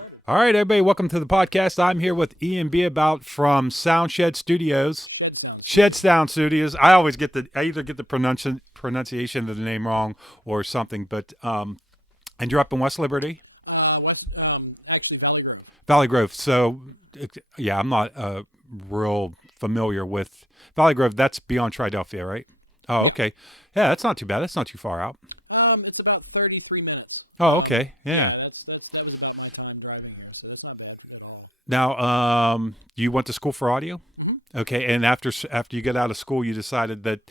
started. All right, everybody, welcome to the podcast. I'm here with Ian Beabout from Soundshed Studios. ShedSounds. ShedSounds Studios. I always get I either get the pronunciation of the name wrong or something, but and you're up in West Liberty? Actually Valley Grove. Valley Grove. So, yeah, I'm not real familiar with Valley Grove. That's beyond Triadelphia, right? Oh, Yeah. okay. Yeah, that's not too bad. That's not too far out. It's about 33 minutes. Oh, okay. Yeah, that was about my time driving here, so that's not bad at all. Now, you went to school for audio? Mm-hmm. Okay, and after you got out of school, you decided that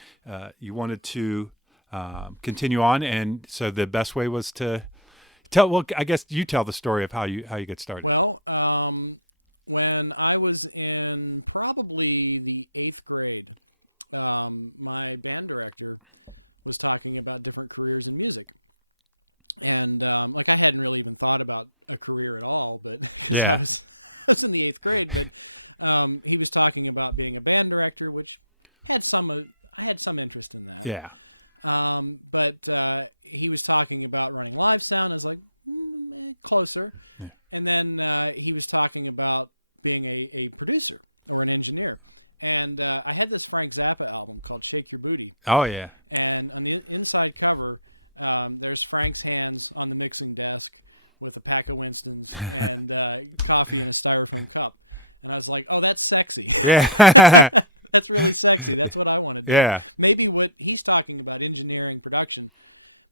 you wanted to continue on, and so the best way was to tell. Well, I guess you tell the story of how you get started. Well, when I was in probably the 8th grade, my band director was talking about different careers in music. And I hadn't really even thought about a career at all, but because I was in the 8th grade, but he was talking about being a band director, which had I had some interest in that. Yeah. But he was talking about running live sound. I was like, closer. Yeah. And then he was talking about being a producer or an engineer. And I had this Frank Zappa album called Shake Your Booty. Oh, yeah. And on the inside cover, there's Frank's hands on the mixing desk with a pack of Winstons and coffee in a styrofoam cup. And I was like, oh, that's sexy. Yeah. That's really sexy. That's what I want to do. Yeah. Maybe what he's talking about, engineering, production,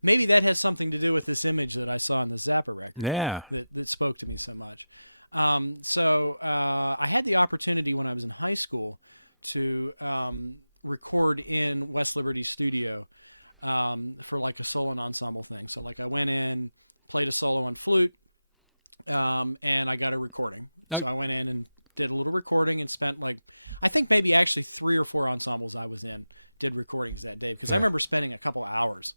maybe that has something to do with this image that I saw on the Zappa record. Yeah. That spoke to me so much. So I had the opportunity when I was in high school to record in West Liberty studio for like a solo and ensemble thing. So like I went in, played a solo on flute, and I got a recording. Okay. So I went in and did a little recording and spent I think maybe actually 3 or 4 ensembles I was in did recordings that day because I remember spending a couple hours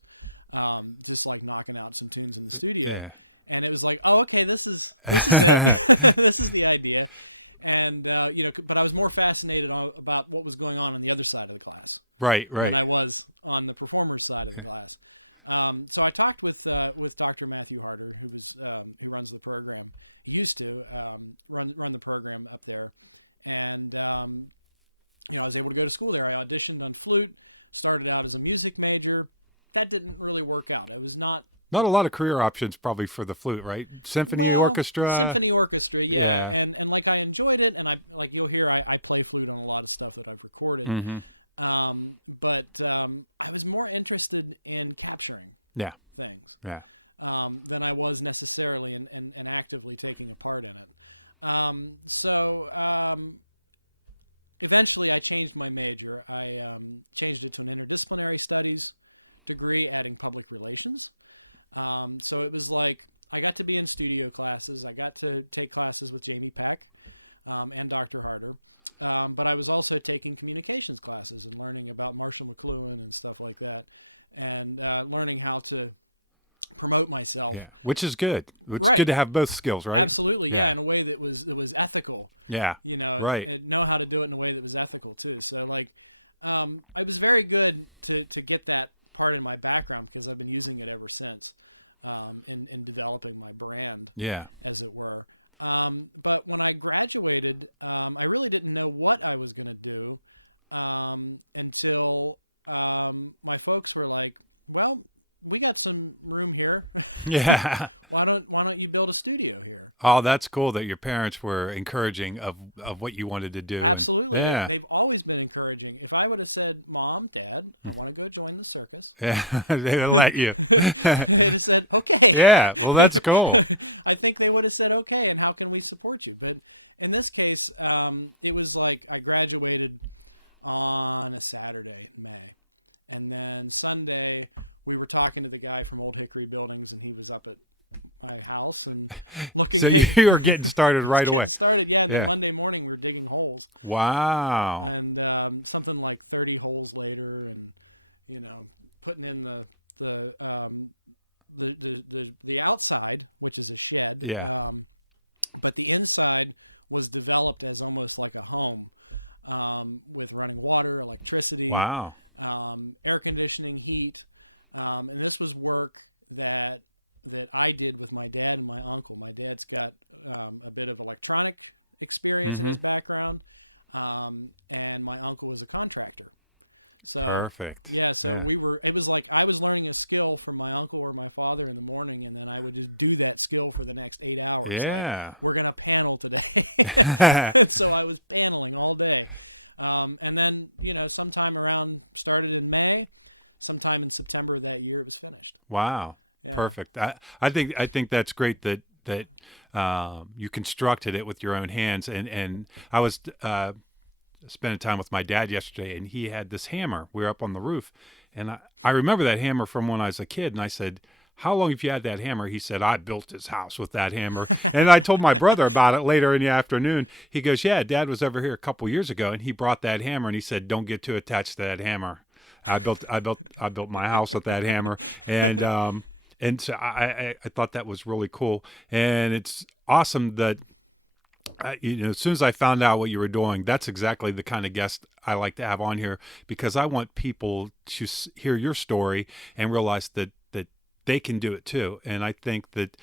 just like knocking out some tunes in the studio. Yeah. And it was like, oh, okay, this is it. This is the idea. And, but I was more fascinated about what was going on the other side of the glass. Right. Than I was on the performer's side of the glass. So I talked with Dr. Matthew Harder, who runs the program. He used to run the program up there. And, I was able to go to school there. I auditioned on flute, started out as a music major. That didn't really work out. It was not a lot of career options probably for the flute, right? Symphony orchestra, yeah. And I enjoyed it, and I you'll hear I play flute on a lot of stuff that I've recorded. Mm-hmm. But I was more interested in capturing things than I was necessarily in actively taking a part in it. So eventually I changed my major. I changed it to an interdisciplinary studies degree, adding public relations. So it was like I got to be in studio classes. I got to take classes with Jamie Peck and Dr. Harder. But I was also taking communications classes and learning about Marshall McLuhan and stuff like that, and learning how to promote myself. Yeah. Which is good. It's good to have both skills, right? Absolutely, yeah, in a way that was ethical. Yeah. And know how to do it in a way that was ethical too. So I was very good to get that part in my background because I've been using it ever since in developing my brand, as it were. But when I graduated, I really didn't know what I was going to do until my folks were like, well, we got some room here. Yeah. Why don't you build a studio here? Oh, that's cool that your parents were encouraging of what you wanted to do. Absolutely. They've always been encouraging. If I would have said, Mom, Dad, I want to go join the circus. Yeah, they would let you. They'd have said, okay. Yeah, well, that's cool. I think they would have said, okay, and how can we support you? But in this case, it was like I graduated on a Saturday in May. And then Sunday, we were talking to the guy from Old Hickory Buildings, and he was up at my house and looking. So you were getting started right away. And then Monday morning we were digging holes. Wow. And something like 30 holes later, and putting in the outside, which is a shed. Yeah. But the inside was developed as almost like a home, with running water, electricity. Wow. Air conditioning, heat. And this was work that that I did with my dad and my uncle. My dad's got a bit of electronic experience in his background, and my uncle was a contractor. So Perfect. Yeah, so it was like I was learning a skill from my uncle or my father in the morning, and then I would just do that skill for the next 8 hours. Yeah. Like, we're going to panel today. And so I was paneling all day. And then, sometime started in May, sometime in September of that year, it was finished. Wow. Yeah. Perfect. I think that's great that you constructed it with your own hands. And I was spending time with my dad yesterday, and he had this hammer. We were up on the roof, and I remember that hammer from when I was a kid. And I said, "How long have you had that hammer?" He said, "I built this house with that hammer." And I told my brother about it later in the afternoon. He goes, "Yeah, Dad was over here a couple years ago, and he brought that hammer, and he said, 'Don't get too attached to that hammer.' I built my house with that hammer." And so I thought that was really cool, and it's awesome that as soon as I found out what you were doing, that's exactly the kind of guest I like to have on here, because I want people to hear your story and realize that they can do it too. And I think that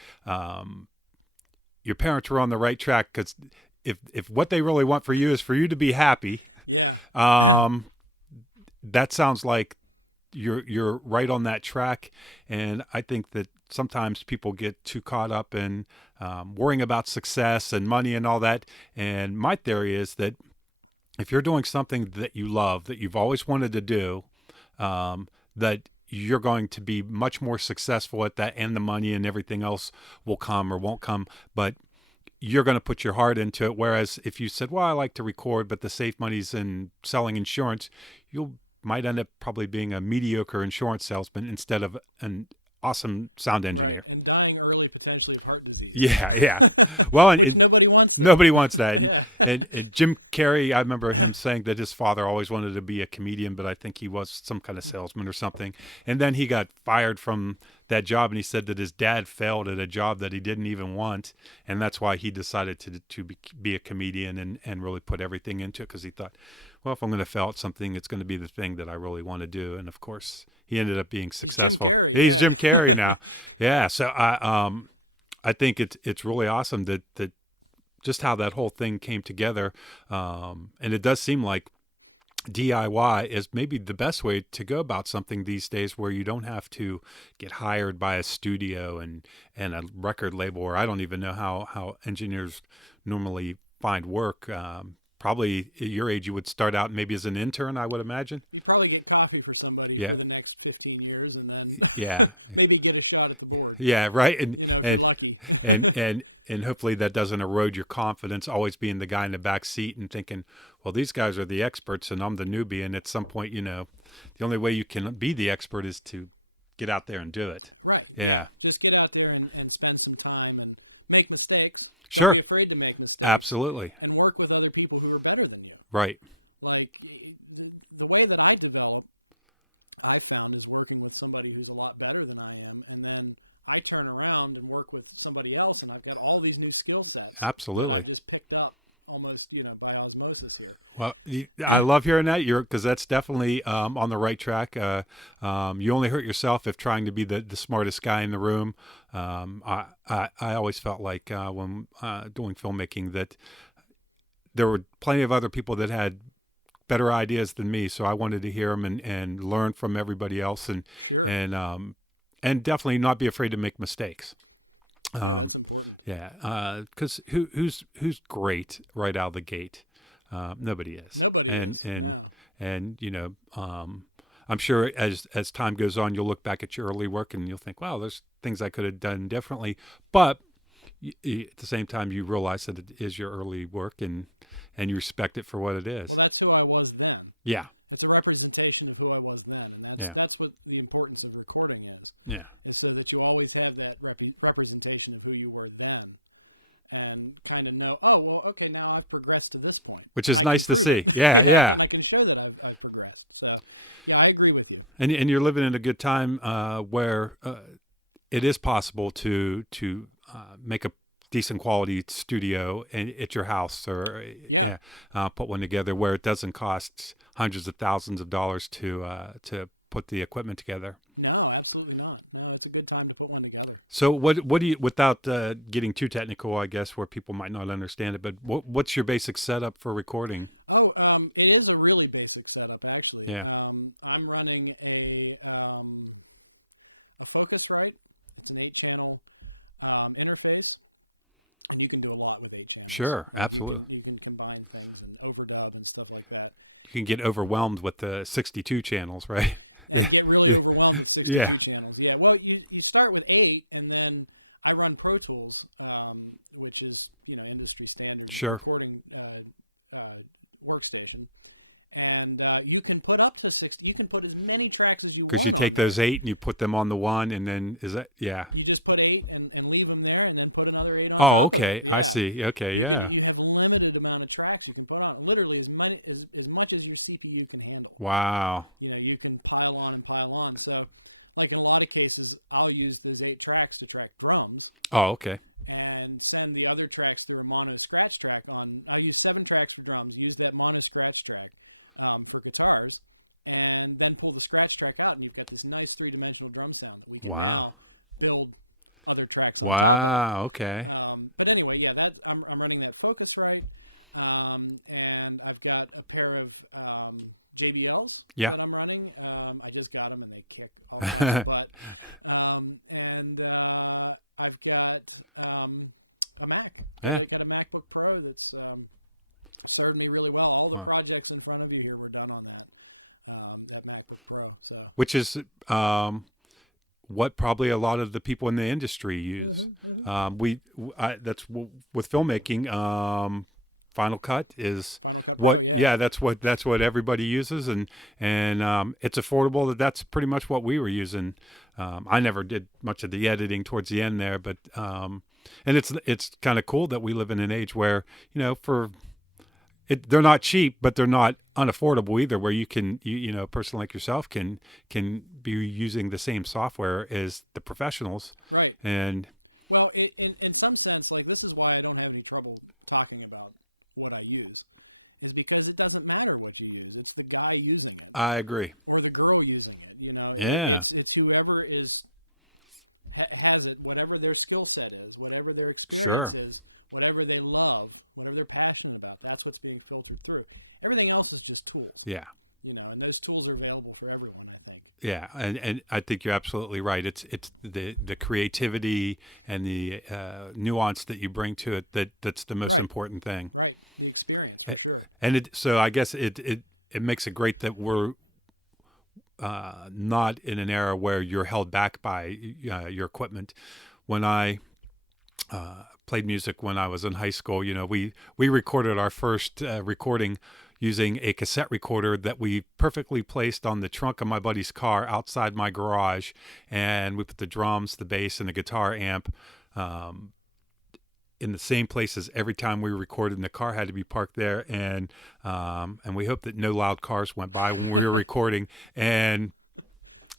your parents were on the right track, because if what they really want for you is for you to be happy, Yeah. that sounds like you're right on that track. And I think that sometimes people get too caught up in worrying about success and money and all that. And my theory is that if you're doing something that you love, that you've always wanted to do, that you're going to be much more successful at that, and the money and everything else will come or won't come. But you're going to put your heart into it. Whereas if you said, well, I like to record, but the safe money's in selling insurance, you might end up probably being a mediocre insurance salesman instead of an awesome sound engineer. Right, and dying early potentially of heart disease. Yeah. Well, Which nobody wants, though. Nobody wants that. Yeah. And Jim Carrey, I remember him saying that his father always wanted to be a comedian, but I think he was some kind of salesman or something. And then he got fired from that job, and he said that his dad failed at a job that he didn't even want, and that's why he decided to be a comedian and really put everything into it, because he thought, well, if I'm going to fail at something, it's going to be the thing that I really want to do. And of course, he ended up being successful. He's Jim Carrey. He's yeah. Jim Carrey now. Yeah. So I think it's really awesome that just how that whole thing came together. And it does seem like DIY is maybe the best way to go about something these days, where you don't have to get hired by a studio and a record label, or I don't even know how engineers normally find work. Probably at your age, you would start out maybe as an intern, I would imagine. You probably get coffee for somebody for the next 15 years, and then yeah, maybe get a shot at the board. Yeah, right. And if you're lucky. and hopefully that doesn't erode your confidence, always being the guy in the back seat and thinking, well, these guys are the experts and I'm the newbie. And at some point, the only way you can be the expert is to get out there and do it. Right. Yeah. Just get out there and spend some time and make mistakes. Don't Sure. be afraid to make mistakes. Absolutely. And work with other people who are better than you. Right. Like the way that I develop, I found, is working with somebody who's a lot better than I am. And then I turn around and work with somebody else, and I've got all these new skill sets. Absolutely. That I've just picked up almost, by osmosis here. Well, I love hearing that, because that's definitely on the right track. You only hurt yourself if trying to be the smartest guy in the room. I always felt like when doing filmmaking that there were plenty of other people that had better ideas than me, so I wanted to hear them and learn from everybody else, and Sure. And definitely not be afraid to make mistakes. Yeah, that's important. Yeah, because who's great right out of the gate? Nobody is. Nobody is. No. And I'm sure as time goes on, you'll look back at your early work and you'll think, wow, there's things I could have done differently. But at the same time, you realize that it is your early work, and you respect it for what it is. Well, that's who I was then. Yeah. It's a representation of who I was then, and that's what the importance of recording is. Yeah. Is so that you always have that representation of who you were then, and kind of know, oh, well, okay, now I've progressed to this point, which is and nice to see. Yeah. And I can show that I've progressed. So, yeah, I agree with you. And you're living in a good time where it is possible to make a decent quality studio at your house, or put one together where it doesn't cost hundreds of thousands of dollars to put the equipment together. No, absolutely not. No, it's a good time to put one together. So what do you, without getting too technical, I guess, where people might not understand it, but what's your basic setup for recording? Oh, it is a really basic setup, actually. Yeah. I'm running a Focusrite. It's an 8-channel interface, and you can do a lot with 8 channels. Sure, absolutely. You can combine things and overdub and stuff like that. You can get overwhelmed with the 62 channels, right? And get really overwhelmed with 62 Yeah. channels. Yeah. Well, you start with 8, and then I run Pro Tools, which is industry standard Sure. recording workstation. And you can put up to 60. You can put as many tracks as you want Because you on take there. those 8 and you put them on the one, and then yeah. You just put 8 and leave them there, and then put another 8 on top of it. Okay. Yeah. I see. Okay. You have limited amount of tracks you can put on. Literally as much as your CPU can handle. Wow. You can pile on and pile on. So, like in a lot of cases, I'll use those 8 tracks to track drums. Oh, okay. And send the other tracks through a mono scratch track on. I'll use 7 tracks for drums, use that mono scratch track for guitars, and then pull the scratch track out, and you've got this nice 3-dimensional drum sound that we can now build other tracks on top of. Wow, okay. But anyway, yeah, I'm running that Focusrite, and I've got a pair of JBLs that I'm running. I just got them, and they kick all kinds of butt. And I've got a Mac. Got a MacBook Pro that's served me really well. All the projects in front of you here were done on that MacBook Pro. So, which is what probably a lot of the people in the industry use. That's with filmmaking. Final Cut is Final Cut Pro. That's what everybody uses, and it's affordable. That's pretty much what we were using. I never did much of the editing towards the end there, but and it's kind of cool that we live in an age where they're not cheap, but they're not unaffordable either. Where you can, a person like yourself can be using the same software as the professionals, right? And well, in some sense, like this is why I don't have any trouble talking about what I use, is because it doesn't matter what you use. It's the guy using it. I agree. Or the girl using it. It's whoever has it, whatever their skill set is, whatever their experience is, whatever they love, whatever they're passionate about. That's what's being filtered through. Everything else is just tools. Yeah. And those tools are available for everyone, I think. Yeah, and I think you're absolutely right. It's the creativity and the nuance that you bring to it that's the most important thing. Right, the experience for sure. And so I guess it makes it great that we're not in an era where you're held back by your equipment. When I played music when I was in high school, we recorded our first recording using a cassette recorder that we perfectly placed on the trunk of my buddy's car outside my garage, and we put the drums, the bass, and the guitar amp in the same places every time we recorded, and the car had to be parked there, and we hoped that no loud cars went by when we were recording, and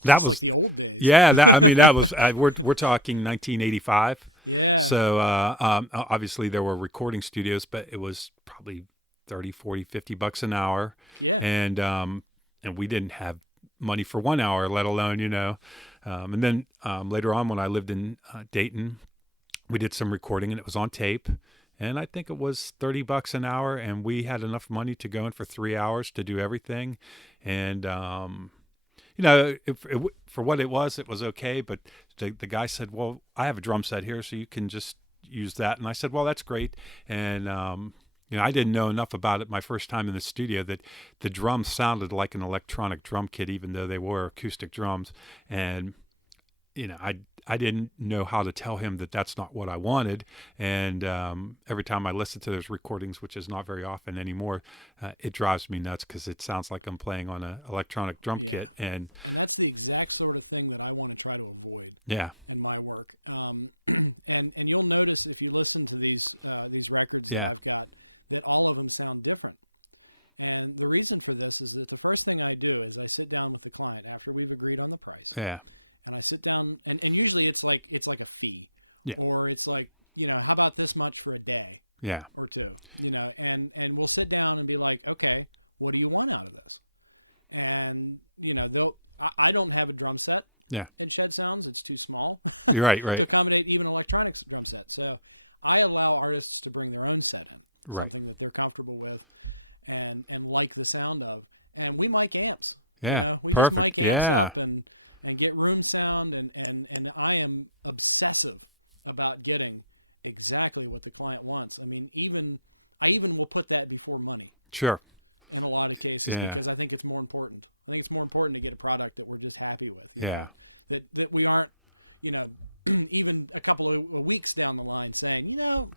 that was like the old days. Yeah, that was we're talking 1985. Yeah. So obviously there were recording studios, but it was probably $30, $40, $50 an hour. Yeah. And we didn't have money for 1 hour, let alone, and then later on when I lived in Dayton, we did some recording and it was on tape, and I think it was $30 an hour, and we had enough money to go in for 3 hours to do everything. And, for what it was okay. But the guy said, well, I have a drum set here, so you can just use that. And I said, well, that's great. And, I didn't know enough about it my first time in the studio that the drums sounded like an electronic drum kit, even though they were acoustic drums. And, I didn't know how to tell him that that's not what I wanted. And every time I listen to those recordings, which is not very often anymore, it drives me nuts because it sounds like I'm playing on an electronic drum kit. And that's the exact sort of thing that I want to try to avoid in my work. And you'll notice if you listen to these records that I've got, that all of them sound different. And the reason for this is that the first thing I do is I sit down with the client after we've agreed on the price. Yeah. And I sit down, and usually it's like a fee, or it's like, how about this much for a day, or two, and we'll sit down and be like, okay, what do you want out of this? And I don't have a drum set Yeah. in ShedSounds. It's too small You're right. to accommodate even electronics drum set. So I allow artists to bring their own set in, something that they're comfortable with and like the sound of. And we mic amps. Yeah. You know, we Perfect. just mic amps Yeah. up and get room sound, and I am obsessive about getting exactly what the client wants. I mean, I even will put that before money Sure. in a lot of cases, Yeah. because I think it's more important. I think it's more important to get a product that we're just happy with. You Yeah. know? That we aren't, you know, even a couple of weeks down the line saying, you know,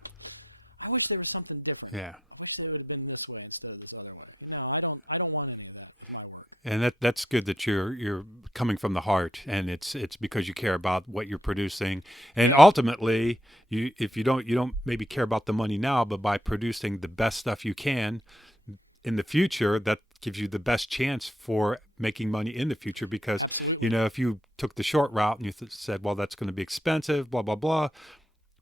I wish there was something different. Yeah. I wish they would have been this way instead of this other way. You know, I don't want any of that with my work. And that's good that you're coming from the heart, and it's because you care about what you're producing, and Yeah. ultimately, if you don't maybe care about the money now, but by producing the best stuff you can in the future, that gives you the best chance for making money in the future. Because Absolutely. you know, if you took the short route and you said, well, that's going to be expensive, blah blah blah,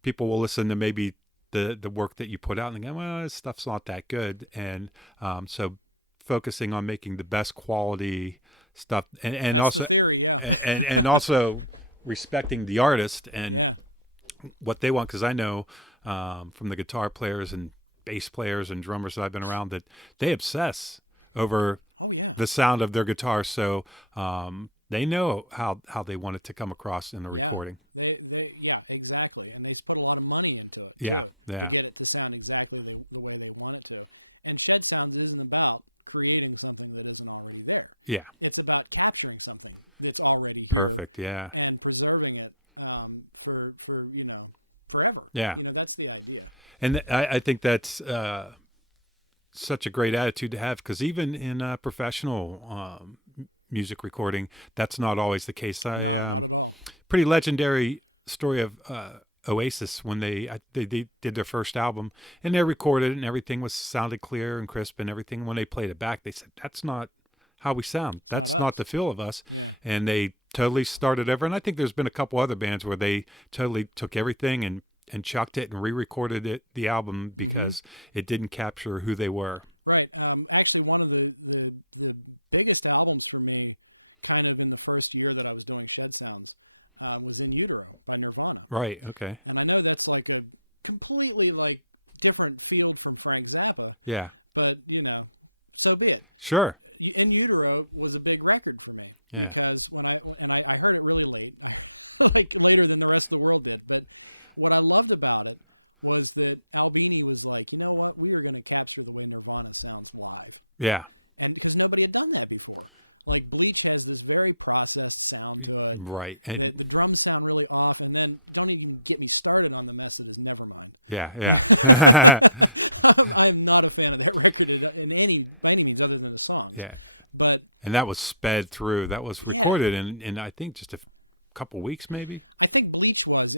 people will listen to maybe the work that you put out and go, well, this stuff's not that good, and so focusing on making the best quality stuff, and That's also the theory, yeah. and also respecting the artist and Yeah. what they want, because I know from the guitar players and bass players and drummers that I've been around that they obsess over Oh, yeah. the sound of their guitar, so they know how they want it to come across in the recording. They yeah, exactly. And they put a lot of money into it too, Yeah. to get it to sound exactly the way they want it to. And ShedSounds isn't about creating something that isn't already there. Yeah. It's about capturing something that's already here. Perfect. Yeah. And preserving it for you know, forever. Yeah. You know, that's the idea. And I think that's such a great attitude to have, because even in professional music recording, that's not always the case. No, not at all. Pretty legendary story of Oasis when they did their first album, and they recorded it and everything sounded clear and crisp and everything. When they played it back, they said, that's not how we sound. That's not not us. the feel of us. Yeah. And they totally started over. And I think there's been a couple other bands where they totally took everything and chucked it and re-recorded the album because it didn't capture who they were. Right. Actually, one of the biggest albums for me, kind of in the first year that I was doing ShedSounds, was In Utero by Nirvana. Right. Okay. And I know that's like a completely like different field from Frank Zappa, Yeah. but you know, so be it. Sure. In Utero was a big record for me because when I heard it really late, like later than the rest of the world did. But what I loved about it was that Albini was like, you know what, we are going to capture the way Nirvana sounds live. Yeah. And because nobody had done that before. Like Bleach has this very processed sound to it. Right. The drums sound really off, and then don't even get me started on the mess that is Nevermind. Yeah. Yeah. I am not a fan of that record by any means other than the songs. Yeah. But And that was sped through. That was recorded in I think just a couple weeks maybe. I think Bleach was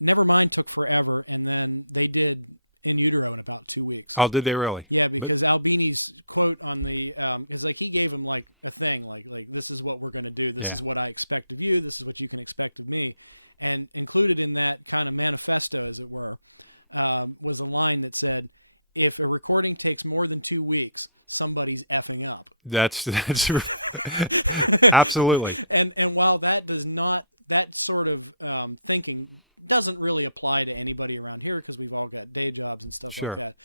Nevermind took forever, and then they did In Utero in about 2 weeks. Oh, did they really? Yeah, because Albini's quote on the because like he gave him like a thing like this is what we're going to do, this is what I expect of you, this is what you can expect of me, and included in that kind of manifesto, as it were, was a line that said, if a recording takes more than 2 weeks, somebody's effing up. That's absolutely. And while that does not, that sort of thinking doesn't really apply to anybody around here because we've all got day jobs and stuff like that.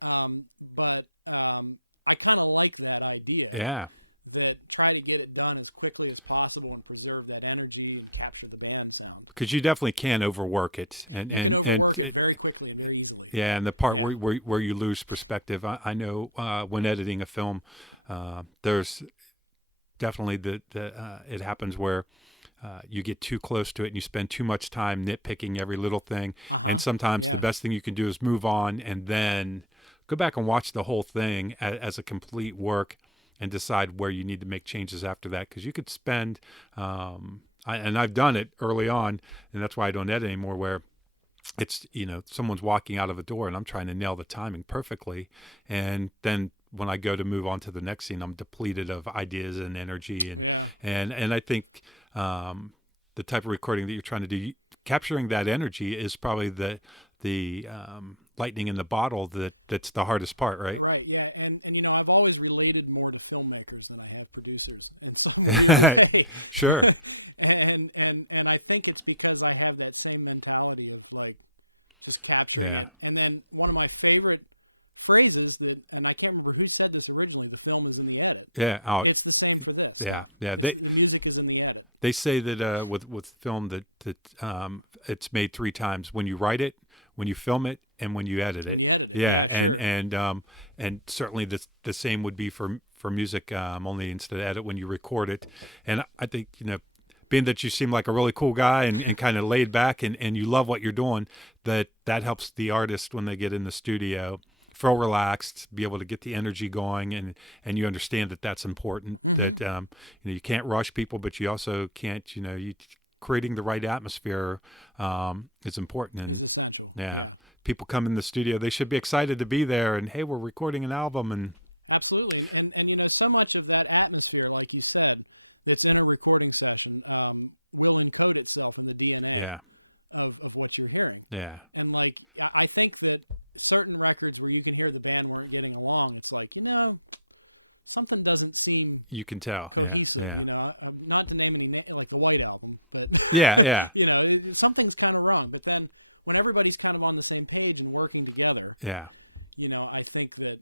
But I kind of like that idea. Yeah. That try to get it done as quickly as possible and preserve that energy and capture the band sound. Because you definitely can overwork it. And you can overwork it very quickly and very easily. Yeah, and the part where you lose perspective, I know when editing a film, there's definitely it happens where you get too close to it and you spend too much time nitpicking every little thing. And sometimes the best thing you can do is move on and then go back and watch the whole thing as a complete work and decide where you need to make changes after that. Because you could spend, and I've done it early on, and that's why I don't edit anymore, where it's, someone's walking out of a door and I'm trying to nail the timing perfectly. And then when I go to move on to the next scene, I'm depleted of ideas and energy. And I think the type of recording that you're trying to do, capturing that energy is probably the the lightning in the bottle that's the hardest part, right? Right. Yeah. And I've always related more to filmmakers than I have producers in some weird way. Sure. and I think it's because I have that same mentality of like just capturing it. And then one of my favorite phrases and I can't remember who said this originally, the film is in the edit. Yeah. Oh, it's the same for this stuff. Yeah. The music is in the edit. They say that with film that it's made 3 times: when you write it, when you film it, and when you edit it. When you edit it, yeah, sure. And certainly the same would be for music, only instead of edit, when you record it. And I think, being that you seem like a really cool guy and kind of laid back and you love what you're doing, that helps the artist when they get in the studio feel relaxed, be able to get the energy going, and you understand that that's important. That you can't rush people, but you also can't, creating the right atmosphere is important. Is essential. Yeah. People come in the studio, they should be excited to be there, and hey, we're recording an album. And absolutely. And so much of that atmosphere, like you said, that's in a recording session will encode itself in the DNA of what you're hearing. Yeah. And like, I think that certain records where you can hear the band weren't getting along, it's like, something doesn't seem, you can tell, cohesive. Not to name any like the White Album, but something's kind of wrong. But then when everybody's kind of on the same page and working together, I think that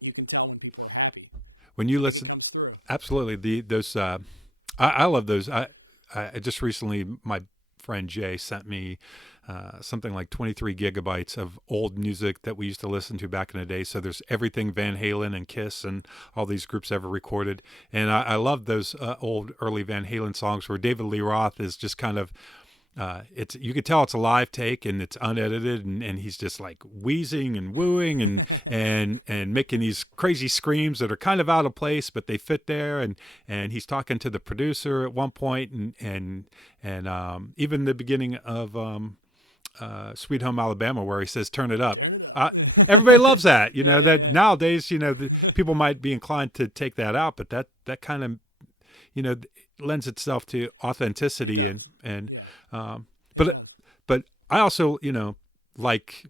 you can tell when people are happy. When you I listen, think it comes through. Absolutely. Those I love those. I just recently, my friend Jay sent me something like 23 gigabytes of old music that we used to listen to back in the day. So there's everything Van Halen and Kiss and all these groups ever recorded. And I love those old early Van Halen songs where David Lee Roth is just kind of, you could tell it's a live take and it's unedited, and he's just like wheezing and wooing and making these crazy screams that are kind of out of place, but they fit there. And he's talking to the producer at one point, and even the beginning of Sweet Home Alabama, where he says, "Turn it up." Turn it up. Everybody loves that. Nowadays, people might be inclined to take that out, but that kind of, lends itself to authenticity. It does. It does. But I also, like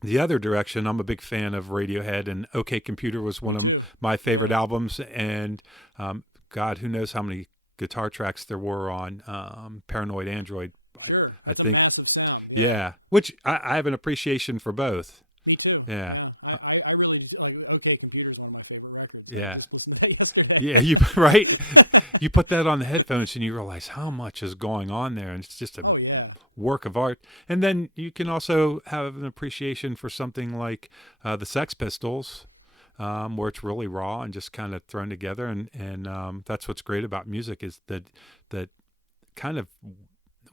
the other direction, I'm a big fan of Radiohead, and OK Computer was one of my favorite albums. And God, who knows how many guitar tracks there were on Paranoid Android. Sure. That's a massive sound. Yeah. Which I have an appreciation for both. Me too. Yeah. I really do, like OK Computer is one of my favorite records. I just listened to that yesterday. Yeah, right? You put that on the headphones and you realize how much is going on there, and it's just a work of art. And then you can also have an appreciation for something like the Sex Pistols, where it's really raw and just kind of thrown together. And that's what's great about music, is that kind of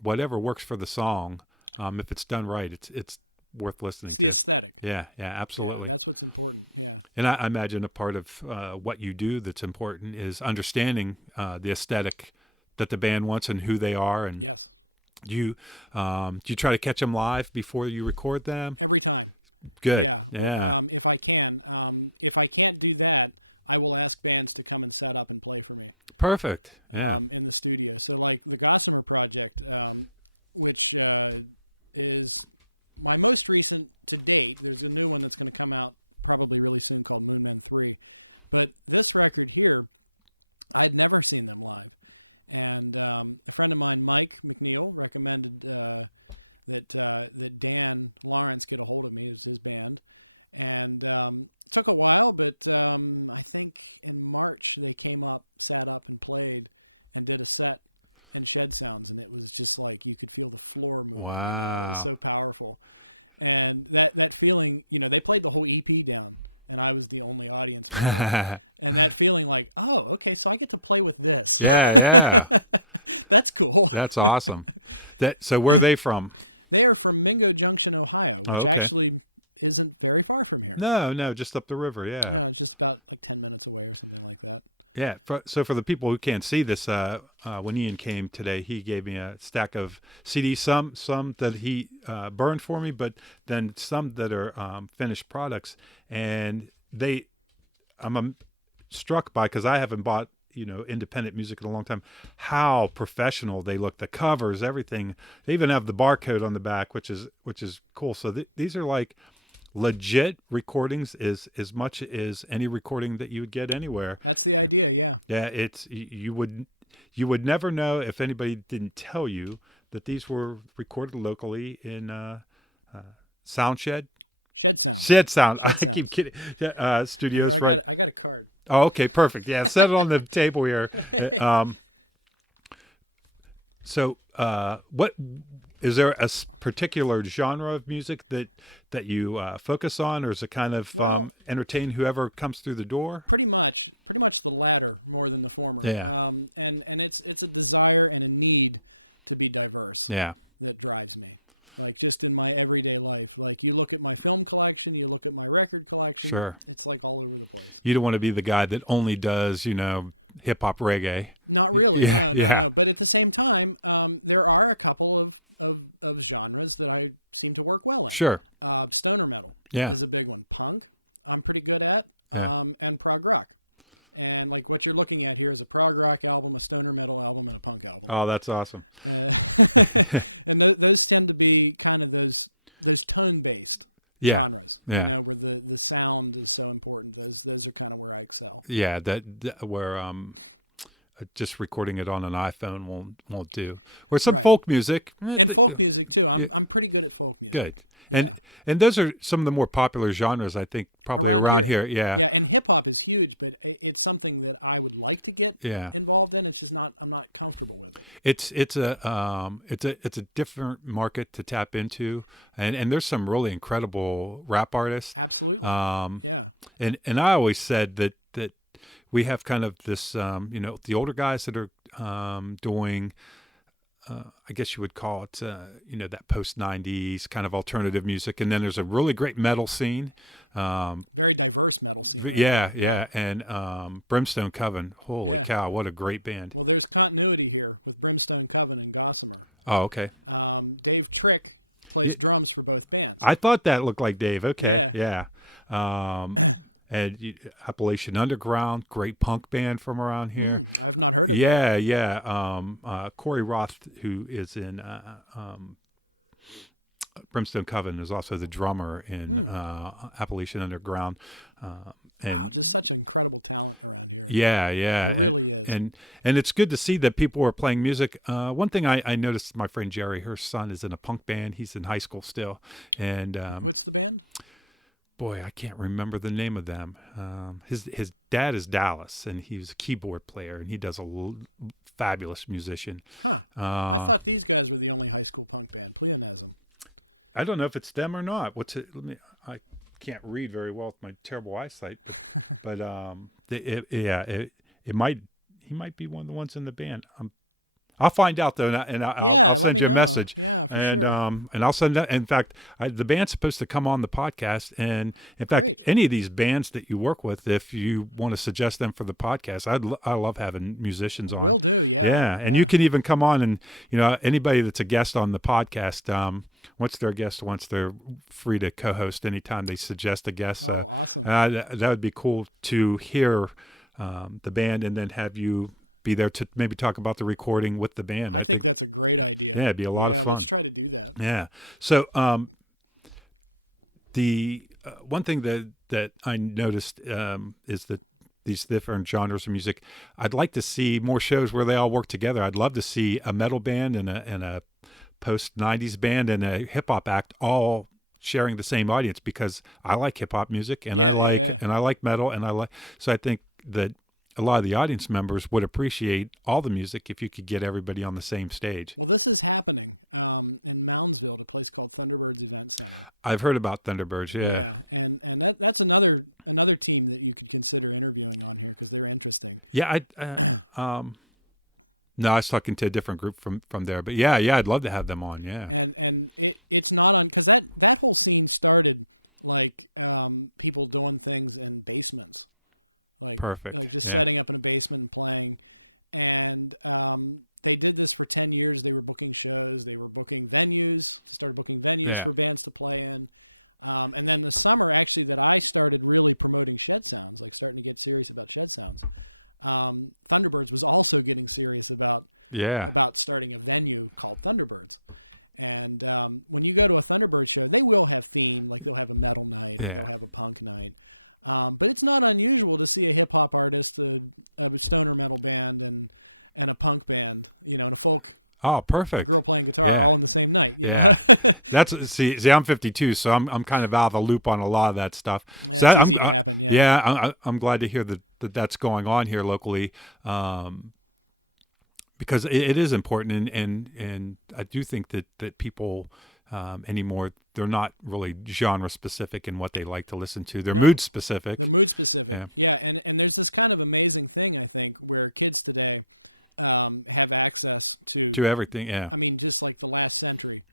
whatever works for the song, if it's done right, it's worth listening to. It's the aesthetic. Yeah, absolutely. Yeah, that's what's important. Yeah. And I imagine a part of what you do that's important is understanding the aesthetic that the band wants and who they are. And yes. Do you try to catch them live before you record them? Every time. Good. Yeah. If I can. If I can't do that, I will ask bands to come and set up and play for me. Perfect. In the studio. So like the Gossamer project, which is my most recent to date. There's a new one that's going to come out probably really soon called Moonmen 3. But this record here, I'd never seen them live. And a friend of mine, Mike McNeil, recommended that Dan Lawrence get a hold of me. It was his band. And it took a while, but I think in March they came up, sat up and played and did a set in ShedSounds, and it was just like you could feel the floor moving. Wow. It was so powerful. And that feeling, they played the whole EP down, and I was the only audience member. And that feeling like, oh, okay, so I get to play with this. Yeah. That's cool. That's awesome. So where are they from? They are from Mingo Junction, Ohio, which actually isn't very far from here. No, just up the river, yeah. No, it's just about like 10 minutes away or something like that. Yeah, so for the people who can't see this, when Ian came today, he gave me a stack of CDs, some that he burned for me, but then some that are finished products. And I'm struck by, because I haven't bought independent music in a long time, how professional they look. The covers, everything. They even have the barcode on the back, which is cool. So these are like legit recordings, as much as any recording that you would get anywhere. That's the idea. Yeah. Yeah, it's you would never know if anybody didn't tell you that these were recorded locally in SoundShed. ShedSounds. ShedSounds. I ShedSounds. keep kidding. Studios. Here, I got a card. Oh, okay, perfect. Yeah, set it on the table here. So, what is there a particular genre of music that you focus on, or is it kind of entertain whoever comes through the door? Pretty much the latter more than the former. Yeah. And it's a desire and a need to be diverse. Yeah. That drives me. Like just in my everyday life. Like you look at my film collection, you look at my record collection. Sure. It's like all over the place. You don't want to be the guy that only does, hip hop reggae. Not really. Yeah, No. But at the same time, there are a couple of genres that I seem to work well in. Sure. Stoner metal is a big one. Punk, I'm pretty good at, and prog rock. And like what you're looking at here is a prog rock album, a stoner metal album, and a punk album. Oh, that's awesome. And those tend to be kind of those tone-based genres, where the sound is so important. Those are kind of where I excel. Yeah, that where just recording it on an iPhone won't do. Or some folk music. And folk music too. I'm pretty good at folk music. Good. Yeah. And those are some of the more popular genres, I think, probably around here. Yeah. Yeah, and hip hop is huge, but it's something that I would like to get involved in. It's just I'm not comfortable with it. It's a different market to tap into, and there's some really incredible rap artists. Absolutely. Yeah. And I always said that we have kind of this the older guys that are doing. I guess you would call it, that post-90s kind of alternative music. And then there's a really great metal scene. Very diverse metal scene. Yeah. And Brimstone Coven. Holy cow, what a great band. Well, there's continuity here with Brimstone Coven and Gossamer. Oh, okay. Dave Trick plays drums for both bands. I thought that looked like Dave. Okay. Yeah. And Appalachian Underground, great punk band from around here. I've not heard of that. Yeah. Corey Roth, who is in Brimstone Coven, is also the drummer in Appalachian Underground. Wow, just such incredible talent around here. Yeah. It really is. And it's good to see that people are playing music. One thing I noticed, my friend Jerry, her son is in a punk band. He's in high school still. And what's the band? Boy, I can't remember the name of them. His dad is Dallas, and he's a keyboard player, and he does a fabulous musician. Huh. I thought these guys were the only high school punk band, Pleonasm. I don't know if it's them or not. What's it? I can't read very well with my terrible eyesight, but it might. He might be one of the ones in the band. I'll find out though, and I'll send you a message. Yeah, for sure. And I'll send that. In fact, the band's supposed to come on the podcast, and in fact, any of these bands that you work with, if you want to suggest them for the podcast, I love having musicians on. Will do. Yeah. And you can even come on, and anybody that's a guest on the podcast. Once they're a guest, once they're free to co-host anytime they suggest a guest. Oh, awesome! That would be cool to hear the band, and then have you be there to maybe talk about the recording with the band. I think that's a great idea. Yeah, it'd be a lot of fun. Yeah, let's try to do that. Yeah. So the one thing that I noticed is that these different genres of music, I'd like to see more shows where they all work together. I'd love to see a metal band and a post-90s band and a hip-hop act all sharing the same audience, because I like hip-hop music and I like metal, and so I think that a lot of the audience members would appreciate all the music if you could get everybody on the same stage. Well, this is happening in Moundsville at a place called Thunderbirds Event Center. I've heard about Thunderbirds, yeah. Yeah, and that's another team that you could consider interviewing on here, because they're interesting. Yeah, no, I was talking to a different group from there, but yeah, I'd love to have them on, yeah. And it's not on, because that whole scene started like people doing things in basements. Like, perfect. Like just setting up in a basement and playing. And they did this for 10 years. They were booking shows. They were booking venues. Started booking venues for bands to play in. And then the summer, actually, that I started really promoting ShedSounds, like starting to get serious about ShedSounds. Thunderbirds was also getting serious about starting a venue called Thunderbirds. And when you go to a Thunderbird show, they will have theme, like they'll have a metal night or they'll have a punk night. But it's not unusual to see a hip hop artist, a stoner metal band, and a punk band, and a folk. Oh, perfect! A girl playing guitar all in the same night. You know, that's see. I'm 52, so I'm kind of out of the loop on a lot of that stuff. Yeah, so it's easy to happen. Yeah, I'm glad to hear that's going on here locally, because it is important, and I do think that people anymore, they're not really genre specific in what they like to listen to. They're mood specific. They're mood specific. Yeah, and there's this kind of amazing thing, I think, where kids today have access to everything. Yeah, I mean, just like the last century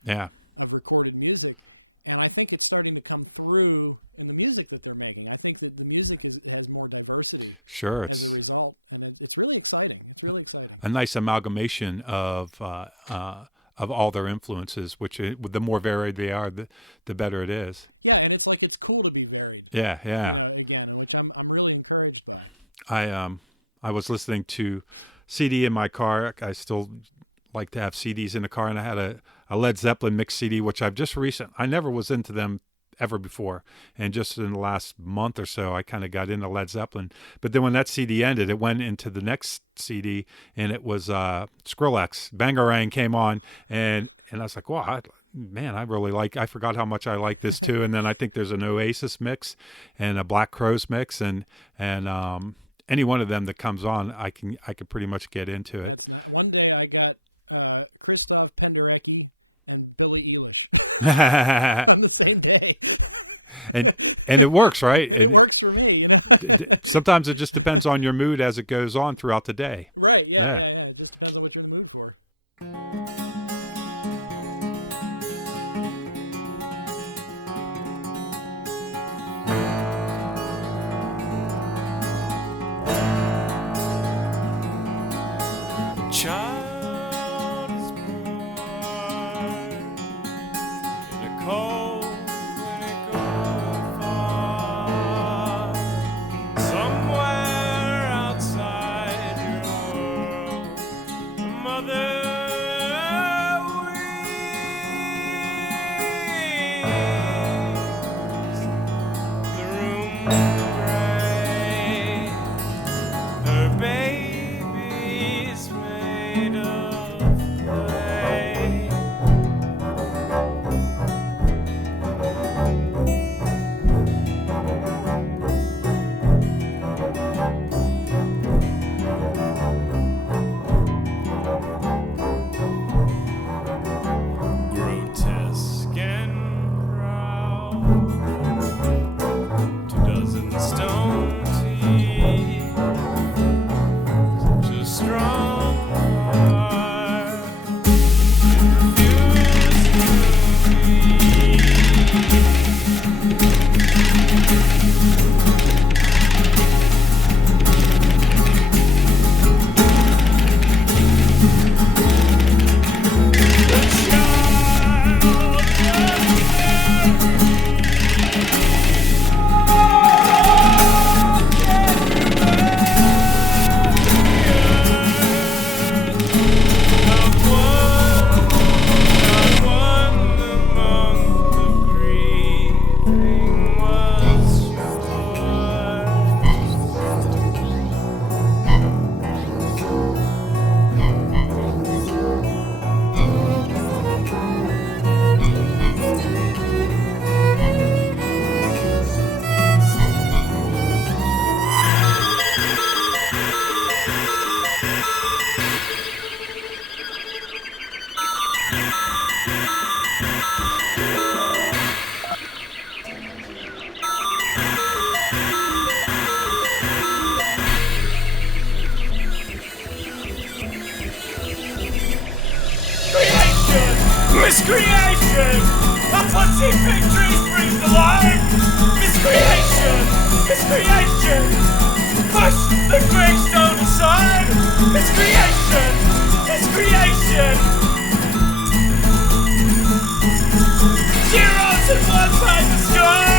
of recorded music, and I think it's starting to come through in the music that they're making. I think that the music has more diversity as a result, and it's really exciting. It's really exciting. A nice amalgamation of all their influences, which the more varied they are, the better it is. Yeah, and it's like it's cool to be varied. Yeah. Again, in which I'm really encouraged by. I was listening to CD in my car. I still like to have CDs in the car, and I had a Led Zeppelin mix CD, which I never was into them ever before, and just in the last month or so I kind of got into Led Zeppelin. But then when that CD ended, it went into the next CD, and it was Skrillex. Bangarang came on, and I was like, wow, I forgot how much I like this too. And then I think there's an Oasis mix and a Black Crowes mix, and any one of them that comes on, I could pretty much get into it. That's not. One day I got Christoph Penderecki and Billie Eilish on the same day. and it works, right? And it works for me, Sometimes it just depends on your mood as it goes on throughout the day. Right, yeah. It just depends on what you're in the mood for. Miscreation! Uplifting victories bring the light! Miscreation! Miscreation! Push the gravestone aside! Miscreation! Miscreation! Zeros in one side the sky!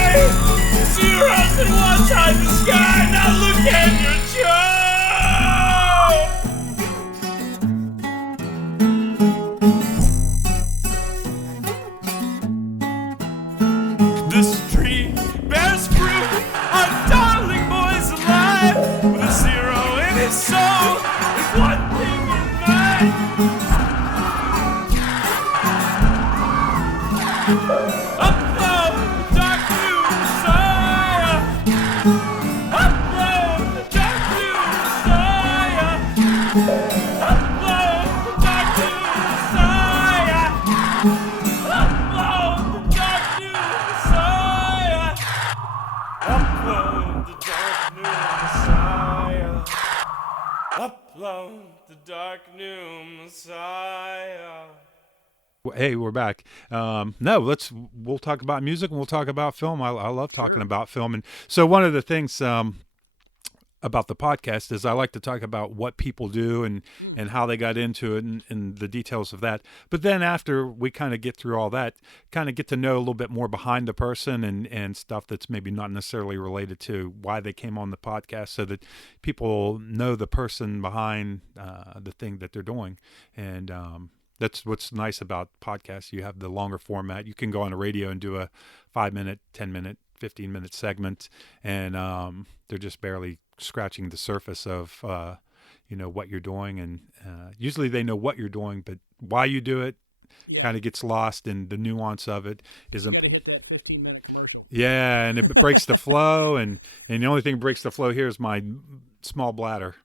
Zeros in one side the sky! Now look at your child! about the dark new Messiah. Hey, we're back. No, we'll talk about music and we'll talk about film. I love talking Sure. about film. And so one of the things about the podcast is I like to talk about what people do and how they got into it and the details of that. But then after we kind of get through all that, kind of get to know a little bit more behind the person and stuff that's maybe not necessarily related to why they came on the podcast, so that people know the person behind the thing that they're doing. And that's what's nice about podcasts. You have the longer format. You can go on a radio and do a 5-minute, 10-minute, 15-minute segment, and they're just barely scratching the surface of what you're doing. And usually they know what you're doing, but why you do it kind of gets lost in the nuance of it. Because you got to hit that 15-minute commercial. Yeah, and it breaks the flow, and the only thing that breaks the flow here is my small bladder.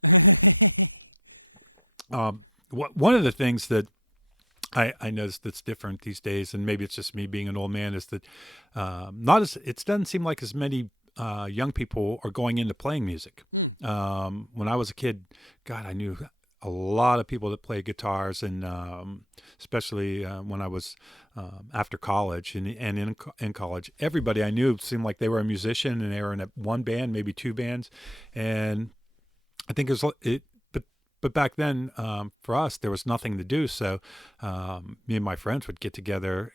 One of the things that I noticed that's different these days, and maybe it's just me being an old man, is that it doesn't seem like as many young people are going into playing music. When I was a kid, God, I knew a lot of people that played guitars, and especially when I was after college and in college, everybody I knew seemed like they were a musician, and they were in one band, maybe two bands, and I think But back then, for us, there was nothing to do. So me and my friends would get together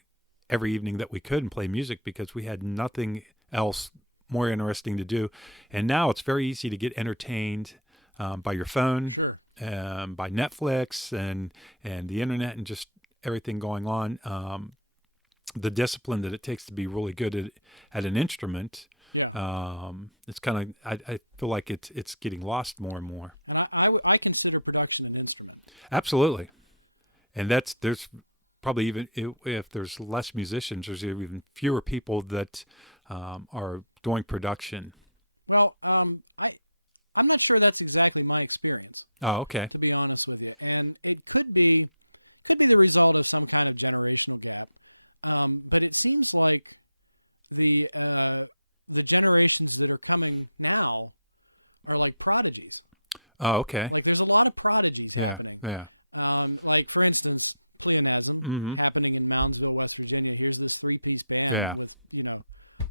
every evening that we could and play music because we had nothing else more interesting to do. And now it's very easy to get entertained by your phone, Sure. by Netflix and the internet and just everything going on. The discipline that it takes to be really good at an instrument. Yeah. It's kind of, I feel like it's getting lost more and more. And I consider production an instrument. Absolutely. And there's probably, even if there's less musicians, there's even fewer people that are doing production. Well, I'm not sure that's exactly my experience. Oh, okay. To be honest with you. And it could be the result of some kind of generational gap. But it seems like the generations that are coming now are like prodigies. Oh, okay. Like there's a lot of prodigies happening. Yeah. Like for instance, Pleonasm happening in Moundsville, West Virginia. Here's this 3-piece band with,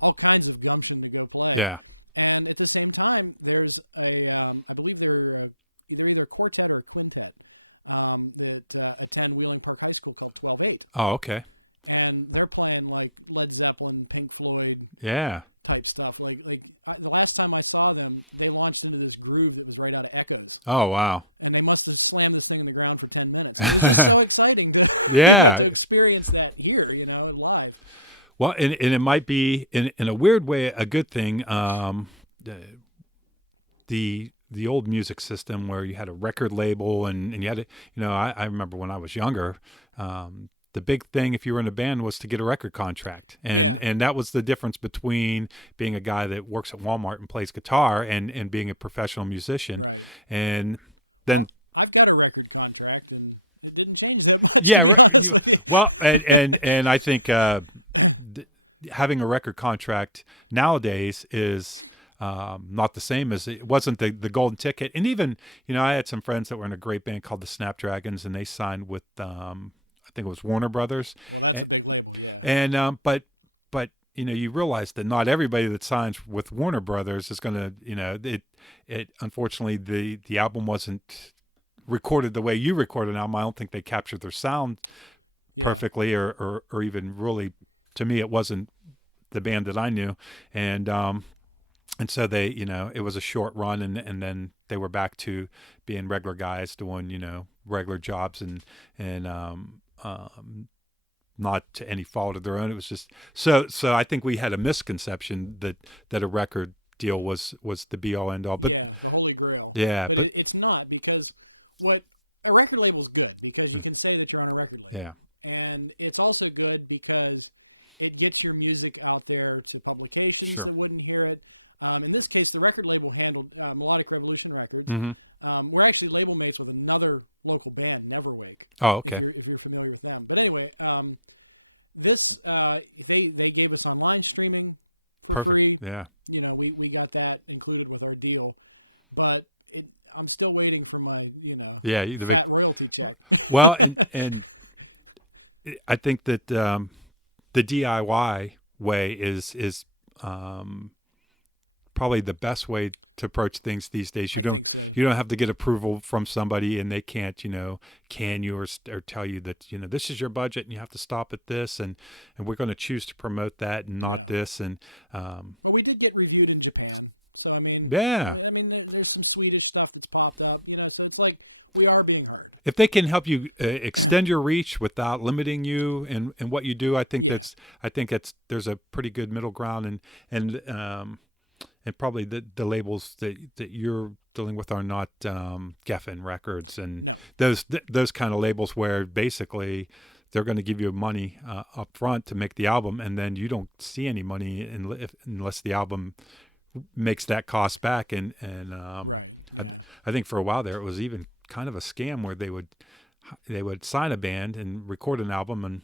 all kinds of gumption to go play. Yeah. And at the same time, there's I believe they're either a quartet or a quintet that attend Wheeling Park High School called 12/8. Oh, okay. And they're playing like Led Zeppelin, Pink Floyd, type stuff. Like the last time I saw them, they launched into this groove that was right out of Echoes. Oh, wow. And they must have slammed this thing in the ground for 10 minutes. And it was just so exciting to to experience that here, live. Well, and it might be in a weird way a good thing. The old music system where you had a record label and you had to, I remember when I was younger, the big thing if you were in a band was to get a record contract. And that was the difference between being a guy that works at Walmart and plays guitar and being a professional musician. Right. And then I've got a record contract and it didn't change that much, to be honest with you. Well, and I think having a record contract nowadays is not the same as it wasn't the golden ticket. And even, I had some friends that were in a great band called the Snapdragons, and they signed with I think it was Warner Brothers. Well, that's a big label, yeah. And but you realize that not everybody that signs with Warner Brothers is going to, it unfortunately the album wasn't recorded the way you recorded an album. I don't think they captured their sound perfectly or even really, to me, it wasn't the band that I knew. And so they, it was a short run and then they were back to being regular guys doing, regular jobs and not to any fault of their own. It was just, so I think we had a misconception that a record deal was the be all end all. But, the holy grail. Yeah. But it's not, because what a record label is good because you can say that you're on a record label. Yeah. And it's also good because it gets your music out there to publications that wouldn't hear it. In this case, the record label handled Melodic Revolution Records. We're actually label mates with another local band, Neverwake. Oh, okay. If you're familiar with them. But anyway, this they gave us online streaming for free. Yeah. We got that included with our deal. But I'm still waiting for my fat royalty check. Well, and I think that the DIY way is probably the best way to approach things these days. I think so. You don't have to get approval from somebody, and they can't, can you or tell you that, this is your budget and you have to stop at this, and we're going to choose to promote that and not this. And well, we did get reviewed in Japan. So, I mean, there's some Swedish stuff that's popped up, so it's like we are being heard. If they can help you extend your reach without limiting you and what you do, I think there's a pretty good middle ground, and probably the labels that you're dealing with are not Geffen Records and those kind of labels where basically they're going to give you money up front to make the album, and then you don't see any money unless the album makes that cost back. And right, yeah. I think for a while there it was even kind of a scam where they would sign a band and record an album, and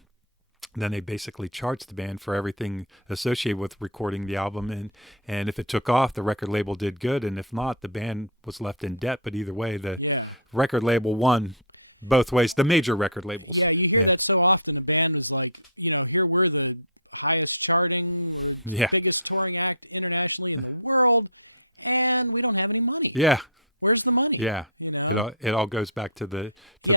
then they basically charged the band for everything associated with recording the album, and if it took off, the record label did good, and if not, the band was left in debt. But either way, the record label won both ways, the major record labels. Yeah, you hear that so often. A band was like, here we're the highest charting or biggest touring act internationally in the world, and we don't have any money. Yeah. Where's the money? Yeah. It all goes back to the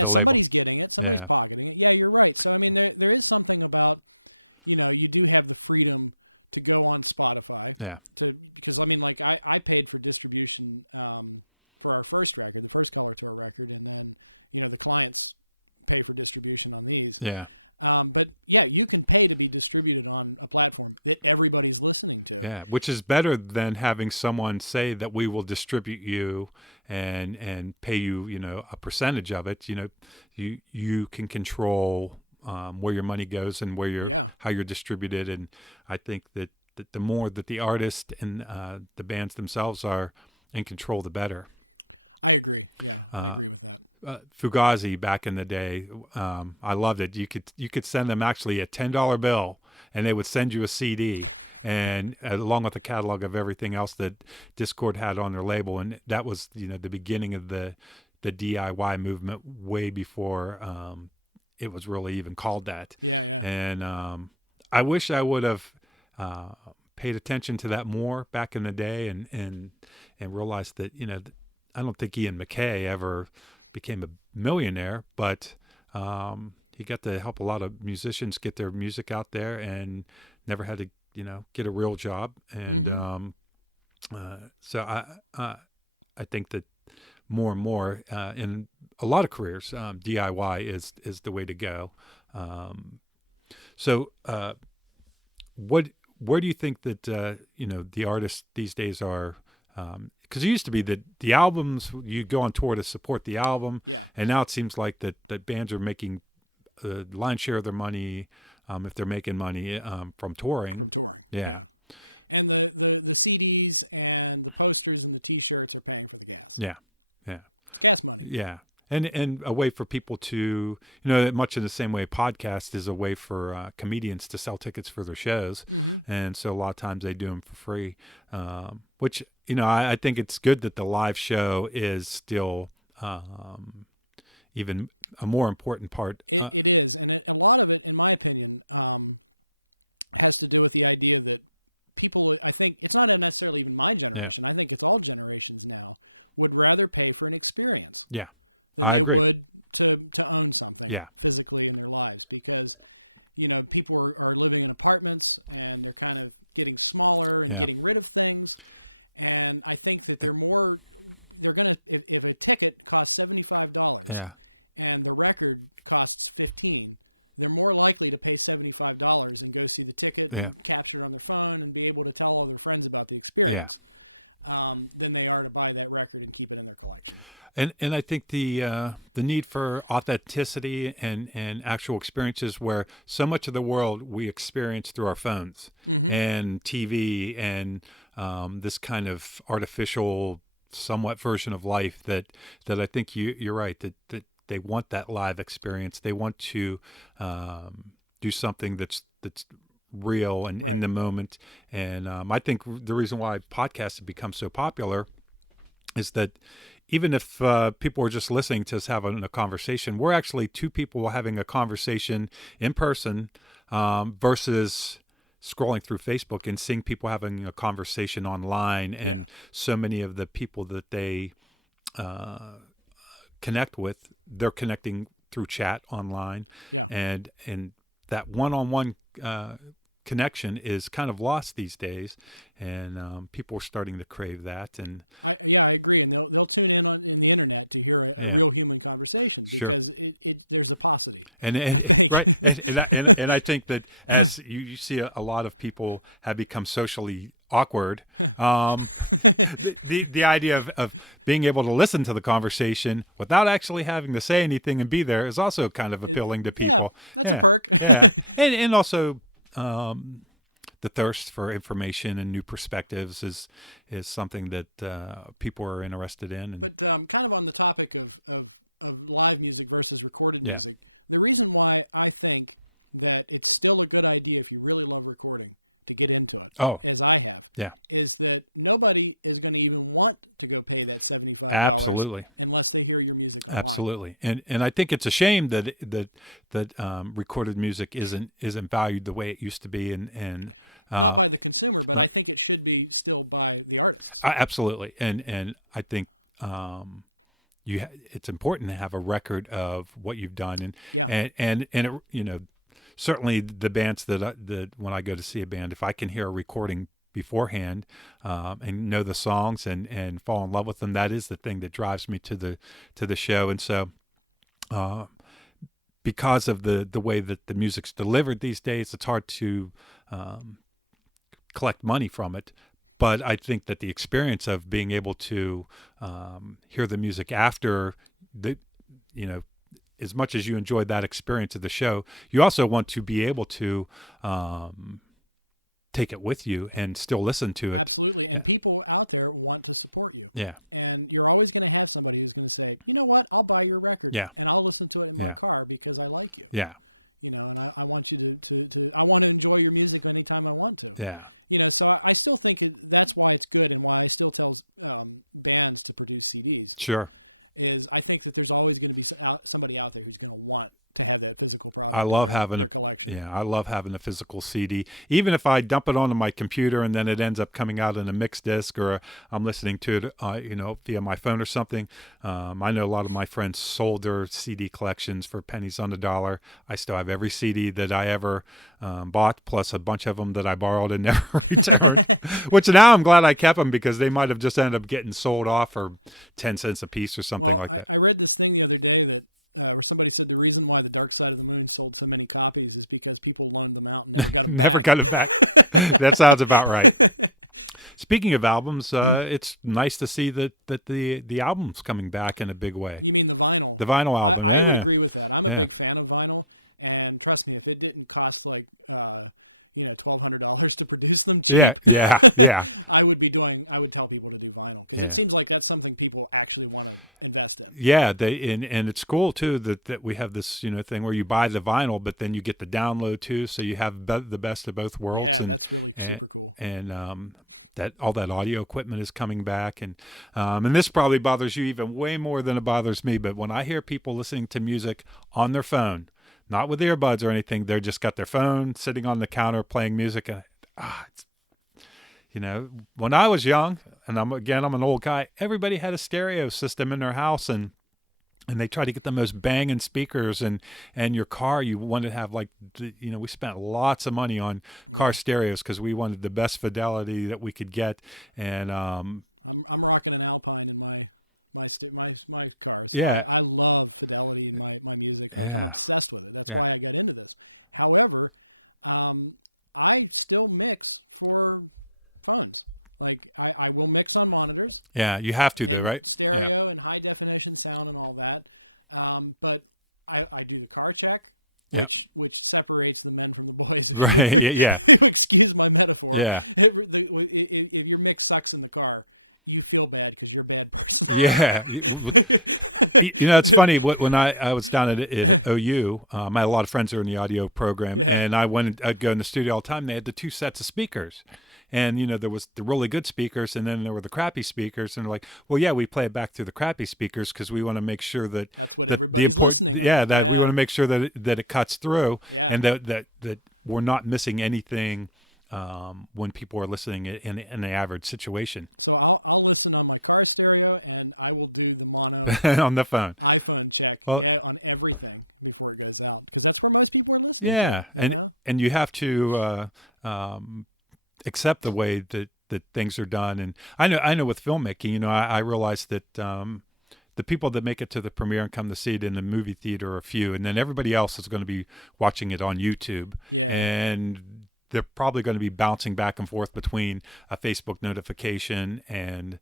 somebody's getting it. Somebody's pocketing it. Yeah, you're right. So, I mean, there is something about, you do have the freedom to go on Spotify. Yeah. Because, I mean, like, I paid for distribution for our first record, the first Colouratura record, and then, the clients pay for distribution on these. Yeah. But yeah, you can pay to be distributed on a platform that everybody's listening to. Yeah, which is better than having someone say that we will distribute you and pay you, a percentage of it. You can control where your money goes and how you're distributed. And I think that the more that the artist and the bands themselves are in control, the better. I agree. Yeah, I agree with that. Fugazi back in the day, I loved it. You could send them actually a $10 bill, and they would send you a CD, and along with a catalog of everything else that Discord had on their label. And that was the beginning of the DIY movement, way before it was really even called that. Yeah, yeah. And I wish I would have paid attention to that more back in the day, and realized that I don't think Ian MacKaye ever became a millionaire, but he got to help a lot of musicians get their music out there and never had to, get a real job. And so I think that more and more in a lot of careers, DIY is the way to go. So where do you think that the artists these days are? Because it used to be that the albums, you go on tour to support the album, and now it seems like that bands are making the lion's share of their money, if they're making money from touring. Yeah. And the CDs and the posters and the T-shirts are paying for the gas. Yeah, yeah. It's gas money. Yeah. And a way for people to, much in the same way podcast is a way for comedians to sell tickets for their shows. Mm-hmm. And so a lot of times they do them for free, which, I think it's good that the live show is still even a more important part. It is. And a lot of it, in my opinion, has to do with the idea that people, I think, it's not necessarily even my generation. I think it's all generations now, would rather pay for an experience. Yeah. Than they would to own something physically in their lives, because people are living in apartments and they're kind of getting smaller and getting rid of things, and I think that they're gonna if a ticket costs $75 and the record costs $15, they're more likely to pay $75 and go see the ticket and capture it on their phone and be able to tell all their friends about the experience than they are to buy that record and keep it in their collection. And I think the need for authenticity and actual experiences, where so much of the world we experience through our phones and TV and this kind of artificial, somewhat version of life that I think you're right, that they want that live experience. They want to do something that's real and in the moment. And I think the reason why podcasts have become so popular is that even if people are just listening to us having a conversation, we're actually two people having a conversation in person versus scrolling through Facebook and seeing people having a conversation online. And Yeah. so many of the people that they connect with, they're connecting through chat online. Yeah. And that one-on-one connection is kind of lost these days, and people are starting to crave that. And I agree, and they'll tune in the internet to hear a real human conversation because there's a paucity. And I think. right, and I think that as you see a lot of people have become socially awkward, the idea of being able to listen to the conversation without actually having to say anything and be there is also kind of appealing to people. Yeah, that's a perk. Yeah. and also the thirst for information and new perspectives is something that people are interested in. But kind of on the topic of live music versus recorded music, the reason why I think that it's still a good idea if you really love recording to get into it, as I have, is that nobody is going to even want to go pay that $75 unless they hear your music online. Absolutely, and I think it's a shame that recorded music isn't valued the way it used to be, and not by the consumer, but I think it should be still by the artists. Absolutely, and I think it's important to have a record of what you've done, and it, certainly the bands that when I go to see a band, if I can hear a recording beforehand and know the songs and fall in love with them, that is the thing that drives me to the show. And so because of the way that the music's delivered these days, it's hard to collect money from it. But I think that the experience of being able to hear the music after as much as you enjoyed that experience of the show, you also want to be able to take it with you and still listen to it. Absolutely. And people out there want to support you. Yeah. And you're always going to have somebody who's going to say, you know what, I'll buy your record and I'll listen to it in my car because I like you. Yeah. And I want you to I want to enjoy your music anytime I want to. Yeah. So I still think that's why it's good and why I still tell bands to produce CDs. Sure. Is I think that there's always going to be somebody out there who's going to want to have that physical product. I love having their collection. Yeah, I love having a physical CD. Even if I dump it onto my computer and then it ends up coming out in a mixed disc, or I'm listening to it, via my phone or something. I know a lot of my friends sold their CD collections for pennies on the dollar. I still have every CD that I ever bought, plus a bunch of them that I borrowed and never returned. Which now I'm glad I kept them because they might have just ended up getting sold off for 10 cents a piece or something like that. I read this thing the other day that. Where somebody said the reason why The Dark Side of the Moon sold so many copies is because people loaned them out and never got them back. Never got them back. That sounds about right. Speaking of albums, it's nice to see that the album's coming back in a big way. You mean the vinyl? The vinyl album. I would agree with that. I'm a big fan of vinyl, and trust me, if it didn't cost like $1,200 to produce them cheap, yeah. I would tell people to do vinyl because it seems like that's something people actually want to invest in. Yeah, and it's cool too that we have this thing where you buy the vinyl, but then you get the download too, so you have the best of both worlds. Yeah, that's really super cool. And that all that audio equipment is coming back, and this probably bothers you even way more than it bothers me. But when I hear people listening to music on their phone, not with earbuds or anything, they're just got their phone sitting on the counter playing music. And when I was young, and I'm an old guy, everybody had a stereo system in their house, and they try to get the most banging speakers, and your car, you wanted to have we spent lots of money on car stereos because we wanted the best fidelity that we could get. And I'm rocking an Alpine in my car, so I love fidelity in my music. I'm obsessed with it. That's why I got into this. However, I still mix for phones. Like I will mix on monitors. Yeah, you have to, though, right? Stereo and high definition sound and all that. But I do the car check, which separates the men from the boys. Right. Yeah. Excuse my metaphor. Yeah. If your mix sucks in the car, you feel bad because you're a bad person. Yeah. It's funny. When I was down at OU, I had a lot of friends who are in the audio program, and I'd go in the studio all the time. They had the two sets of speakers. And there was the really good speakers, and then there were the crappy speakers, and they're like, well, yeah, we play it back through the crappy speakers because we want to make sure that that's what that everybody's listening on. Yeah, that we want to make sure that it cuts through, Yeah. and that we're not missing anything when people are listening in an average situation. So I'll listen on my car stereo, and I will do the mono on the phone iPhone check, on everything before it goes out, because that's where most people are listening to. And you have to accept the way that things are done. And I know with filmmaking, I realize that the people that make it to the premiere and come to see it in the movie theater are a few, and then everybody else is going to be watching it on YouTube. Yeah. And they're probably going to be bouncing back and forth between a Facebook notification and,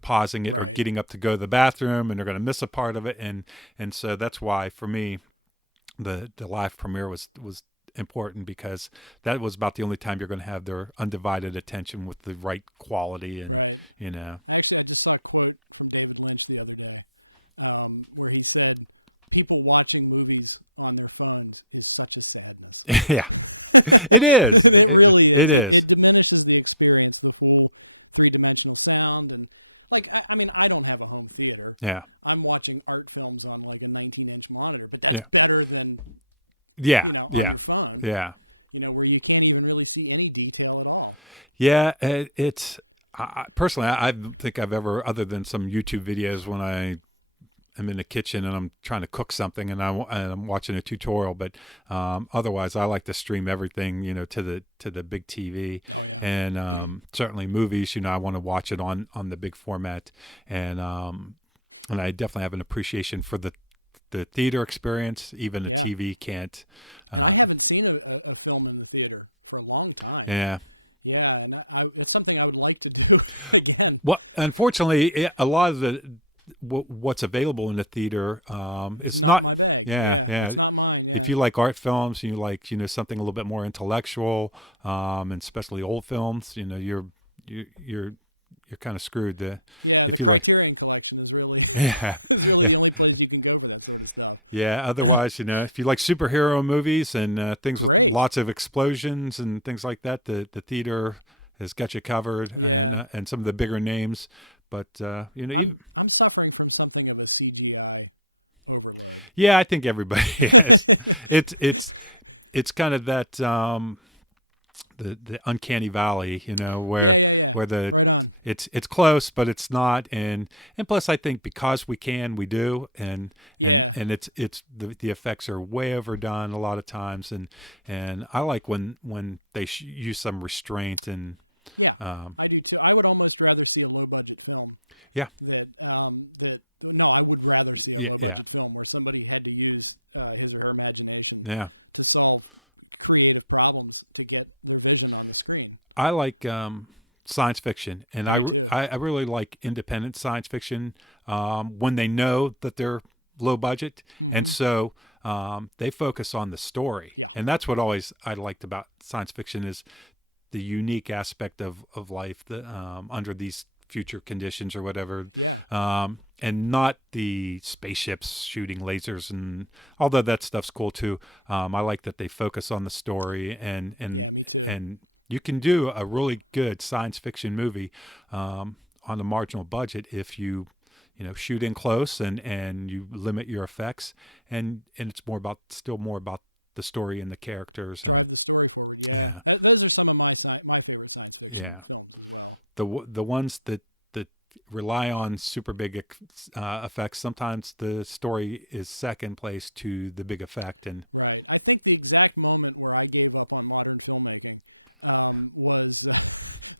pausing it or getting up to go to the bathroom, and they're going to miss a part of it. And so that's why, for me, the live premiere was important, because that was about the only time you're going to have their undivided attention with the right quality. And, right. I just saw a quote from David Lynch the other day, where he said, people watching movies on their phones is such a sadness. Yeah, it is. It really is. It is. It diminishes the experience, the full 3-dimensional sound. And I don't have a home theater. Yeah. I'm watching art films on like a 19-inch monitor, but that's better than, on your phone. Yeah. Where you can't even really see any detail at all. Yeah. Personally, I think I've ever, other than some YouTube videos when I'm in the kitchen and I'm trying to cook something and I'm watching a tutorial, but otherwise I like to stream everything, to the big TV. Oh yeah. And certainly movies, I want to watch it on the big format, and I definitely have an appreciation for the theater experience. Even the TV can't. And I haven't seen a film in the theater for a long time. Yeah. Yeah, and it's something I would like to do again. Well, unfortunately, a lot of what's available in the theater it's not my bag. Yeah, it's not mine. Yeah. If you like art films, you like something a little bit more intellectual, and especially old films, you're kind of screwed. The Criterion Collection is really the only place you can go for that sort of stuff. Yeah. Otherwise, if you like superhero movies and things with lots of explosions and things like that, the theater has got you covered. Yeah. And some of the bigger names. But I'm suffering from something of a CGI overload. Yeah, I think everybody is. It's kind of that the uncanny valley, where where the right on. It's close, but it's not, and plus I think because we do, and it's the effects are way overdone a lot of times, and I like when they use some restraint and. Yeah, I do too. I would almost rather see a low-budget film. Yeah. I would rather see a low-budget film where somebody had to use his or her imagination to solve creative problems to get their vision on the screen. I like science fiction, and I do too. I really like independent science fiction when they know that they're low budget, and so they focus on the story. Yeah, and that's what always I liked about science fiction is the unique aspect of life under these future conditions or whatever. Yeah. And not the spaceships shooting lasers, and although that stuff's cool too, I like that they focus on the story and yeah, me too. And you can do a really good science fiction movie on a marginal budget if you shoot in close and you limit your effects, and it's still more about the story and the characters. Drive the story forward. Yeah. Those are some of my favorite science fiction films as well. The ones that rely on super big effects, sometimes the story is second place to the big effect. And right. I think the exact moment where I gave up on modern filmmaking was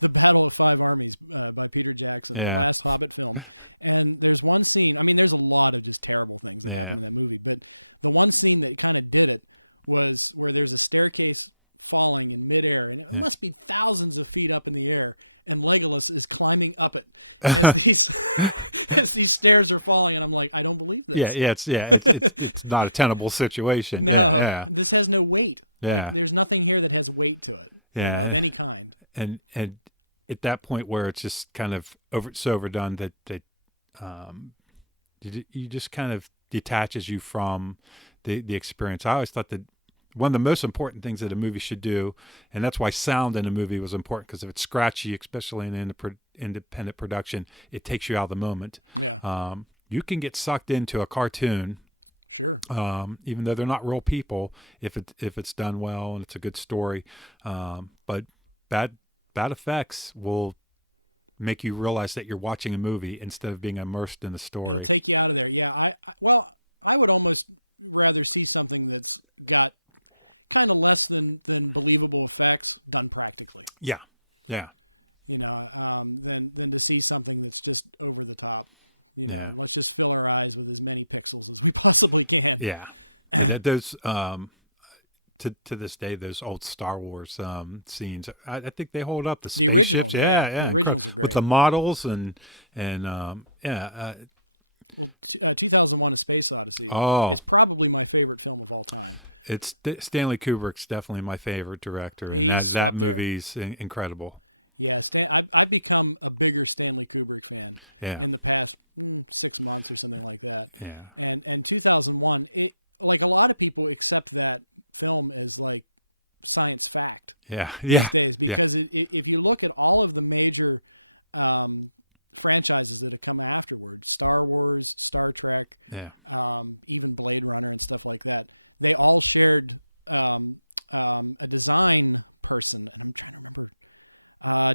The Battle of Five Armies by Peter Jackson, the last Hobbit film. And there's one scene, there's a lot of just terrible things that happen in that movie, but the one scene that kind of did it was where there's a staircase falling in midair, and it must be thousands of feet up in the air, and Legolas is climbing up it as these stairs are falling, and I'm like, I don't believe this. It's not a tenable situation. No, this has no weight. Yeah. Like, there's nothing here that has weight to it, of any kind. And at that point where it's just kind of overdone that you just kind of detaches you from the experience. I always thought that one of the most important things that a movie should do, and that's why sound in a movie was important, because if it's scratchy, especially in an independent production, it takes you out of the moment. Yeah. You can get sucked into a cartoon, Sure. even though they're not real people, if it's done well and it's a good story. But bad effects will make you realize that you're watching a movie instead of being immersed in the story. It'll take you out of there. Yeah. I would almost rather see something that's got kind of less than believable effects done practically. Yeah. Than to see something that's just over the top. Yeah. Let's just fill our eyes with as many pixels as we possibly can. Yeah. And those to this day, those old Star Wars scenes, I think they hold up. The originals, yeah, the originals are great with the models and Well, 2001: A Space Odyssey is probably my favorite film of all time. It's Stanley Kubrick's definitely my favorite director. And He's that up there. movie's incredible. Yeah, I've become a bigger Stanley Kubrick fan in the past 6 months or something like that. Yeah. And 2001, it, like a lot of people accept that film as like science fact these days, because if you look at all of the major franchises that have come afterward, Star Wars, Star Trek, even Blade Runner and stuff like that, they all shared a design person, and I'm trying to remember,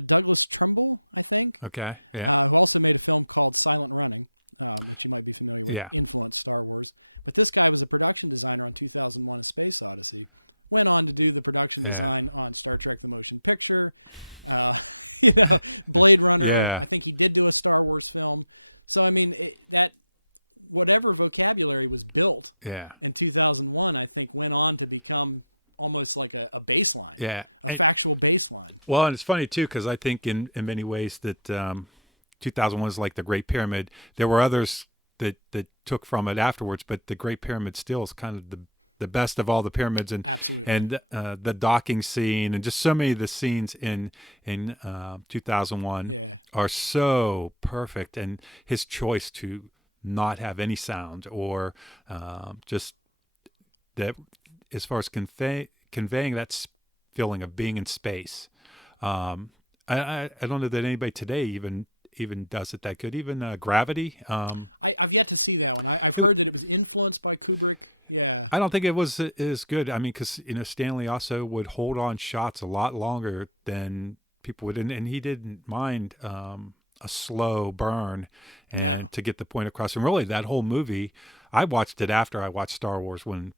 Douglas Trumbull, I think. Okay. Who also made a film called Silent Running, which you might be familiar with, influenced Star Wars. But this guy was a production designer on 2001: A Space Odyssey. Went on to do the production design on Star Trek: The Motion Picture, Blade Runner. Yeah. I think he did do a Star Wars film. So I mean, that whatever vocabulary was built in 2001, I think went on to become almost like a baseline, a factual baseline. Well, and it's funny too, because I think in many ways that 2001 is like the Great Pyramid. There were others that took from it afterwards, but the Great Pyramid still is kind of the best of all the pyramids, and absolutely, and the docking scene, and just so many of the scenes in 2001 are so perfect. And his choice to not have any sound, or just that, as far as conveying that feeling of being in space. I don't know that anybody today even does it that good. Even Gravity. I've yet to see that one. I've heard that it was influenced by Kubrick. Yeah. I don't think it was as good. I mean, because Stanley also would hold on shots a lot longer than people would, and he didn't mind a slow burn to get the point across. And really, that whole movie, I watched it after I watched Star Wars when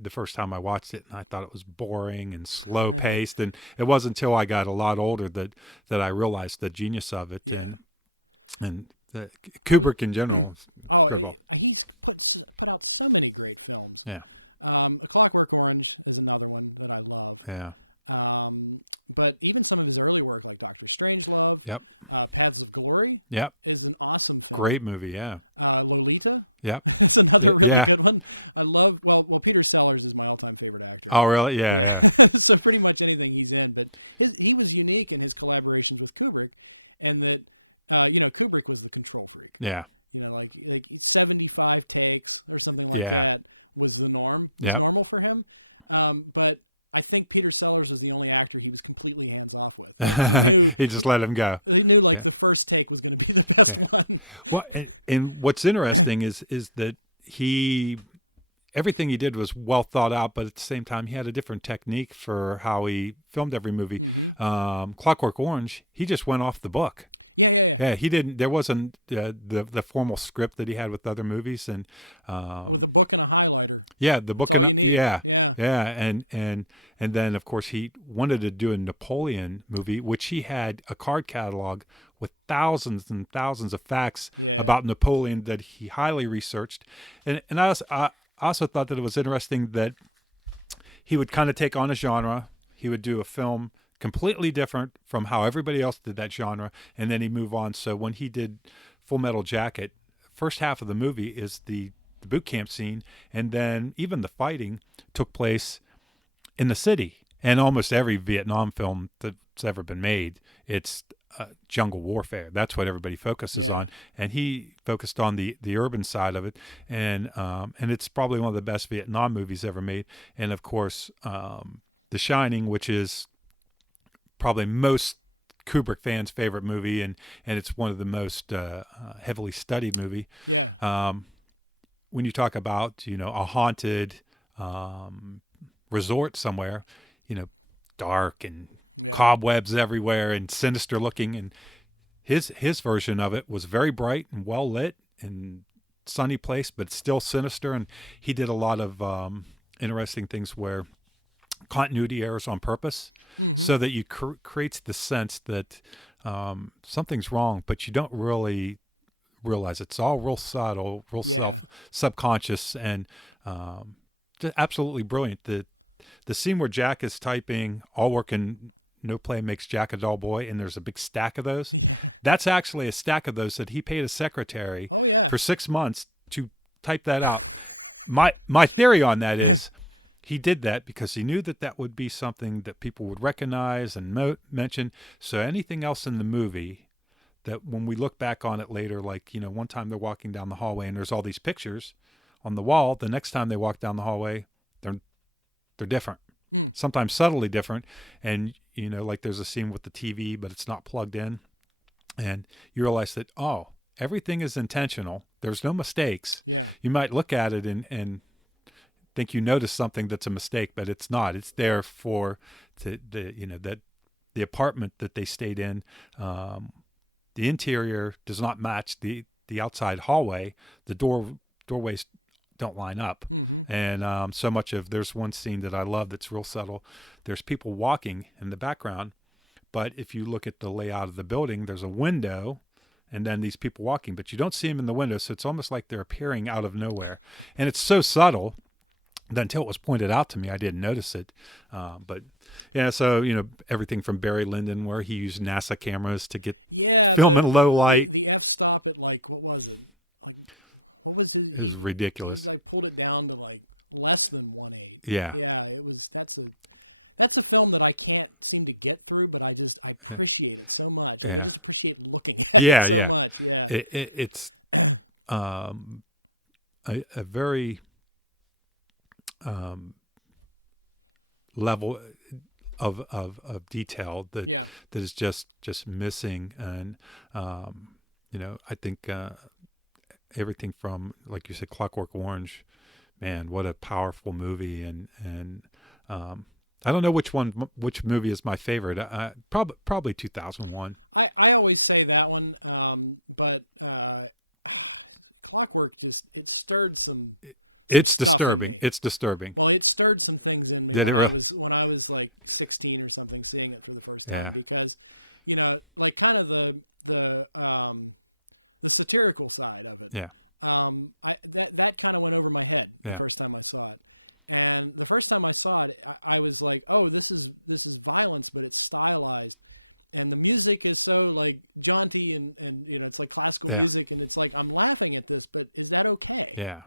the first time I watched it, and I thought it was boring and slow paced. And it wasn't until I got a lot older that I realized the genius of it. Yeah. And Kubrick in general. He's put out so many great films. Yeah. A Clockwork Orange is another one that I love. Yeah. But even some of his early work, like Doctor Strangelove, Paths of Glory, is an awesome film. Great movie, yeah. Lolita, is another really good one. I love. Well, Peter Sellers is my all-time favorite actor. Oh, really? Yeah. So pretty much anything he's in, but he was unique in his collaborations with Kubrick, and that Kubrick was the control freak. Yeah. Like 75 takes or something like that was the norm. Was normal for him, but I think Peter Sellers was the only actor he was completely hands off with. Like, he knew he just let him go. He knew the first take was going to be the best one. Well, and what's interesting is that everything he did was well thought out, but at the same time he had a different technique for how he filmed every movie. Mm-hmm. Clockwork Orange, he just went off the book. Yeah. He didn't. There wasn't the formal script that he had with other movies, and with a book and a highlighter. Yeah, the book. That's all you need. Yeah. And then of course he wanted to do a Napoleon movie, which he had a card catalog with thousands and thousands of facts about Napoleon that he highly researched, and I also thought that it was interesting that he would kind of take on a genre. He would do a film completely different from how everybody else did that genre, and then he'd move on. So when he did Full Metal Jacket, first half of the movie is the boot camp scene, and then even the fighting took place in the city. And almost every Vietnam film that's ever been made, it's jungle warfare. That's what everybody focuses Yeah. on, and he focused on the urban side of it, and it's probably one of the best Vietnam movies ever made. And of course, The Shining, which is probably most Kubrick fans' favorite movie, and it's one of the most heavily studied movie. Yeah. When you talk about a haunted resort somewhere, dark and Yeah. cobwebs everywhere and sinister looking, and his version of it was very bright and well lit and sunny place, but still sinister. And he did a lot of interesting things where continuity errors on purpose, so that you creates the sense that something's wrong, but you don't really realize it's all real subtle, real subconscious, and just absolutely brilliant. The scene where Jack is typing "all work and no play makes Jack a dull boy," and there's a big stack of those. Yeah. That's actually a stack of those that he paid a secretary Oh yeah. for 6 months to type that out. My theory on that is he did that because he knew that that would be something that people would recognize and mention. So anything else in the movie that when we look back on it later, like, one time they're walking down the hallway and there's all these pictures on the wall. The next time they walk down the hallway, they're different, sometimes subtly different. And, like there's a scene with the TV, but it's not plugged in. And you realize that, everything is intentional. There's no mistakes. Yeah. You might look at it and think you notice something that's a mistake, but it's not. It's there for that the apartment that they stayed in, the interior does not match the outside hallway. The doorways don't line up. And so much of, there's one scene that I love that's real subtle. There's people walking in the background, but if you look at the layout of the building, there's a window and then these people walking, but you don't see them in the window. So it's almost like they're appearing out of nowhere. And it's so subtle that until it was pointed out to me, I didn't notice it. But yeah, so, everything from Barry Lyndon, where he used NASA cameras to get film in low light. The f-stop at what was it? What was his? It was ridiculous. He pulled it down to less than 1/8. Yeah. Yeah. It was. That's a film that I can't seem to get through, but I appreciate it so much. I just appreciate looking at it so much. Yeah. It's a very level of detail that is just missing. And I think everything from, like you said, Clockwork Orange, man, what a powerful movie. And I don't know which movie is my favorite. Probably 2001. I always say that one, but Clockwork it stirred some It's stuff disturbing. in me. It's disturbing. Well, it stirred some things in me Did when it really? when I was 16 or something, seeing it for the first time, Yeah. because kind of the satirical side of it. Yeah. That kind of went over my head the Yeah. first time I saw it. And the first time I saw it, I was like, "Oh, this is violence, but it's stylized." And the music is so jaunty and it's like classical Yeah. music, and it's like I'm laughing at this, but is that okay? Yeah.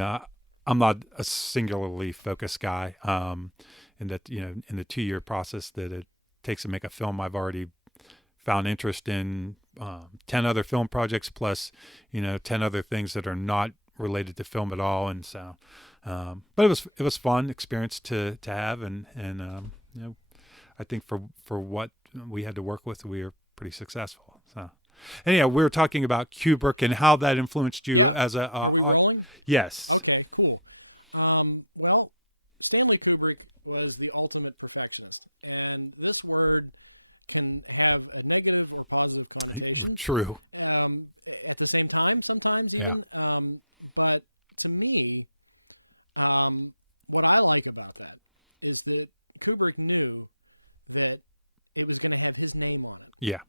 I'm not a singularly focused guy. And that, in the 2-year process that it takes to make a film, I've already found interest in 10 other film projects plus, 10 other things that are not related to film at all. And so, but it was fun experience to have. And I think for what we had to work with, we were pretty successful. So anyhow, we were talking about Kubrick and how that influenced you as a, are we rolling? Yes. Okay, cool. Well, Stanley Kubrick was the ultimate perfectionist, and this word can have a negative or positive connotation. True. At the same time, sometimes even. Yeah. But to me, what I like about that is that Kubrick knew that it was going to have his name on it. Yeah.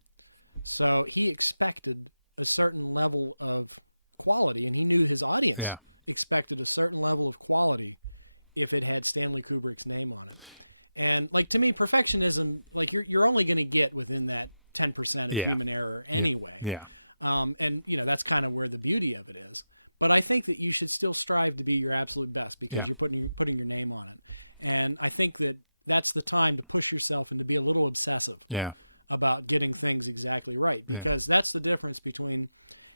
So he expected a certain level of quality, and he knew his audience expected a certain level of quality if it had Stanley Kubrick's name on it. And like, to me, perfectionism, like you're only going to get within that 10% of human error anyway. Yeah. And that's kind of where the beauty of it is. But I think that you should still strive to be your absolute best because you're putting your name on it. And I think that that's the time to push yourself and to be a little obsessive about getting things exactly right, because that's the difference between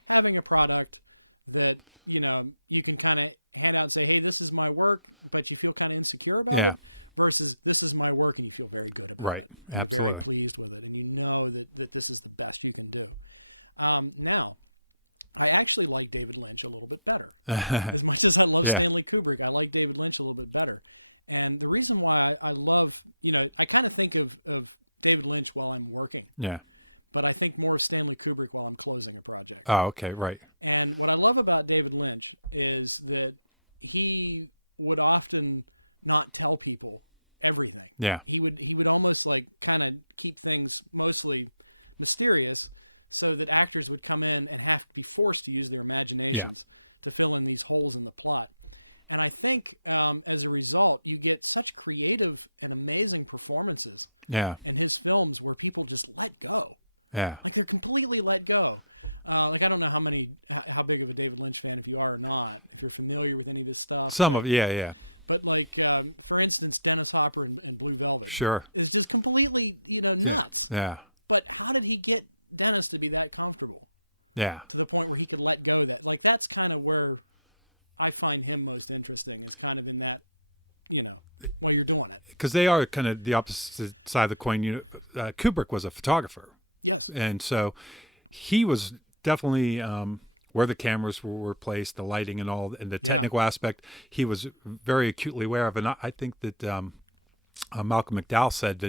having a product that, you can kind of hand out and say, hey, this is my work, but you feel kind of insecure about it, versus this is my work and you feel very good about it. And you're very pleased with it. And you know that this is the best you can do. Now, I actually like David Lynch a little bit better. As much as I love Stanley Kubrick, I like David Lynch a little bit better. And the reason why I love, I kind of think of David Lynch while I'm working. Yeah. But I think more of Stanley Kubrick while I'm closing a project. Oh, okay, right. And what I love about David Lynch is that he would often not tell people everything. Yeah. He would almost like kind of keep things mostly mysterious so that actors would come in and have to be forced to use their imaginations to fill in these holes in the plot. And I think as a result, you get such creative and amazing performances in his films where people just let go. Yeah. Like they're completely let go. Like I don't know how big of a David Lynch fan if you are or not, if you're familiar with any of his stuff. But like, for instance, Dennis Hopper in Blue Velvet. Sure. Is just completely, nuts. Yeah. But how did he get Dennis to be that comfortable? Yeah. To the point where he could let go that. Like that's kind of where I find him most interesting, is kind of in that, while you're doing it. Because they are kind of the opposite side of the coin. Kubrick was a photographer. Yes. And so he was definitely where the cameras were placed, the lighting and all, and the technical aspect, he was very acutely aware of. And I think that Malcolm McDowell said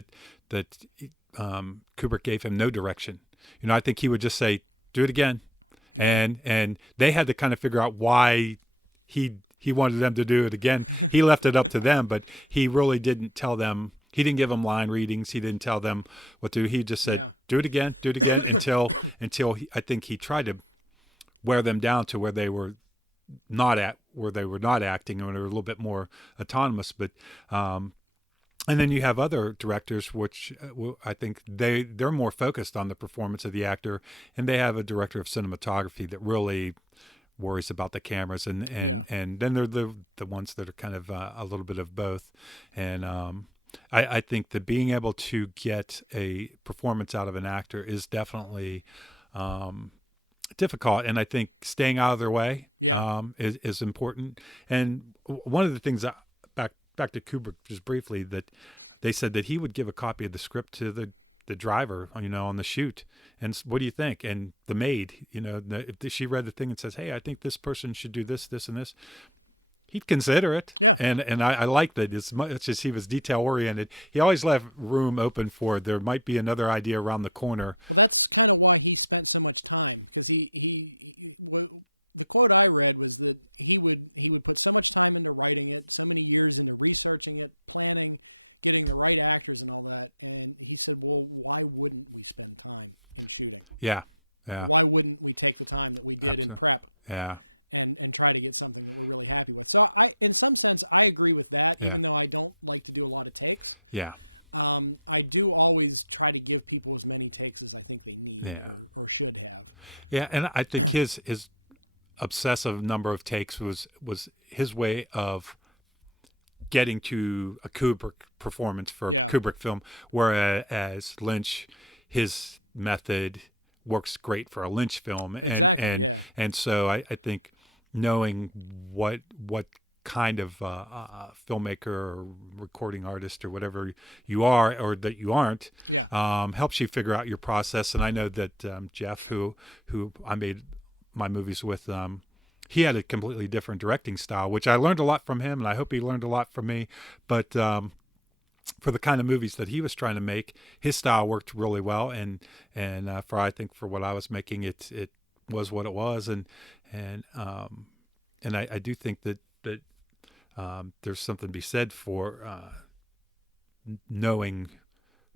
that Kubrick gave him no direction. I think he would just say, do it again. Yeah. And they had to kind of figure out why he wanted them to do it again. He left it up to them, but he really didn't tell them. He didn't give them line readings. He didn't tell them what to do. He just said, do it again until I think he tried to wear them down to where they were not acting, and they were a little bit more autonomous. But and then you have other directors, which I think they're more focused on the performance of the actor, and they have a director of cinematography that really worries about the cameras, and then they're the ones that are kind of a little bit of both. And I think that being able to get a performance out of an actor is definitely difficult, and I think staying out of their way is important. And one of the things back to Kubrick just briefly, that they said that he would give a copy of the script to the driver, on the shoot, and what do you think? And the maid, if she read the thing and says, hey, I think this person should do this, this, and this, he'd consider it. Yeah. And I liked that as much as he was detail oriented, he always left room open for there might be another idea around the corner. Well, that's kind of why he spent so much time, because the quote I read was that he would put so much time into writing it, so many years into researching it, planning, getting the right actors and all that. And he said, well, why wouldn't we spend time in shooting? Yeah. Why wouldn't we take the time that we did in prep? Yeah. And try to get something that we're really happy with. So in some sense, I agree with that, even though I don't like to do a lot of takes. Yeah. I do always try to give people as many takes as I think they need or should have. Yeah, and I think his obsessive number of takes was his way of getting to a Kubrick performance for a Kubrick film, whereas Lynch, his method works great for a Lynch film. Exactly. And so I think knowing what kind of filmmaker or recording artist or whatever you are or that you aren't, helps you figure out your process. And I know that Jeff, who I made my movies with, he had a completely different directing style, which I learned a lot from him, and I hope he learned a lot from me. But for the kind of movies that he was trying to make, his style worked really well, and I think for what I was making, it was what it was, and I do think that there's something to be said for knowing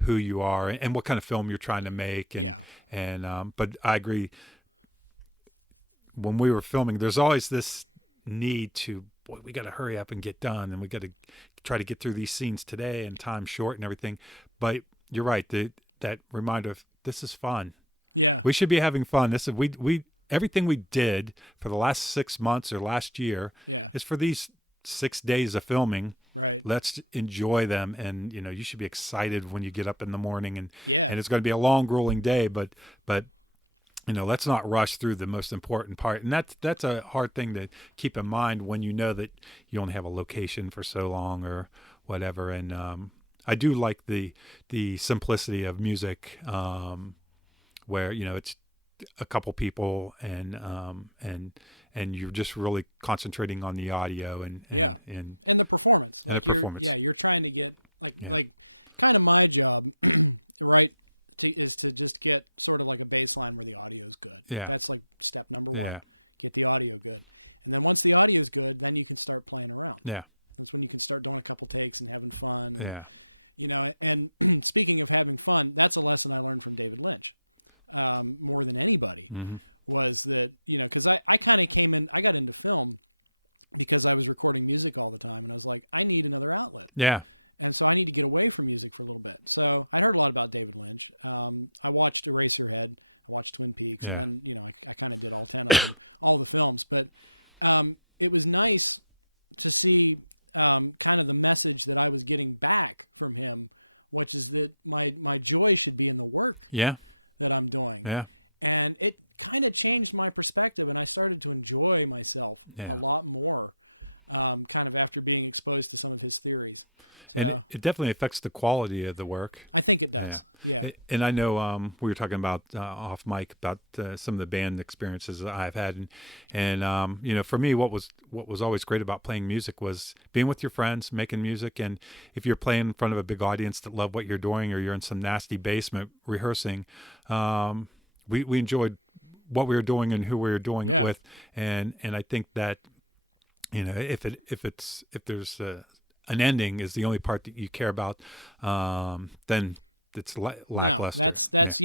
who you are and what kind of film you're trying to make, but I agree. When we were filming, there's always this need to, boy, we got to hurry up and get done, and we got to try to get through these scenes today, and time's short and everything. But you're right, that reminder of this is fun. Yeah, we should be having fun. This is we everything we did for the last 6 months or last year is for these 6 days of filming. Right. Let's enjoy them, and you should be excited when you get up in the morning, and it's going to be a long, grueling day, but let's not rush through the most important part. And that's a hard thing to keep in mind when you know that you only have a location for so long or whatever. And I do like the simplicity of music, where it's a couple people and you're just really concentrating on the audio and the performance. Like you're trying to get like kind of my job, right? Is to just get sort of like a baseline where the audio is good. Yeah. That's like step number one. Get the audio good. And then once the audio is good, then you can start playing around. Yeah. That's when you can start doing a couple takes and having fun. And, and speaking of having fun, that's a lesson I learned from David Lynch more than anybody, was that, because I kind of I got into film because I was recording music all the time. And I was like, I need another outlet. Yeah. And so I need to get away from music for a little bit. So I'd heard a lot about David Lynch. I watched Eraserhead. I watched Twin Peaks. And then, I kind of did all 10 of them, all the films. But it was nice to see kind of the message that I was getting back from him, which is that my joy should be in the work that I'm doing. Yeah. And it kind of changed my perspective, and I started to enjoy myself a lot more kind of after being exposed to some of his theories. So, and it definitely affects the quality of the work. I think it does. Yeah. And I know we were talking about off mic about some of the band experiences that I've had, and for me, what was always great about playing music was being with your friends, making music, and if you're playing in front of a big audience that love what you're doing, or you're in some nasty basement rehearsing, we enjoyed what we were doing and who we were doing it with, and I think that if there's an ending is the only part that you care about, then it's lackluster. No, that's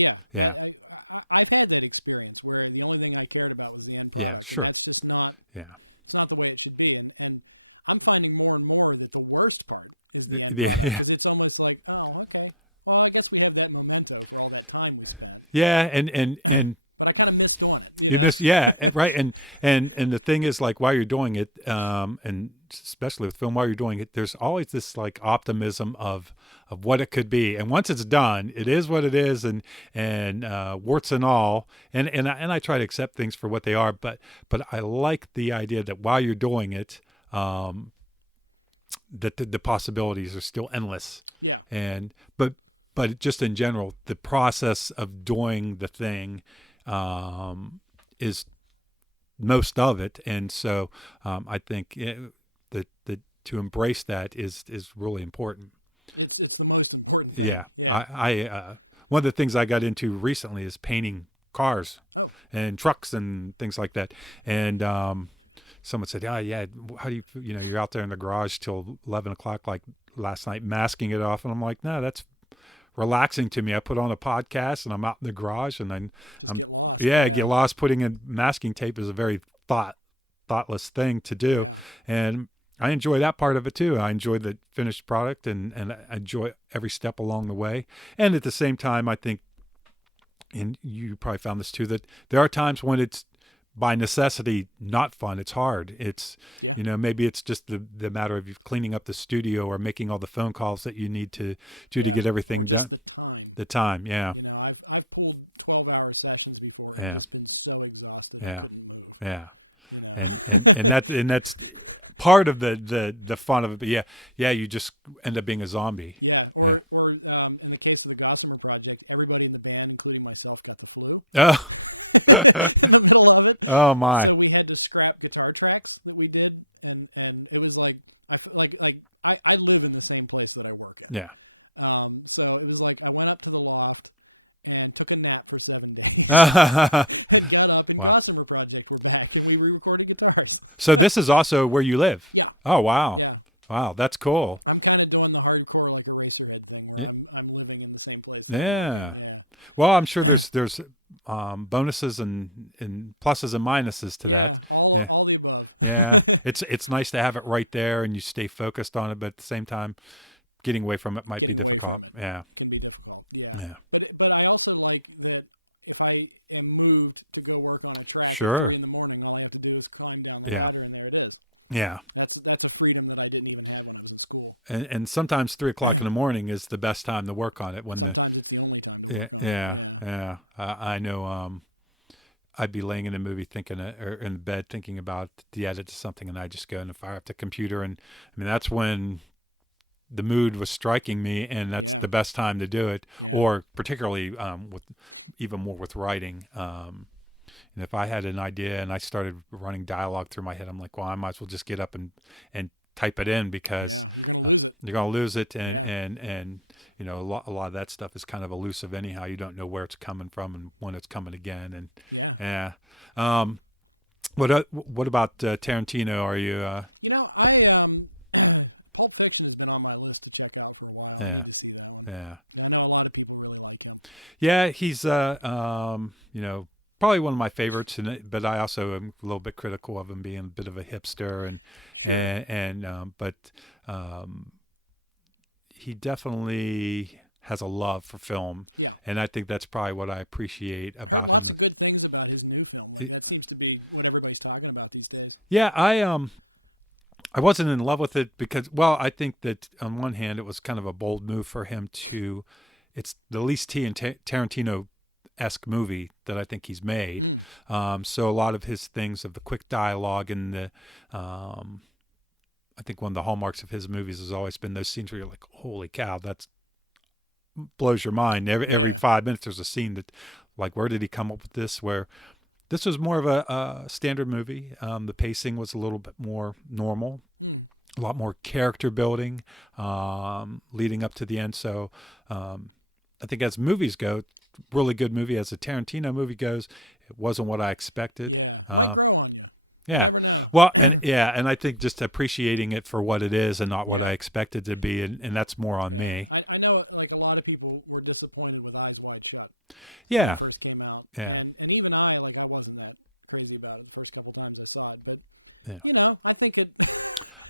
I've had that experience where the only thing I cared about was the end product, and that's just not. Yeah. It's not the way it should be, and I'm finding more and more that the worst part is the end product, because it's almost like, oh, okay, well, I guess we have that memento for all that time we spent. Yeah, and but I kind of missed on it, right. And the thing is, like, while you're doing it, and especially with film, while you're doing it, there's always this like optimism of what it could be. And once it's done, it is what it is, and warts and all. And I try to accept things for what they are, but I like the idea that while you're doing it, that the possibilities are still endless. Yeah. But just in general, the process of doing the thing is most of it, and so I think that to embrace that is really important. It's the most important thing. Yeah. I one of the things I got into recently is painting cars, and trucks and things like that, and someone said, how do you you're out there in the garage till 11 o'clock like last night masking it off, and I'm like, no, that's relaxing to me. I put on a podcast and I'm out in the garage, and I'm get lost. Get lost. Putting in masking tape is a very thoughtless thing to do, and I enjoy that part of it too. I enjoy the finished product, and I enjoy every step along the way. And at the same time, I think, and you probably found this too, that there are times when it's by necessity not fun. It's hard. It's Yeah. maybe it's just the matter of you cleaning up the studio or making all the phone calls that you need to do to get everything or just done. the time. The time, yeah. I've pulled 12-hour sessions before and Yeah. just been so exhausted I Yeah. couldn't move. Yeah. And That's part of the fun of it. But yeah, you just end up being a zombie. Yeah, or in the case of the Gossamer project, everybody in the band, including myself, got the flu Oh, in the middle of it. oh my. So we had to scrap guitar tracks that we did, and it was like I live in the same place that I work in. Yeah. So it was like I went up to the loft and took a nap for 7 days and got up, and Gossamer project were back, and we re-recorded guitars. So this is also where you live. Yeah. Oh wow. Yeah. Wow, that's cool. I'm kind of doing the hardcore like Eraserhead thing where I'm living in the same place that I'm working. Yeah. Well, I'm sure there's bonuses and pluses and minuses to that. Yeah, all the above. Yeah. It's nice to have it right there and you stay focused on it, but at the same time, getting away from it might be difficult. Yeah. Can be difficult. Yeah. Yeah. But I also like that if I am moved to go work on a track Sure. at 3 a.m, all I have to do is climb down the ladder, and there it is. Yeah. That's a freedom that I didn't even have when I was in school. And sometimes 3 o'clock in the morning is the best time to work on it. Sometimes it's the only time to work on it. Yeah. I know. I'd be laying in a movie or in bed thinking about the edit to something, and I just go and fire up the computer, and I mean that's when the mood was striking me, and that's the best time to do it. Yeah. Or particularly with even more with writing. And if I had an idea and I started running dialogue through my head, I'm like, well, I might as well just get up and type it in because you're going to lose it. You're going to lose it, and a lot of that stuff is kind of elusive anyhow. You don't know where it's coming from and when it's coming again. And yeah. What about Tarantino? Are you? I Pulp Fiction has been on my list to check out for a while. Yeah. I need to see that one. Yeah. I know a lot of people really like him. Yeah, he's probably one of my favorites, but I also am a little bit critical of him being a bit of a hipster and sure. But he definitely has a love for film. Yeah, and I think that's probably what I appreciate. I've heard lots of good things about his new film. Like that seems to be what everybody's talking about these days. Yeah, I wasn't in love with it because, well, I think that on one hand it was kind of a bold move for him to. It's the least Tarantino-esque movie that I think he's made. So a lot of his things of the quick dialogue and the, I think one of the hallmarks of his movies has always been those scenes where you're like, holy cow, that's blows your mind. Every 5 minutes there's a scene that, like, where did he come up with this? Where this was more of a standard movie. The pacing was a little bit more normal. A lot more character building leading up to the end. So I think as movies go, really good movie. As a Tarantino movie goes, it wasn't what I expected. Yeah, might grow on you. You never know. Well, yeah, and I think just appreciating it for what it is and not what I expected to be, and that's more on me. I know, like, a lot of people were disappointed with Eyes Wide Shut when it first came out, and even I wasn't that crazy about it the first couple times I saw it, but I think it,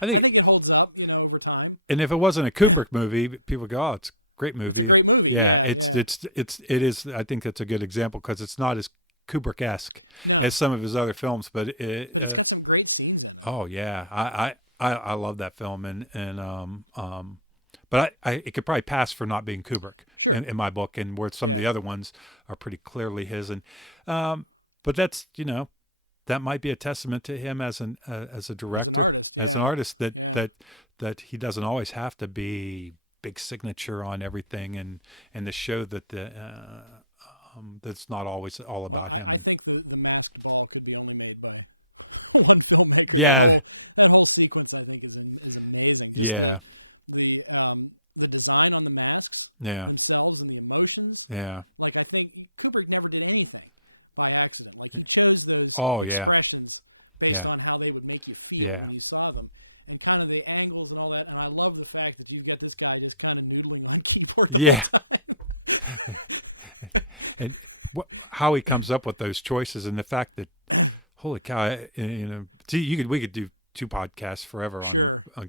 I think it holds up, over time. And if it wasn't a Kubrick movie, people would go, "Oh, it's a great movie." It's a great movie. It is. I think that's a good example because it's not as Kubrick-esque as some of his other films, but it's got some great scenes in it. Oh yeah, I love that film, but it could probably pass for not being Kubrick, sure, in my book, and where some of the other ones are pretty clearly his, and but that's that might be a testament to him as a director, as an artist, that he doesn't always have to be big signature on everything, and to show that that's not always all about him. I think the Masked Ball could be only made by one filmmaker. Yeah. That whole sequence I think is amazing. Just the design on the masks themselves and the emotions. Yeah. Like, I think Kubrick never did anything by accident. Like, he chose those expressions based on how they would make you feel when you saw them, and kind of the angles and all that. And I love the fact that you've got this guy just kind of noodling on keyboard the whole time. And how he comes up with those choices, and the fact that holy cow, we could do 2 podcasts forever on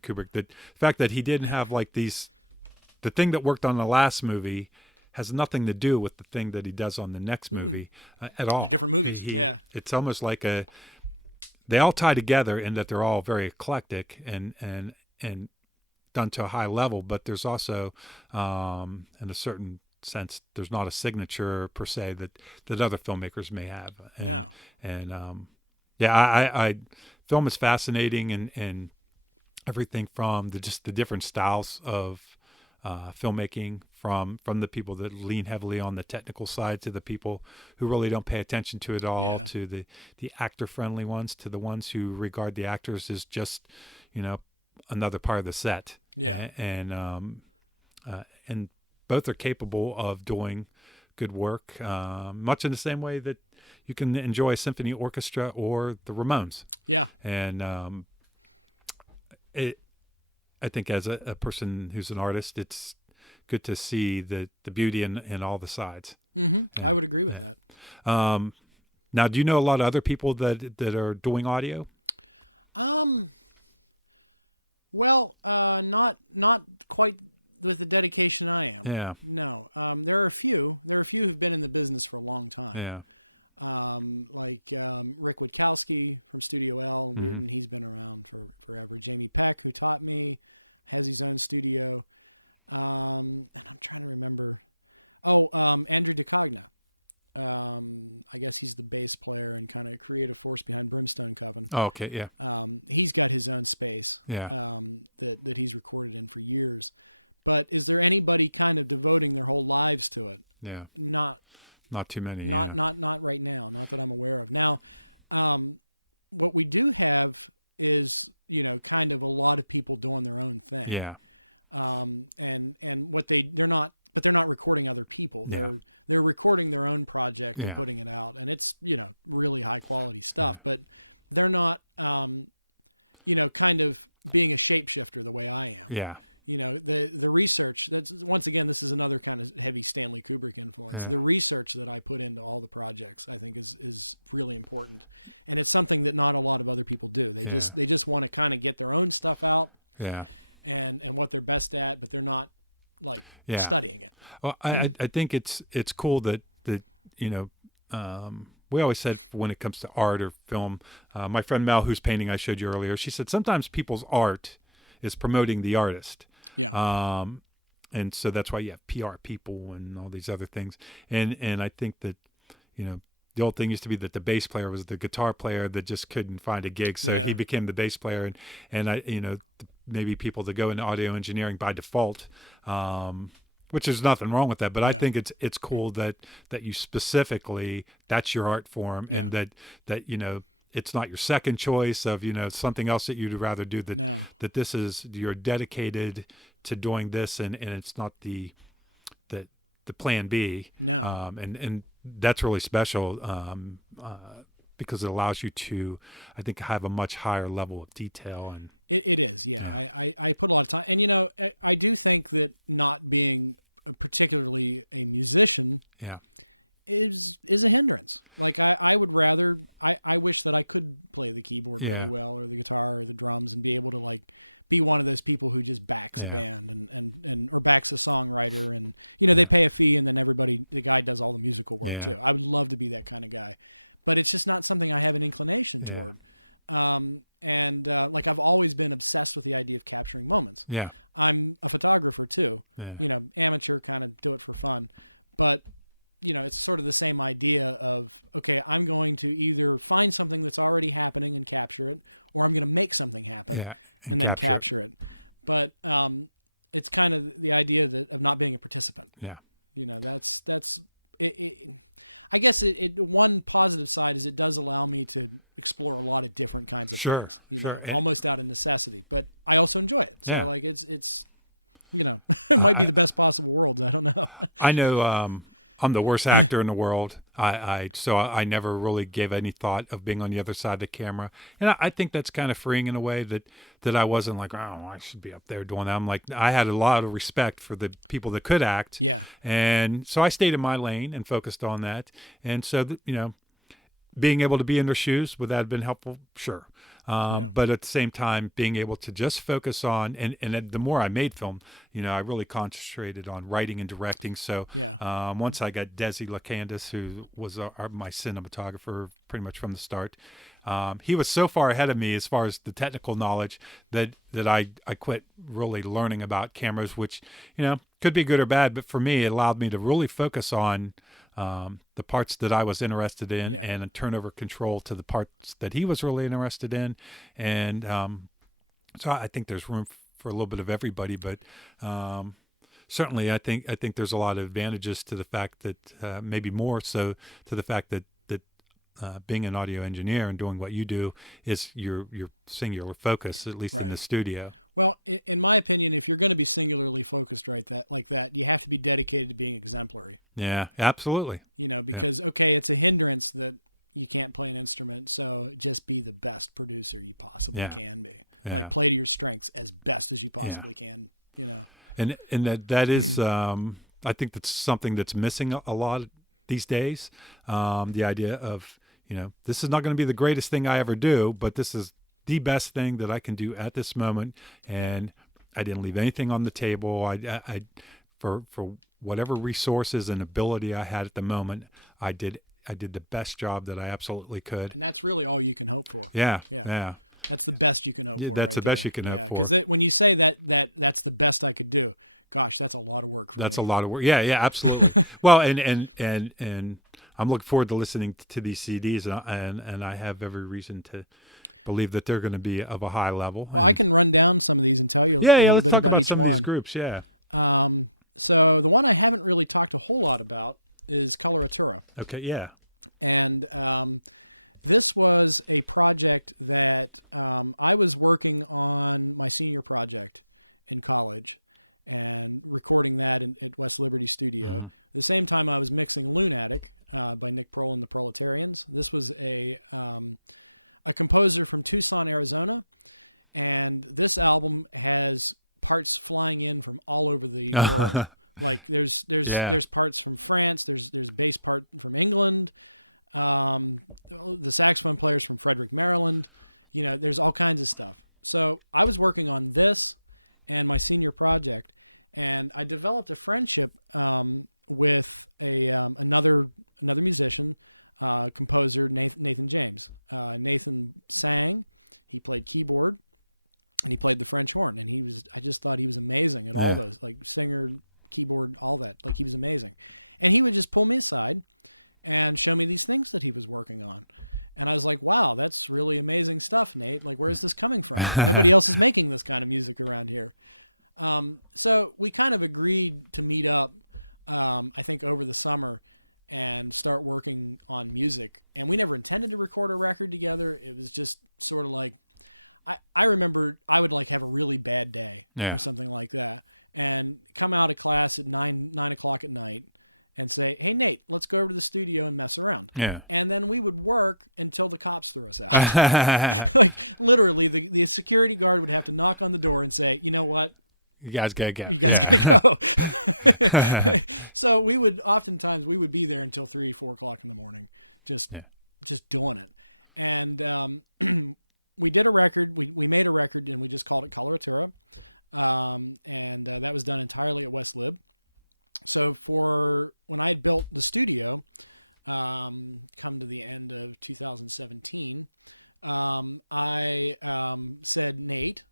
Kubrick. The fact that he didn't have like the thing that worked on the last movie has nothing to do with the thing that he does on the next movie at all. They're different movies. Yeah. It's almost like they all tie together in that they're all very eclectic and done to a high level, but there's also, in a certain sense, there's not a signature per se that other filmmakers may have. I film is fascinating and everything from the different styles of filmmaking from the people that lean heavily on the technical side to the people who really don't pay attention to it all, to the actor friendly ones, to the ones who regard the actors as just, another part of the set. Yeah. And both are capable of doing good work, much in the same way that you can enjoy a symphony orchestra or the Ramones. Yeah. And I think as a person who's an artist, it's good to see the beauty in all the sides. Mm-hmm. I would agree with that. Now, do you know a lot of other people that are doing audio? Well, not quite with the dedication I am. Yeah. No. There are a few who've been in the business for a long time. Yeah. Like Rick Witkowski from Studio L and Weird, and he's been around for forever. Jamie Peck, who taught me, has his own studio. And I'm trying to remember. Andrew DeCogna. I guess he's the bass player and kind of creative force behind Brimstone Coven. Oh, okay, yeah. He's got his own space. Yeah. That he's recorded in for years. But is there anybody kind of devoting their whole lives to it? Yeah. Not too many. Not right now. Not that I'm aware of. Now, what we do have is, kind of a lot of people doing their own thing. Yeah. And what they're not recording other people. They're recording their own project and putting it out, and it's, really high quality stuff, but they're not, kind of being a shapeshifter the way I am. Yeah. The research, that's, once again, this is another kind of heavy Stanley Kubrick influence. Yeah. The research that I put into all the projects, I think is really important. And it's something that not a lot of other people do. They just want to kind of get their own stuff out. Yeah. And what they're best at, but they're not studying it. Well, I think it's cool that we always said when it comes to art or film, my friend Mel, whose painting I showed you earlier, she said sometimes people's art is promoting the artist. Yeah. And so that's why you have PR people and all these other things. And I think that, the old thing used to be that the bass player was the guitar player that just couldn't find a gig. So he became the bass player. And I, maybe people that go into audio engineering by default, which there's nothing wrong with that. But I think it's cool that you specifically, that's your art form, and that it's not your second choice of, something else that you'd rather do, that this is, you're dedicated to doing this, and it's not the plan B. No. And that's really special, because it allows you to, I think, have a much higher level of detail. And it is. Yeah. I put a lot of time, and, I do think that not being particularly a musician is a hindrance. Like I would rather, I wish that I could play the keyboard really well, or the guitar or the drums, and be able to be one of those people who just backs a band and or backs a songwriter, and they pay a fee and then the guy does all the musical work too. I would love to be that kind of guy, but it's just not something I have an inclination toward. I've always been obsessed with the idea of capturing moments. Yeah. I'm a photographer too, amateur, kind of do it for fun, but it's sort of the same idea of, okay, I'm going to either find something that's already happening and capture it, or I'm going to make something happen and then capture it. But it's kind of the idea of not being a participant. Yeah. That's it. I guess one positive side is it does allow me to explore a lot of different kinds of things, almost out of necessity, but I also enjoy it. So it's it might be the best possible worlds. I don't know. I know, I'm the worst actor in the world. So I never really gave any thought of being on the other side of the camera. And I think that's kind of freeing in a way that I wasn't like, oh, I should be up there doing that. I'm like, I had a lot of respect for the people that could act. Yeah. And so I stayed in my lane and focused on that. And so, being able to be in their shoes, would that have been helpful? Sure. But at the same time, being able to just focus on, and the more I made film, I really concentrated on writing and directing. So once I got Desi Lacandis, who was my cinematographer pretty much from the start, he was so far ahead of me as far as the technical knowledge that I quit really learning about cameras, which, could be good or bad. But for me, it allowed me to really focus on the parts that I was interested in and turn over control to the parts that he was really interested in. And so I think there's room for a little bit of everybody, but certainly I think there's a lot of advantages to the fact that maybe more so to the fact that being an audio engineer and doing what you do is your singular focus, at least in the studio. Well, in my opinion, if you're going to be singularly focused like that, you have to be dedicated to being exemplary. Yeah, absolutely. Because, okay, it's a hindrance that you can't play an instrument, so just be the best producer you possibly can be. Yeah. Like, play to your strengths as best as you possibly can, And that is, I think that's something that's missing a lot these days. The idea of, this is not going to be the greatest thing I ever do, but this is the best thing that I can do at this moment. And I didn't leave anything on the table. I for whatever resources and ability I had at the moment, I did the best job that I absolutely could. And that's really all you can hope for. Yeah. That's the best you can hope for. That's the best you can hope for. Because when you say that's the best I could do, gosh, that's a lot of work for me. That's a lot of work. Yeah, absolutely. Well, and I'm looking forward to listening to these CDs, and I have every reason to believe that they're going to be of a high level. Well, I can run down some of these and tell you a little bit about each some one. Of these groups, yeah. So the one I haven't really talked a whole lot about is Colouratura. Okay, yeah. And this was a project that I was working on my senior project in college and recording that at West Liberty Studio. Mm-hmm. The same time I was mixing Lunatic by Nick Prol and the Proletarians. This was a composer from Tucson, Arizona, and this album has parts flying in from all over the world. Like there's parts from France, there's bass part from England, the saxophone players from Frederick, Maryland. There's all kinds of stuff. So I was working on this and my senior project, and I developed a friendship with another musician, composer, Nathan James. Nathan sang, he played keyboard, and he played the French horn, and I just thought he was amazing at all those, like singer, keyboard, all that. Like, he was amazing. And he would just pull me aside and show me these things that he was working on. And I was like, wow, that's really amazing stuff, Nate. Like, where's this coming from? Nobody else is making this kind of music around here. So we kind of agreed to meet up, I think over the summer, and start working on music. And we never intended to record a record together. It was just sort of like, I remember I would like have a really bad day or something like that, and come out of class at 9 o'clock at night and say, hey, Nate, let's go over to the studio and mess around. Yeah. And then we would work until the cops threw us out. Like, literally, the security guard would have to knock on the door and say, you know what? You guys got to go. You guys got to go. So oftentimes we would be there until 3, 4 o'clock in the morning, just doing it. And we did a record. We made a record, and we just called it Colouratura. And that was done entirely at West Lib. So when I had built the studio, come to the end of 2017, I said, Nate,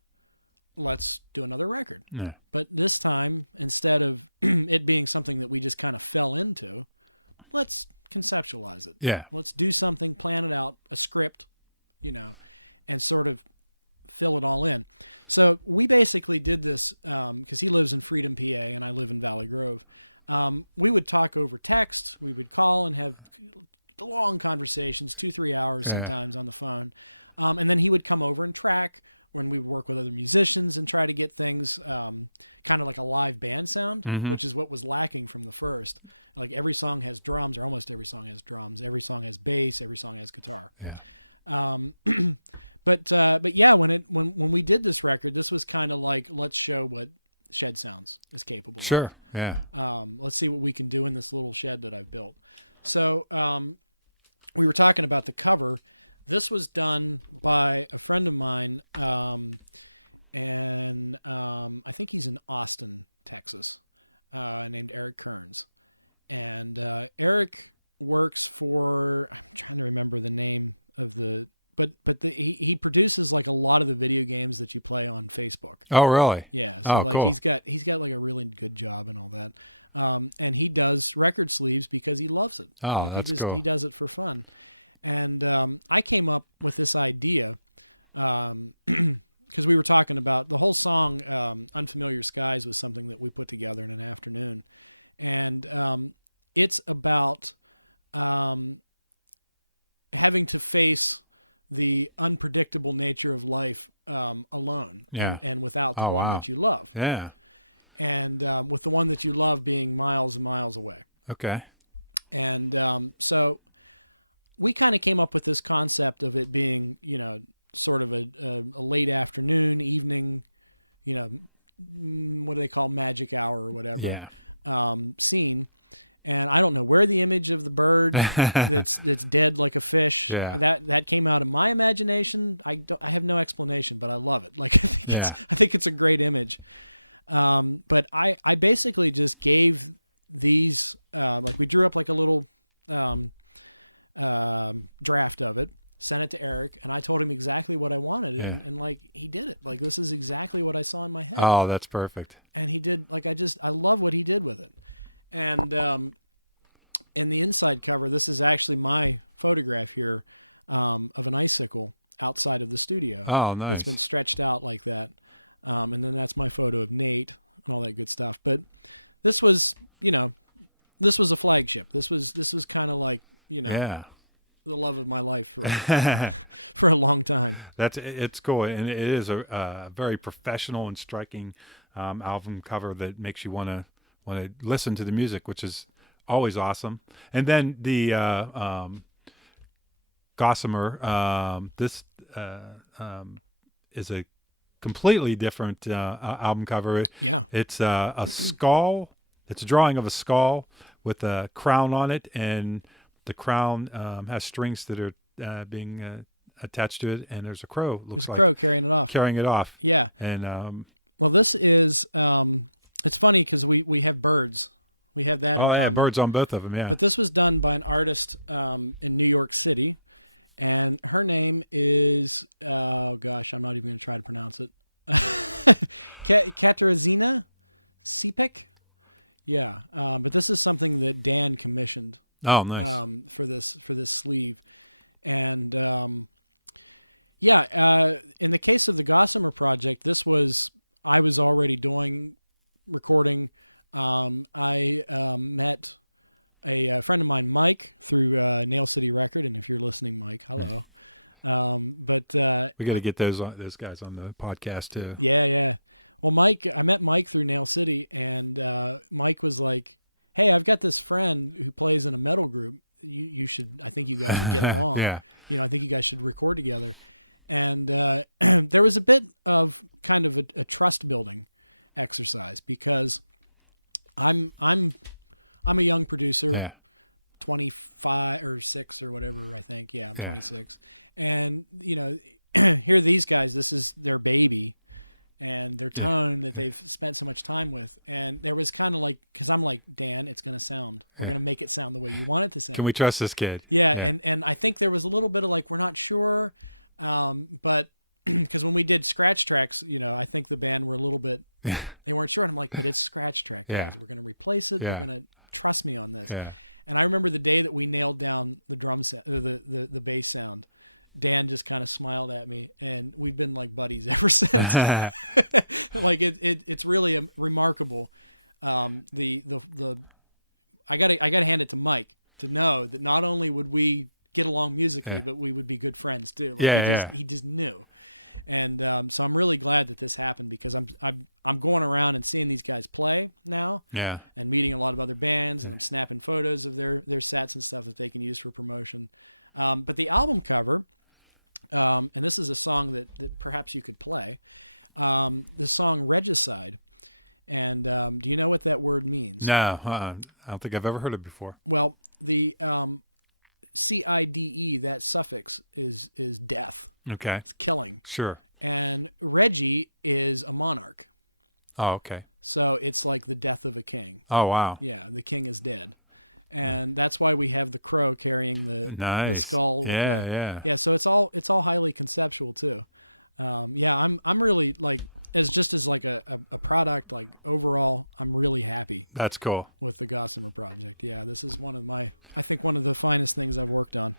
let's do another record. Yeah. But this time, instead of it being something that we just kind of fell into, let's conceptualize it. Yeah. Let's do something, plan it out, a script, and sort of fill it all in. So we basically did this because he lives in Freedom, PA, and I live in Valley Grove. We would talk over text. We would call and have long conversations, 2-3 hours sometimes on the phone. And then he would come over and track when we would work with other musicians and try to get things kind of like a live band sound, which is what was lacking from the first. Like, every song has drums, or almost every song has drums. Every song has bass. Every song has guitar. Yeah. But yeah, when we did this record, this was kind of like, let's show what ShedSounds is capable of. Sure. Yeah. Let's see what we can do in this little shed that I've built. So we were talking about the cover. This was done by a friend of mine, and I think he's in Austin, Texas, named Eric Kearns. And Eric works for, I'm trying to remember the name of the, he produces like a lot of the video games that you play on Facebook. Oh, really? Yeah. So like cool. he's got like a really good job and all that. And he does record sleeves because he loves it. Oh, like that's cool. He does it for fun. And I came up with this idea because we were talking about the whole song Unfamiliar Skies was something that we put together in an afternoon. And it's about having to face the unpredictable nature of life alone and without the one that you love. Yeah. And with the one that you love being miles and miles away. Okay. And so we kind of came up with this concept of it being, sort of a late afternoon, evening, what do they call magic hour or whatever scene. And I don't know where the image of the bird that's dead like a fish that came out of my imagination. I have no explanation, but I love it. Like I think it's a great image. But I basically just gave these like we drew up like a little draft of it, sent it to Eric, and I told him exactly what I wanted, and like he did it. Like this is exactly what I saw in my head. Oh, that's perfect. And he did I love what he did with it. And in the inside cover, this is actually my photograph here of an icicle outside of the studio. Oh, nice. It's been stretched out like that. And then that's my photo of Nate and all that good stuff. But this was, this was a flagship. This was kind of like, the love of my life for a long time. It's cool, and it is a very professional and striking album cover that makes you want to listen to the music, which is always awesome. And then the Gossamer, this is a completely different album cover. It's a skull. It's a drawing of a skull with a crown on it, and the crown has strings that are being attached to it, and there's a crow. There's a crow carrying it off. Yeah. And well, this is it's funny because we have birds. We have that in common. Yeah, birds on both of them, yeah. But this was done by an artist in New York City, and her name is, I'm not even going to try to pronounce it. Katarzyna Sipek? Yeah, but this is something that Dan commissioned. Oh, nice. For this sleeve. And in the case of the Gossamer project, I was already doing recording. I met a friend of mine, Mike, through Nail City Record, and if you're listening, Mike, hello. But we got to get those guys on the podcast too. Yeah. Well, I met Mike through Nail City, and Mike was like, "Hey, I've got this friend who plays in a metal group. You should. I think you guys would get along. Yeah. I think you guys should record together." And there was a bit of kind of a trust building exercise because I'm a young producer, 25 or 6 or whatever, I think. Yeah, I'm 26. And, here these guys, this is their baby and their tone that they've spent so much time with. And there was kind of like, because I'm like, Dan, it's going to sound, we're going to make it sound the way you want it to sound. Can we trust this kid? Yeah. And I think there was a little bit of like, we're not sure. But because when we did scratch tracks, I think the band were a little bit, they weren't sure. And I'm like, but it's scratch track, guys. We're going to replace it. We're going to trust me on this. Yeah. And I remember the day that we nailed down the drum sound, the bass sound, Dan just kind of smiled at me, and we've been like buddies ever since. Like it's really remarkable. I gotta hand it to Mike to know that not only would we get along musically, but we would be good friends too. Like he just knew. And so I'm really glad that this happened because I'm going around and seeing these guys play now, and meeting a lot of other bands, and I'm snapping photos of their sets and stuff that they can use for promotion. But the album cover, and this is a song that perhaps you could play, the song Regicide. And do you know what that word means? No, I don't think I've ever heard it before. Well, CIDE, that suffix is death. Okay. It's killing. Sure. And Reggie is a monarch. Oh, okay. So it's like the death of a king. Oh, wow. Yeah, the king is dead. And that's why we have the crow carrying the Nice. skull. Yeah. Yeah, so it's all highly conceptual too. I'm really like as like a product, like overall, I'm really happy That's cool. with the Gossamer project. Yeah, this is one of the finest things I've worked on.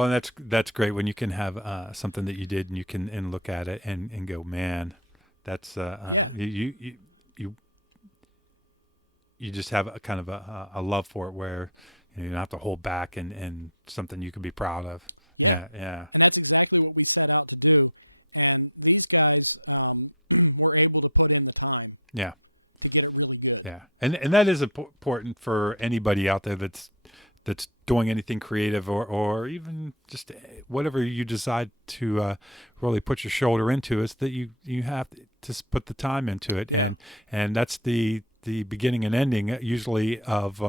Well, and that's great when you can have something that you did and you can and look at it and go, man, that's Yeah. You just have a kind of a love for it where you don't have to hold back and something you can be proud of. Yeah. Yeah. And that's exactly what we set out to do. And these guys were able to put in the time Yeah. to get it really good. Yeah. And that is important for anybody out there that's doing anything creative or even just whatever you decide to really put your shoulder into, is that you have to put the time into it. Yeah. And that's the beginning and ending usually of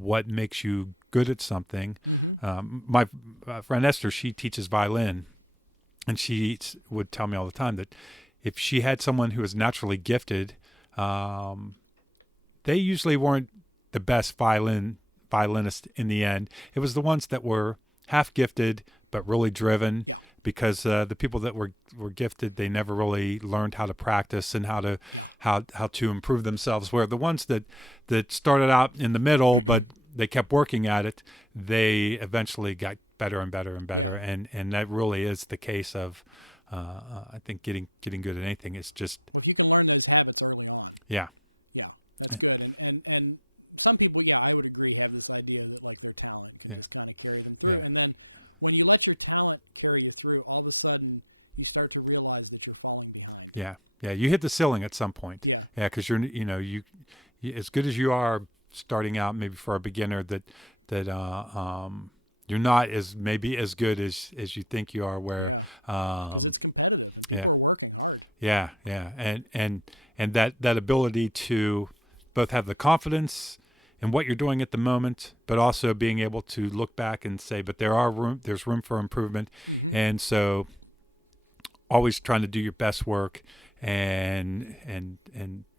what makes you good at something. Mm-hmm. My friend Esther, she teaches violin, and she would tell me all the time that if she had someone who was naturally gifted, they usually weren't the best violinist in the end. It was the ones that were half gifted but really driven. Yeah. Because the people that were gifted, they never really learned how to practice and how to improve themselves. Where the ones that started out in the middle but they kept working at it, they eventually got better and better and better. Yeah. And that really is the case of I think getting good at anything is just Well, if you can learn those habits early on, yeah. that's good. And some people, I would agree, have this idea that like their talent can just kind of carry them through. Yeah. And then when you let your talent carry you through, all of a sudden you start to realize that you're falling behind. Yeah. You hit the ceiling at some point. Yeah. Because you're you as good as you are starting out, maybe for a beginner, that you're not maybe as good as you think you are. Where because it's competitive and people are working hard. Yeah. And that ability to both have the confidence in what you're doing at the moment, but also being able to look back and say, but there's room for improvement. Mm-hmm. And so always trying to do your best work and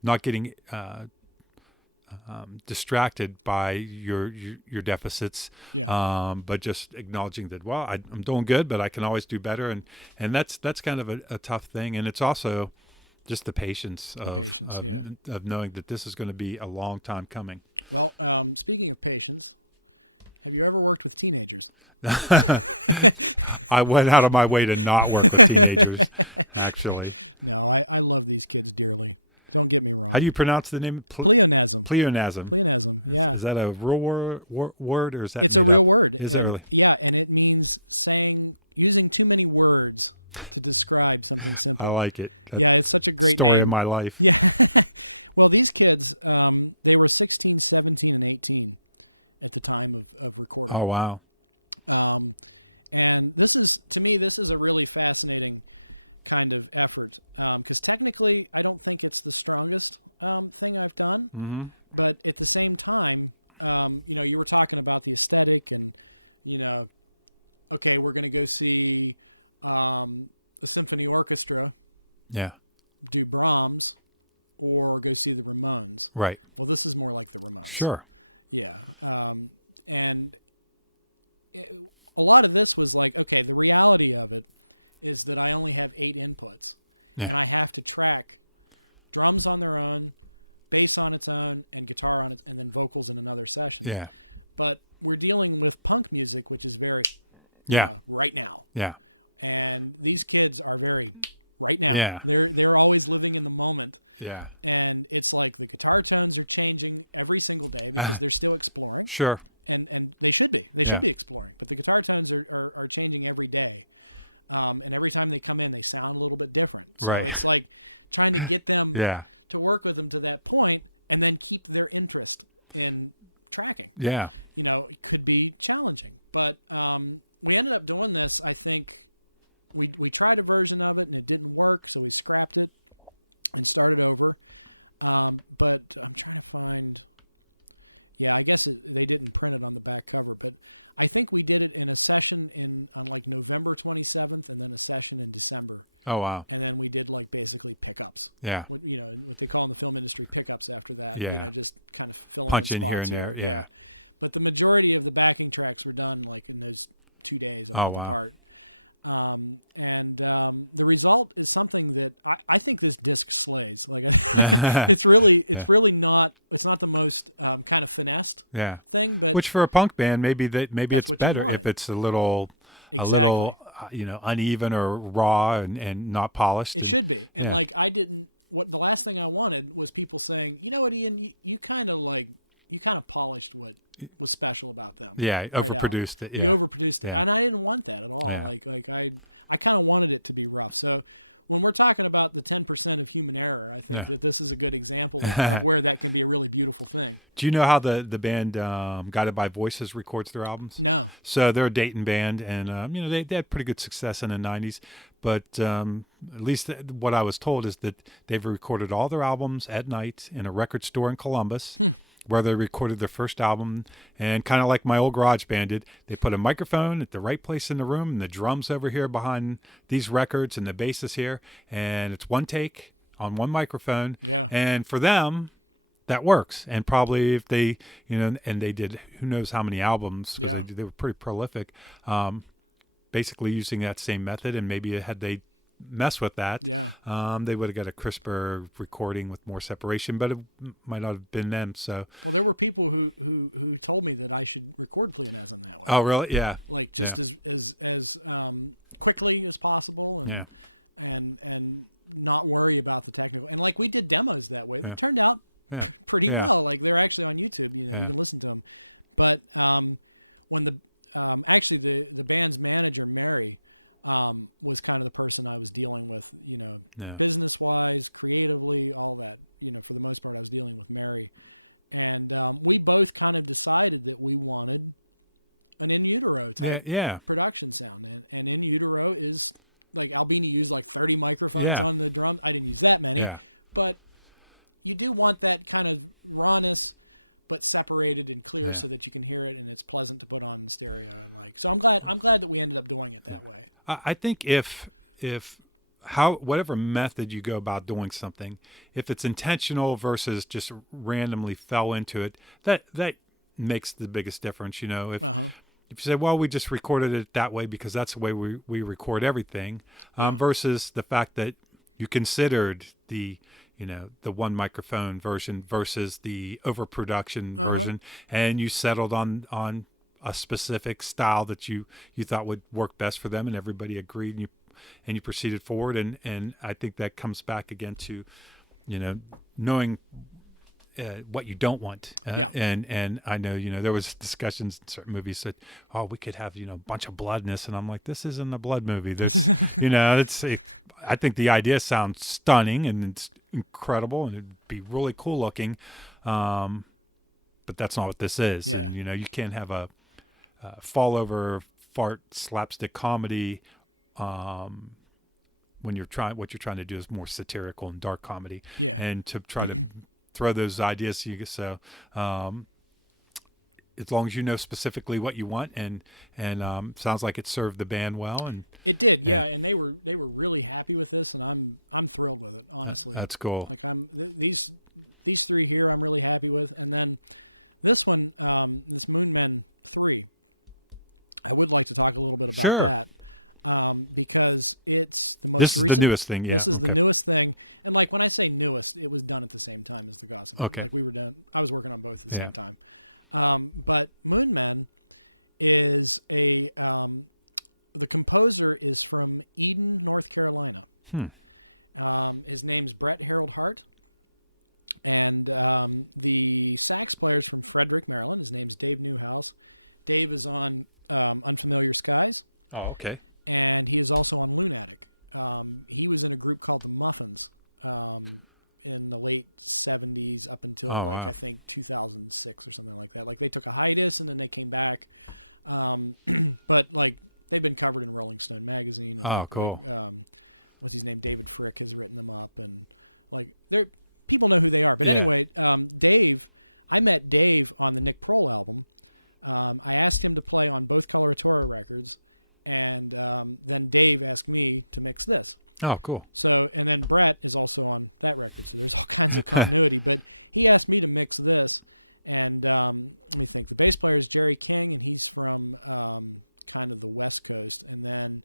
not getting distracted by your deficits. Yeah. But just acknowledging that, well, I'm doing good, but I can always do better. And that's kind of a tough thing. And it's also just the patience of knowing that this is going to be a long time coming. Well, speaking of patience, have you ever worked with teenagers? I went out of my way to not work with teenagers, actually. No, I love these kids dearly. Don't get me wrong. How do you pronounce the name? Pleonasm. Pleonasm. Yeah. Is that a real word or is that? It's a real word. Is it really? Yeah, and it means using too many words to describe something simple. I like it. Yeah, it's such a great story name. of my life. Yeah. Well, these kids, they were 16, 17, and 18 at the time of recording. Oh, wow. And this is a really fascinating kind of effort, because technically I don't think it's the strongest thing I've done, Mm-hmm. but at the same time, you were talking about the aesthetic and, okay, we're going to go see a symphony orchestra Yeah. do Brahms or go see the Ramones. Right. Well, this is more like the Ramones. Sure. Yeah. And a lot of this was like, okay, the reality of it is that I only have 8 inputs, and I have to track drums on their own, bass on its own, and guitar on its, and then vocals in another session. Yeah. But we're dealing with punk music, which is very right now. Yeah. And these kids are very right now. Yeah. They're always living in the moment. Yeah. And it's like the guitar tones are changing every single day because they're still exploring. Sure. And they should be. They should be exploring. But the guitar tones are changing every day. And every time they come in, they sound a little bit different. So it's like trying to get them to work with them to that point and then keep their interest in tracking. Yeah. It could be challenging. But we ended up doing this. I think we tried a version of it and it didn't work, so we scrapped it and started over. But I'm trying to find... Yeah, I guess they didn't print it on the back cover, but I think we did it in a session on like November 27th and then a session in December. Oh, wow. And then we did like basically pickups. Yeah. What they call in the film industry pickups after that. Yeah. Just kind of filling Punch in in spots here and here. there, yeah. But the majority of the backing tracks were done like in those 2 days, a month apart. The result is something that I think this disc slays. Like it's really not the most kind of finessed thing, but which for a punk band maybe it's what you better wanted. if it's a little Exactly. Uneven or raw and not polished. It should be. And like the last thing I wanted was people saying, you know what, Ian, you kind of polished what was special about them. Yeah, overproduced it. Yeah. You overproduced it. Yeah. And I didn't want that at all. Yeah. Like I kind of wanted it to be rough. So when we're talking about the 10% of human error, I think that this is a good example of where that can be a really beautiful thing. Do you know how the band Guided by Voices records their albums? No. So they're a Dayton band, and they had pretty good success in the 90s. But at least what I was told is that they've recorded all their albums at night in a record store in Columbus, where they recorded their first album. And kind of like my old garage band did, they put a microphone at the right place in the room, and the drums over here behind these records, and the bass is here. And it's one take on one microphone. Yeah. And for them, that works. And probably if they, and they did who knows how many albums, because they were pretty prolific, basically using that same method. And maybe had they messed with that, they would have got a crisper recording with more separation, but it might not have been them. So, well, there were people who told me that I should record Pleonasm that way. Oh, really? Yeah. Like just as quickly as possible, and not worry about the technical. And like we did demos that way. It turned out pretty well. Like they're actually on YouTube. You can listen to them. But when the band's manager Mary was kind of the person I was dealing with, business wise, creatively, all that. For the most part, I was dealing with Mary, and we both kind of decided that we wanted an in utero type production sound, and in utero is like Albini used like 30 microphones on the drums. I didn't use that many, but you do want that kind of rawness, but separated and clear so that you can hear it and it's pleasant to put on the stereo. And so I'm glad that we ended up doing it that way. I think if whatever method you go about doing something, if it's intentional versus just randomly fell into it, that makes the biggest difference. If you say, well, we just recorded it that way because that's the way we record everything, versus the fact that you considered the one microphone version versus the overproduction version, and you settled on a specific style that you thought would work best for them, and everybody agreed, and you proceeded forward. And I think that comes back again to, knowing what you don't want. And I know, there was discussions in certain movies that, oh, we could have, a bunch of blood in this. And I'm like, this isn't a blood movie. This, I think the idea sounds stunning and it's incredible and it'd be really cool looking. But that's not what this is. Yeah. And, you can't have a fall over fart slapstick comedy, when what you're trying to do is more satirical and dark comedy. Yeah. And to try to throw those ideas to you. So, as long as you know specifically what you want, and sounds like it served the band well, and it did, and they were really happy with this, and I'm thrilled with it, honestly. That's cool. Like these three here, I'm really happy with, and then this one, this Moonmen 3, I would like to talk a little bit about that. Because it's the most recent. This is the newest thing. Yeah. This is the newest thing, and like when I say newest, it was done at the same time as the Gossamer. Okay. Like we were done. I was working on both at the same time. But Moonmen is the composer is from Eden, North Carolina. His name's Brett Harold Hart, and the sax player's from Frederick, Maryland. His name's Dave Newhouse. Dave is on Unfamiliar Skies. Oh, okay. And he is also on Lunatic. He was in a group called the Muffins in the late 70s up until I think 2006 or something like that. Like they took a hiatus and then they came back. But like they've been covered in Rolling Stone magazine. And cool. What's his name? David Frick has written them up, and like people know who they are. But anyway, Dave, I met Dave on the Nick Prol album. I asked him to play on both Colouratura records. And then Dave asked me to mix this. Oh, cool. So, and then Brett is also on that record. So there's all kinds of continuity. But he asked me to mix this. And let me think. The bass player is Jerry King, and he's from kind of the West Coast. And then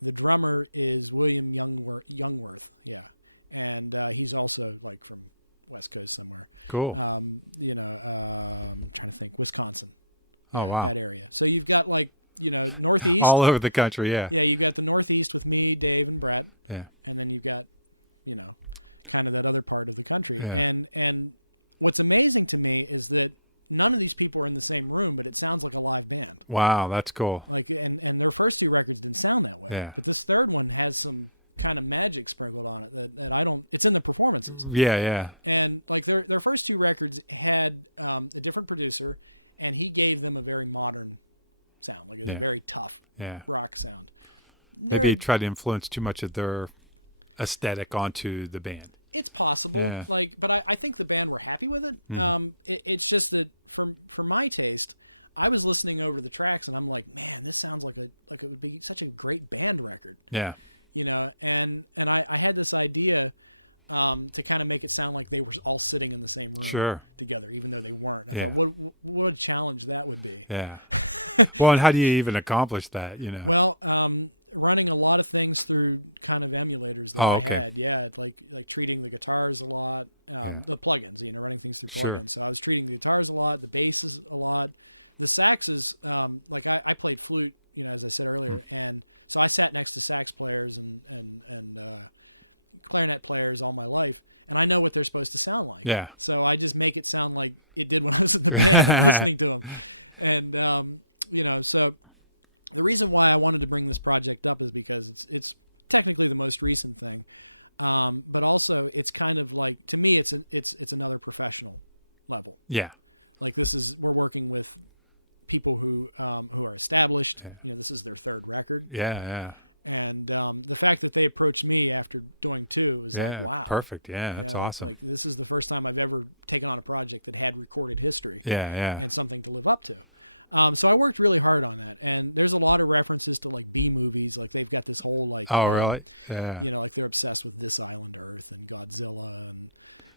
The drummer is William Youngworth. Yeah, and he's also like from West Coast somewhere. Cool. I'm trying to think, Wisconsin. Oh, wow. That area. So you've got like Northeast. All over the country, yeah. Yeah, you've got the Northeast with me, Dave, and Brett. Yeah. And then you've got, kind of that other part of the country. Yeah. And what's amazing to me is that none of these people are in the same room, but it sounds like a live band. Wow, that's cool. Like, and their first 2 records didn't sound that way. Yeah. But this third one has some kind of magic sprinkled on it that I don't. It's in the performances. Yeah. And like their first 2 records had a different producer, and he gave them a very modern sound. Like it was a very tough rock sound. Maybe he tried to influence too much of their aesthetic onto the band. It's possible, but I think the band were happy with it. It's just that for my taste, I was listening over the tracks and I'm like, man, this sounds like it would be such a great band record. Yeah, and I had this idea to kind of make it sound like they were all sitting in the same room together, even though they weren't. I thought, what a challenge that would be. Yeah. Well, and how do you even accomplish that? Well, running a lot of things through kind of emulators that I had. Yeah, like treating the guitars a lot, the plugins, running things through plugins. Sure. So I was treating the guitars a lot, the basses a lot, the saxes. Like I played flute, as I said earlier, and so I sat next to sax players and clarinet players all my life, and I know what they're supposed to sound like. Yeah. So I just make it sound like it did when I was in the band and listening to them, and so. The reason why I wanted to bring this project up is because it's technically the most recent thing, but also it's kind of like, to me it's another professional level. Yeah, like we're working with people who are established. This is their 3rd record. Yeah. And the fact that they approached me after doing 2 is like, wow, perfect. Yeah, that's awesome. Like this is the first time I've ever taken on a project that had recorded history. Yeah. And something to live up to. So I worked really hard on that, and there's a lot of references to like B movies. Like they've got this whole like, really? Yeah. Like they're obsessed with This Island Earth and Godzilla, and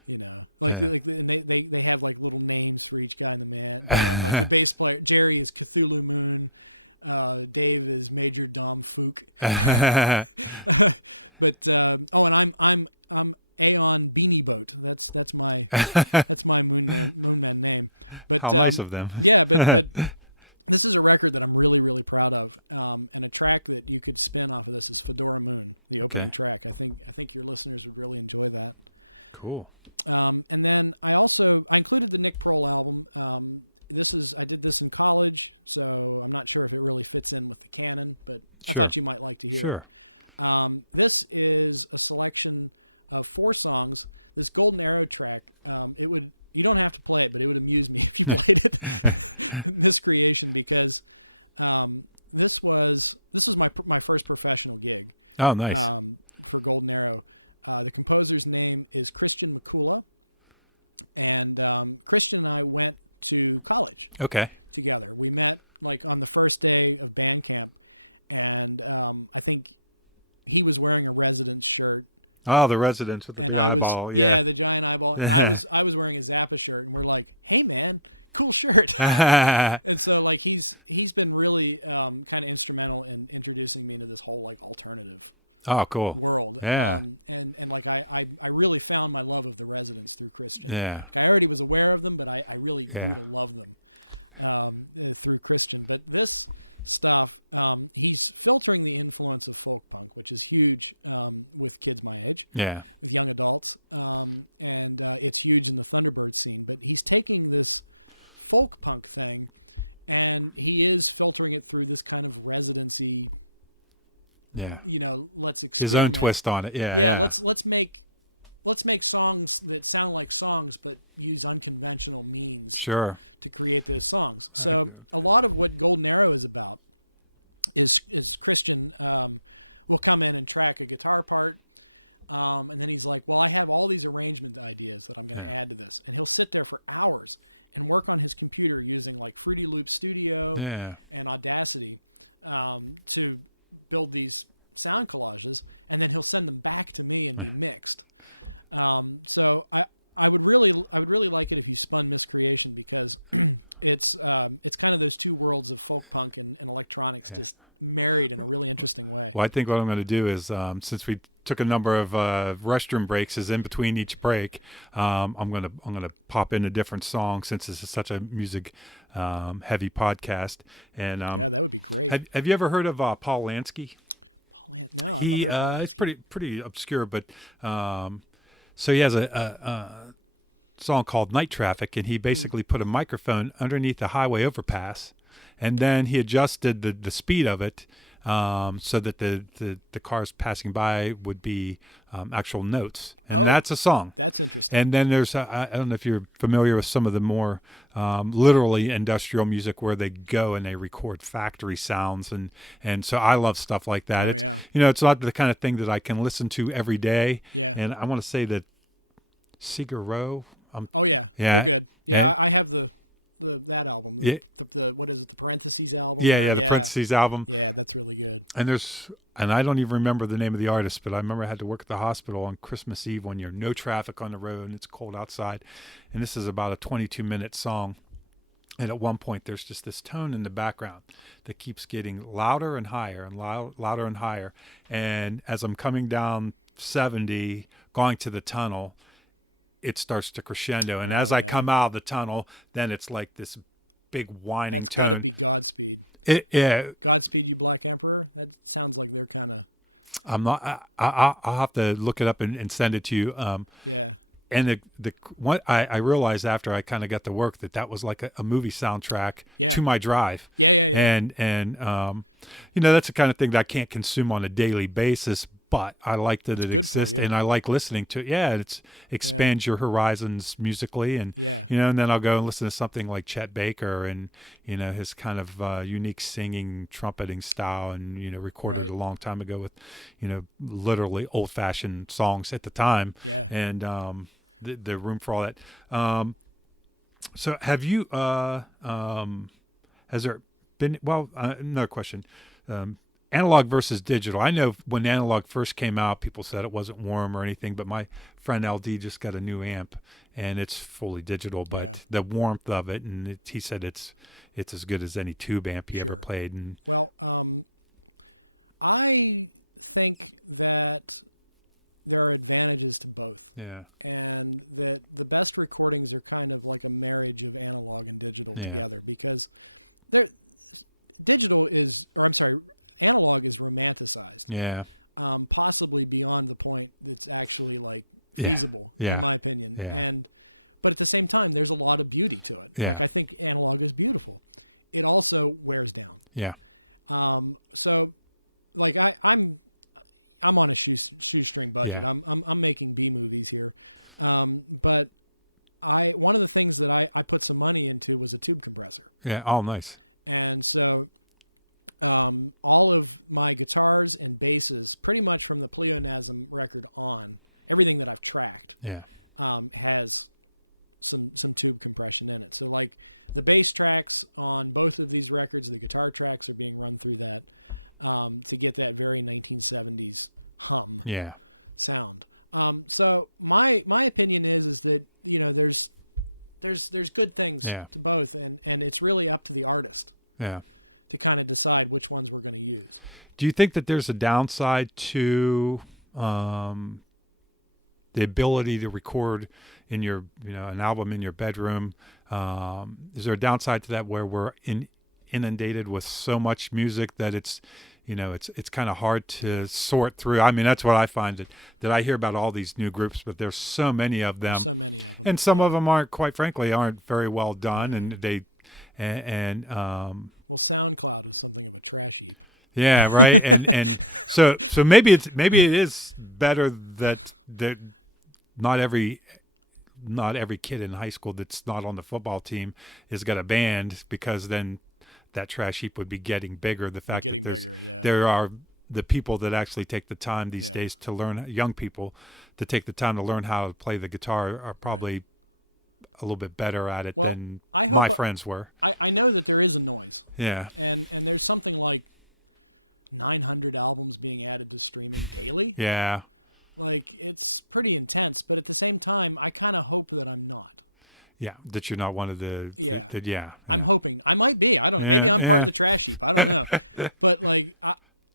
and they have like little names for each guy in the band. Like the bass player Jerry is Cthulhu Moon, Dave is Major Dom Fook. But and I'm Aeon Beanie Boat. That's my Moon Man name. But how nice of them. Yeah, but this is a record that I'm really, really proud of. And a track that you could spin off of this is Fedora Moon, the opening track. I think your listeners would really enjoy that. Cool. And then I included the Nick Prol album. I did this in college, so I'm not sure if it really fits in with the canon, but I thought you might like to hear it. This is a selection of 4 songs. This Golden Arrow track, you don't have to play it, but it would amuse me if you played it. Miscreation, because this was my first professional gig. Oh, nice. For Golden Arrow. The composer's name is Christian Mikula, and Christian and I went to college together. We met like on the first day of band camp, and I think he was wearing a Residence shirt. Oh, the Residence with the big eyeball. The giant eyeball. And I was wearing a Zappa shirt, and we're like, hey man, cool shirt. And so like he's been really kind of instrumental in introducing me into this whole like alternative world. Yeah. And like I really found my love of the Residents through Christian. Yeah. Like I already was aware of them, but I really grew to love them through Christian. But this stuff, he's filtering the influence of folk punk, which is huge with kids my age, with young adults, and it's huge in the Thunderbird scene. But he's taking this folk punk thing, and he is filtering it through this kind of residency. Let's experiment. His own twist on it. Let's make songs that sound like songs, but use unconventional means to create those songs. So a lot of what Golden Arrow is about is Christian will come in and track a guitar part, and then he's like, well, I have all these arrangement ideas that I'm going to add to this. And he'll sit there for hours and work on his computer using like Fruity Loop Studio and Audacity to build these sound collages, and then he'll send them back to me and be mixed. So I would really like it if you spun Miscreation, because it's kind of those two worlds of folk punk and electronics just married in a really interesting way. Well, I think what I'm going to do is, since we took a number of restroom breaks, is in between each break, I'm gonna pop in a different song since this is such a music heavy podcast. And Yeah, that would be great. have you ever heard of Paul Lansky? No, I've not heard Paul It's Lansky. pretty obscure, but so he has a song called Night Traffic, and he basically put a microphone underneath the highway overpass, and then he adjusted the speed of it so that the cars passing by would be actual notes, and that's a song. That's interesting. And then there's I don't know if you're familiar with some of the more literally industrial music where they go and they record factory sounds, and so I love stuff like that. Oh, It's, yeah. it's not the kind of thing that I can listen to every day. Yeah. And I want to say that Seeger Row. Oh yeah, Yeah. they're good. Yeah, And- I have that album. The what is it? The Parentheses album. Yeah, the Parentheses album. Yeah, that's really good. And I don't even remember the name of the artist, but I remember I had to work at the hospital on Christmas Eve one year. No traffic on the road, and it's cold outside. And this is about a 22-minute song. And at one point, there's just this tone in the background that keeps getting louder and higher and louder and higher. And as I'm coming down 70, going to the tunnel, it starts to crescendo. And as I come out of the tunnel, then it's like this big whining That's tone. got to be Godspeed. Yeah. Godspeed, You Black Emperor. That sounds like they're kind of. I'm not. I'll have to look it up and send it to you. Yeah. And the what I realized after I kind of got to work that was like a movie soundtrack to my drive. Yeah. And that's the kind of thing that I can't consume on a daily basis, but I like that it good for exists, you. and I like listening to it. Yeah, it expands your horizons musically, and and then I'll go and listen to something like Chet Baker and his kind of unique singing, trumpeting style, and recorded a long time ago with literally old-fashioned songs at the time. Yeah. And the room for all that. So have you? Has there been? Well, another question. Analog versus digital. I know when analog first came out, people said it wasn't warm or anything, but my friend LD just got a new amp, and it's fully digital. But the warmth of it, and he said it's as good as any tube amp he ever played. And well, I think that there are advantages to both. Yeah. And that the best recordings are kind of like a marriage of analog and digital together, because analog is romanticized. Yeah. Possibly beyond the point that's actually like feasible, in my opinion. Yeah. But at the same time, there's a lot of beauty to it. Yeah. Like, I think analog is beautiful. It also wears down. Yeah. So like I'm on a shoestring budget. Yeah. I'm making B movies here. But one of the things that I put some money into was a tube compressor. Yeah. Oh, nice. And so all of my guitars and basses, pretty much from the Pleonasm record on, everything that I've tracked has some tube compression in it. So like the bass tracks on both of these records, the guitar tracks are being run through that to get that very 1970s hum sound. So my opinion is that there's good things to both, and it's really up to the artist. Yeah. To kind of decide which ones we're going to use. Do you think that there's a downside to the ability to record in your, an album in your bedroom? Is there a downside to that where we're inundated with so much music that it's kind of hard to sort through? I mean, that's what I find that I hear about all these new groups, but there's so many of them. And some of them aren't very well done, and they. Well, SoundCloud was something of a trash heap. Yeah, right. and so maybe it is better that not every kid in high school that's not on the football team has got a band, because then that trash heap would be getting bigger. The fact that there are the people that actually take the time these days to learn, young people to take the time to learn how to play the guitar are probably a little bit better at it than my friends were. I know that there is a noise. Yeah. And there's something like 900 albums being added to streaming daily. Yeah. Like, it's pretty intense, but at the same time, I kind of hope that I'm not. that you're not one of the I'm hoping I might be. I don't know. Maybe I'm part of the trash heap. I don't know. But like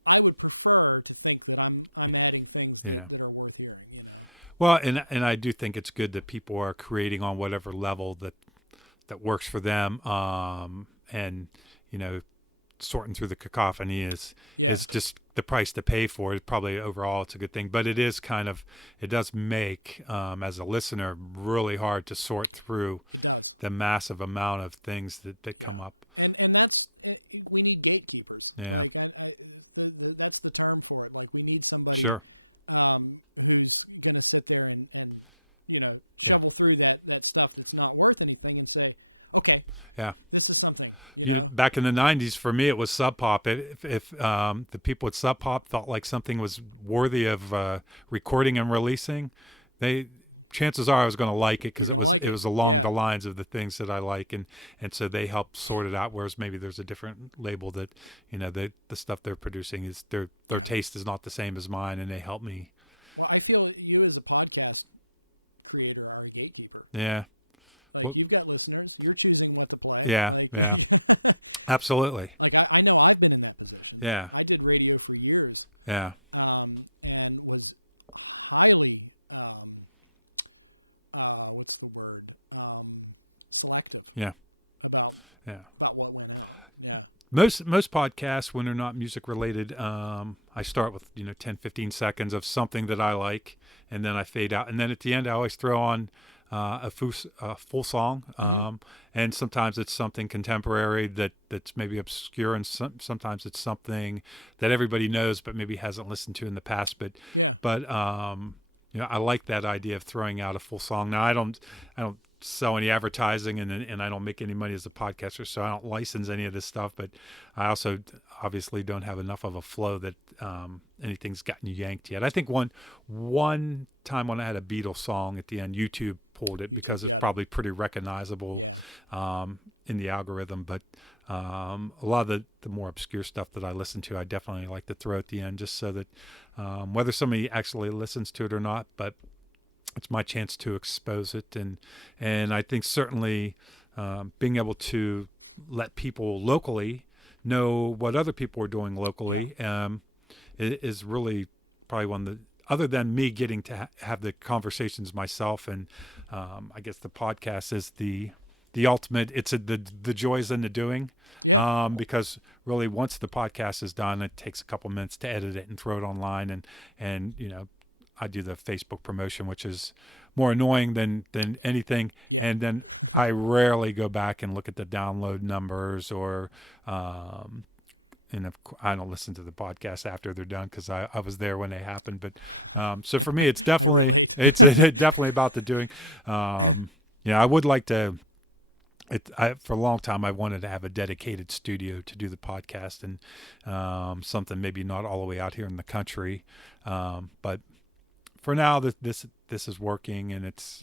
I would prefer to think that I'm adding things that are worth hearing, you know. Well, and I do think it's good that people are creating on whatever level that works for them, and you know, sorting through the cacophony is just the price to pay for it. Probably overall it's a good thing, but it does make as a listener really hard to sort through. It does. The massive amount of things that come up. And that's we need gatekeepers. Yeah. Like that's the term for it. Like we need somebody Sure. Who's going to sit there and you know, shovel through that stuff that's not worth anything and say, okay, this is something, you know. Back in the 90s, for me, it was Sub Pop. If the people at Sub Pop felt like something was worthy of recording and releasing, chances are I was going to like it because it was along the lines of the things that I like, and so they helped sort it out. Whereas maybe there's a different label that, you know, the stuff they're producing is their taste is not the same as mine, and they help me. Well, I feel you as a podcast creator are a gatekeeper. Yeah. Like you've got listeners, you're choosing what to play. Yeah. Like, Absolutely. Like I know I've been in that position. Yeah. I did radio for years. Yeah. And was highly what's the word? Selective. Yeah. About what went out. Yeah. Most podcasts, when they're not music related, I start with 10, 15 seconds of something that I like, and then I fade out, and then at the end I always throw on a full song, and sometimes it's something contemporary that's maybe obscure, and sometimes it's something that everybody knows but maybe hasn't listened to in the past. But I like that idea of throwing out a full song. Now I don't sell any advertising, and I don't make any money as a podcaster, so I don't license any of this stuff. But I also obviously don't have enough of a flow that anything's gotten yanked yet. I think one time when I had a Beatles song at the end, YouTube pulled it because it's probably pretty recognizable in the algorithm. But a lot of the more obscure stuff that I listen to, I definitely like to throw at the end, just so that whether somebody actually listens to it or not, but it's my chance to expose it. And I think certainly being able to let people locally know what other people are doing locally is really probably one of the, other than me getting to have the conversations myself. And I guess the podcast is the ultimate. It's the joys in the doing. Yeah. Because really once the podcast is done, it takes a couple minutes to edit it and throw it online. And I do the Facebook promotion, which is more annoying than anything. Yeah. And then I rarely go back and look at the download numbers or, and I don't listen to the podcast after they're done because I was there when they happened. But so for me, it's definitely I relate. It's definitely about the doing. I would like to. For a long time, I wanted to have a dedicated studio to do the podcast, and something maybe not all the way out here in the country, but for now, this is working, and it's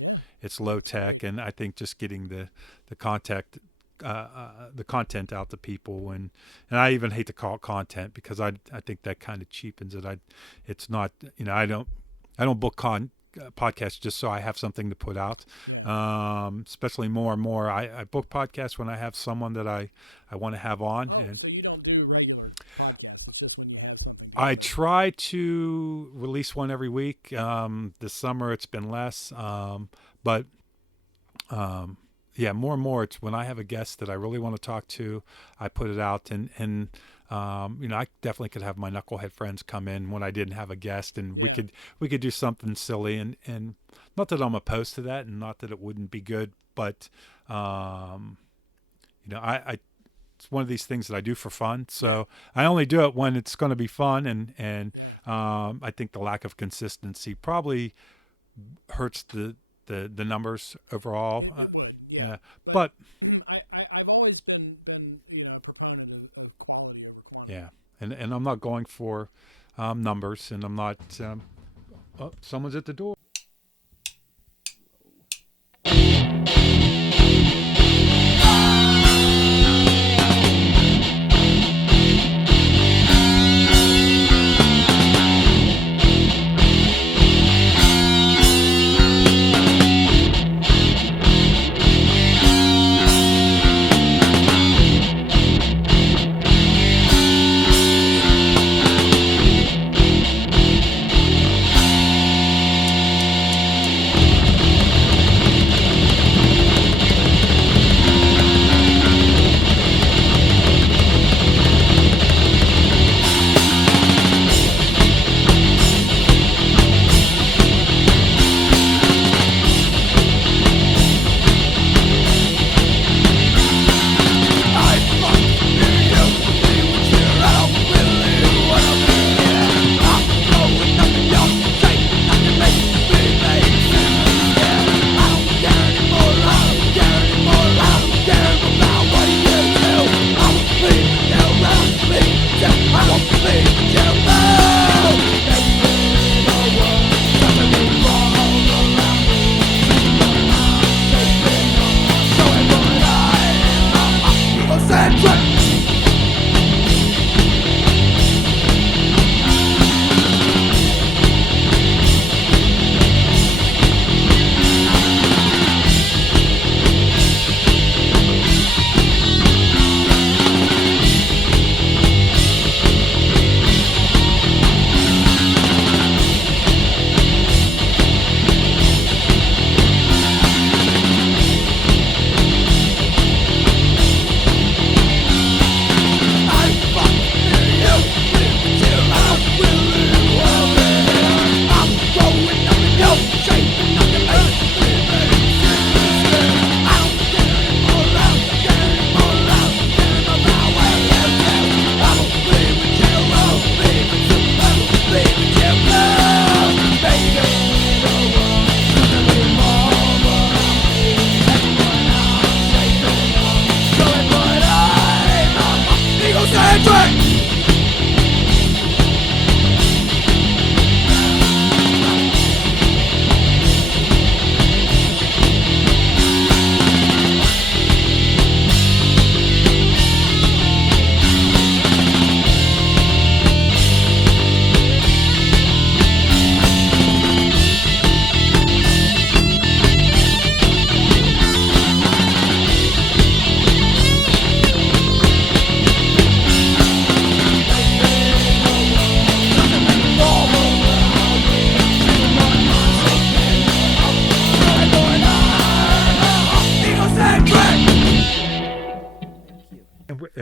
low tech, and I think just getting the content out to people, and I even hate to call it content because I think that kind of cheapens it. It's not, I don't book podcasts just so I have something to put out. Yeah. Especially more and more, I book podcasts when I have someone that I want to have on. Oh, so you don't do regular podcasts? It's just when you have something together. I try to release one every week. This summer it's been less, but more and more it's when I have a guest that I really want to talk to, I put it out, and I definitely could have my knucklehead friends come in when I didn't have a guest, and we could do something silly, and not that I'm opposed to that, and not that it wouldn't be good, but it's one of these things that I do for fun. So I only do it when it's going to be fun, and I think the lack of consistency probably hurts the numbers overall. It would, but I've always been a proponent of quality over quantity. Yeah, and I'm not going for numbers, and I'm not. Someone's at the door.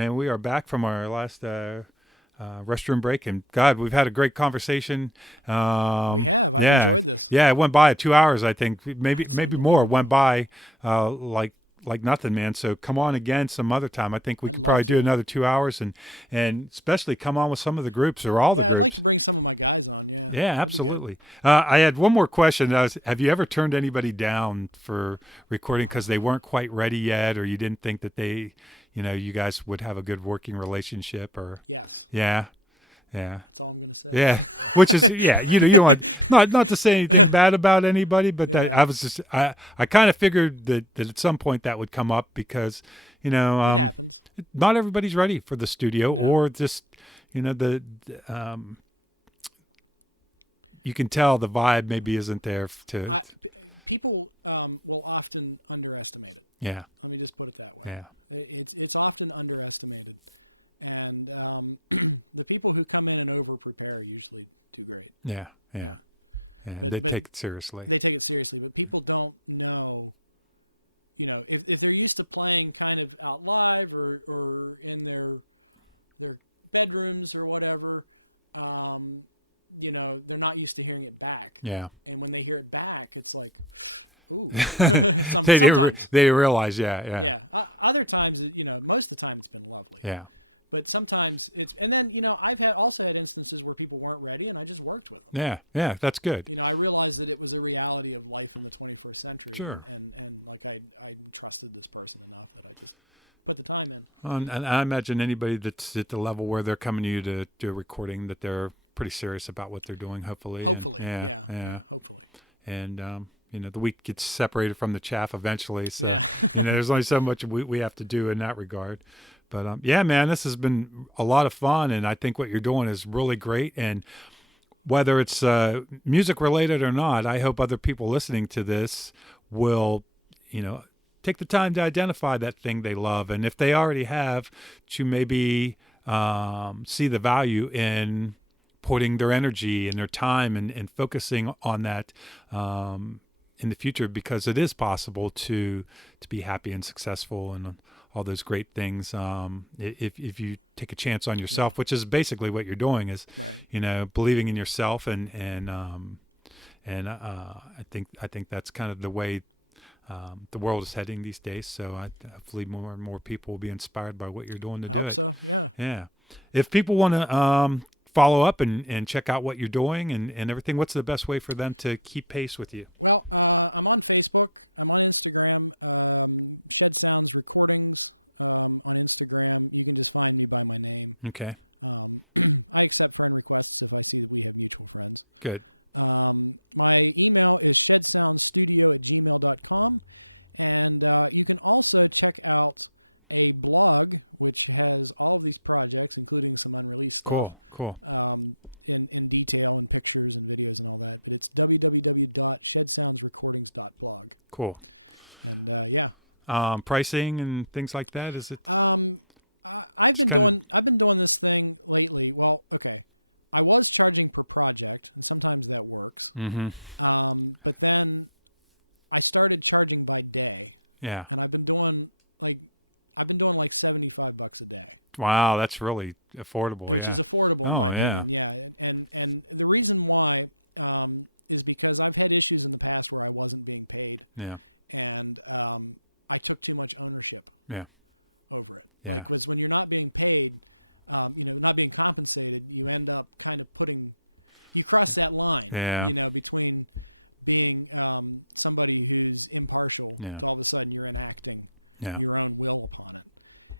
and we are back from our last restroom break. And God, we've had a great conversation. We have. I've enjoyed this. Yeah, it went by 2 hours. I think maybe That's more. It unbelievable. went by like nothing, man. So come on again some other time. I think we I'd could love probably do to. another 2 hours, and especially come on with some of the groups or all the Yeah, groups. I'd like to bring some of my guys on. Yeah. Yeah, That'd be good. absolutely. I had one more question. Have you ever turned anybody down for recording because they weren't quite ready yet, or you didn't think that you guys would have a good working relationship? Or Yes. yeah. That's all I'm going to say. Yeah, which is you don't want not to say anything bad about anybody, but that Yeah. I was just I kind of figured that at some point that would come up because It happens. not everybody's ready for the studio No. or just you can tell the vibe maybe isn't there People will often underestimate it. yeah. Let me just put it that way. Yeah. It's often underestimated, and the people who come in and over prepare usually do great. Yeah. But- They but take it seriously. They take it seriously, but people don't know. If they're used to playing kind of out live or in their bedrooms or whatever, they're not used to hearing it back. yeah. And when they hear it back, it's like, ooh. They Sometimes. they realize yeah. Yeah. Other times, most of the time it's been lovely. Yeah. But sometimes and then, I've also had instances where people weren't ready and I just worked with them. Yeah, that's good. I realized that it was a reality of life in the 21st century. Sure. And like I trusted this person enough that I just put the time in. And I imagine anybody that's at the level where they're coming to you to do a recording that they're pretty serious about what they're doing, hopefully. Hopefully. And, Yeah. Hopefully. And, the wheat gets separated from the chaff eventually. So, Yeah. there's only so much we have to do in that regard. But, yeah, man, this has been a lot of fun. And I think what you're doing is really great. And whether it's music related or not, I hope other people listening to this will, take the time to identify that thing they love. And if they already have, to maybe see the value in putting their energy and their time and focusing on that in the future, because it is possible to be happy and successful and all those great things if you take a chance on yourself, which is basically what you're doing is Right. believing in yourself and I think that's kind of the way the world is heading these days. So hopefully more and more people will be inspired by what you're doing to I do hope it. so. Yeah. Yeah. If people want to follow up and check out what you're doing and everything, what's the best way for them to keep pace with you? Well, I'm on Facebook. I'm on Instagram. ShedSounds Recordings on Instagram. You can just find me by my name. Okay. I accept friend requests if I see that we have mutual friends. Good. My email is shedsoundstudio@gmail.com. And you can also check out a blog which has all of these projects, including some unreleased stuff. Cool. In detail and pictures and videos and all that. But it's www.shedsoundsrecordings.blog. Cool. And Pricing and things like that, is it? I've been doing this thing lately. Well, okay. I was charging per project, and sometimes that works. Mm-hmm. But then I started charging by day, Yeah. and I've been doing like $75 a day, Wow, that's really affordable. which is affordable in Oh, my yeah. opinion. Yeah, and the reason why is because I've had issues in the past where I wasn't being paid, Yeah. and I took too much ownership. Yeah. Over it. Yeah. Like, was when you're not being paid, not being compensated, you end up kind of you cross that line, Yeah. between being somebody who's impartial Yeah. to all of a sudden you're enacting Yeah. your own will upon it.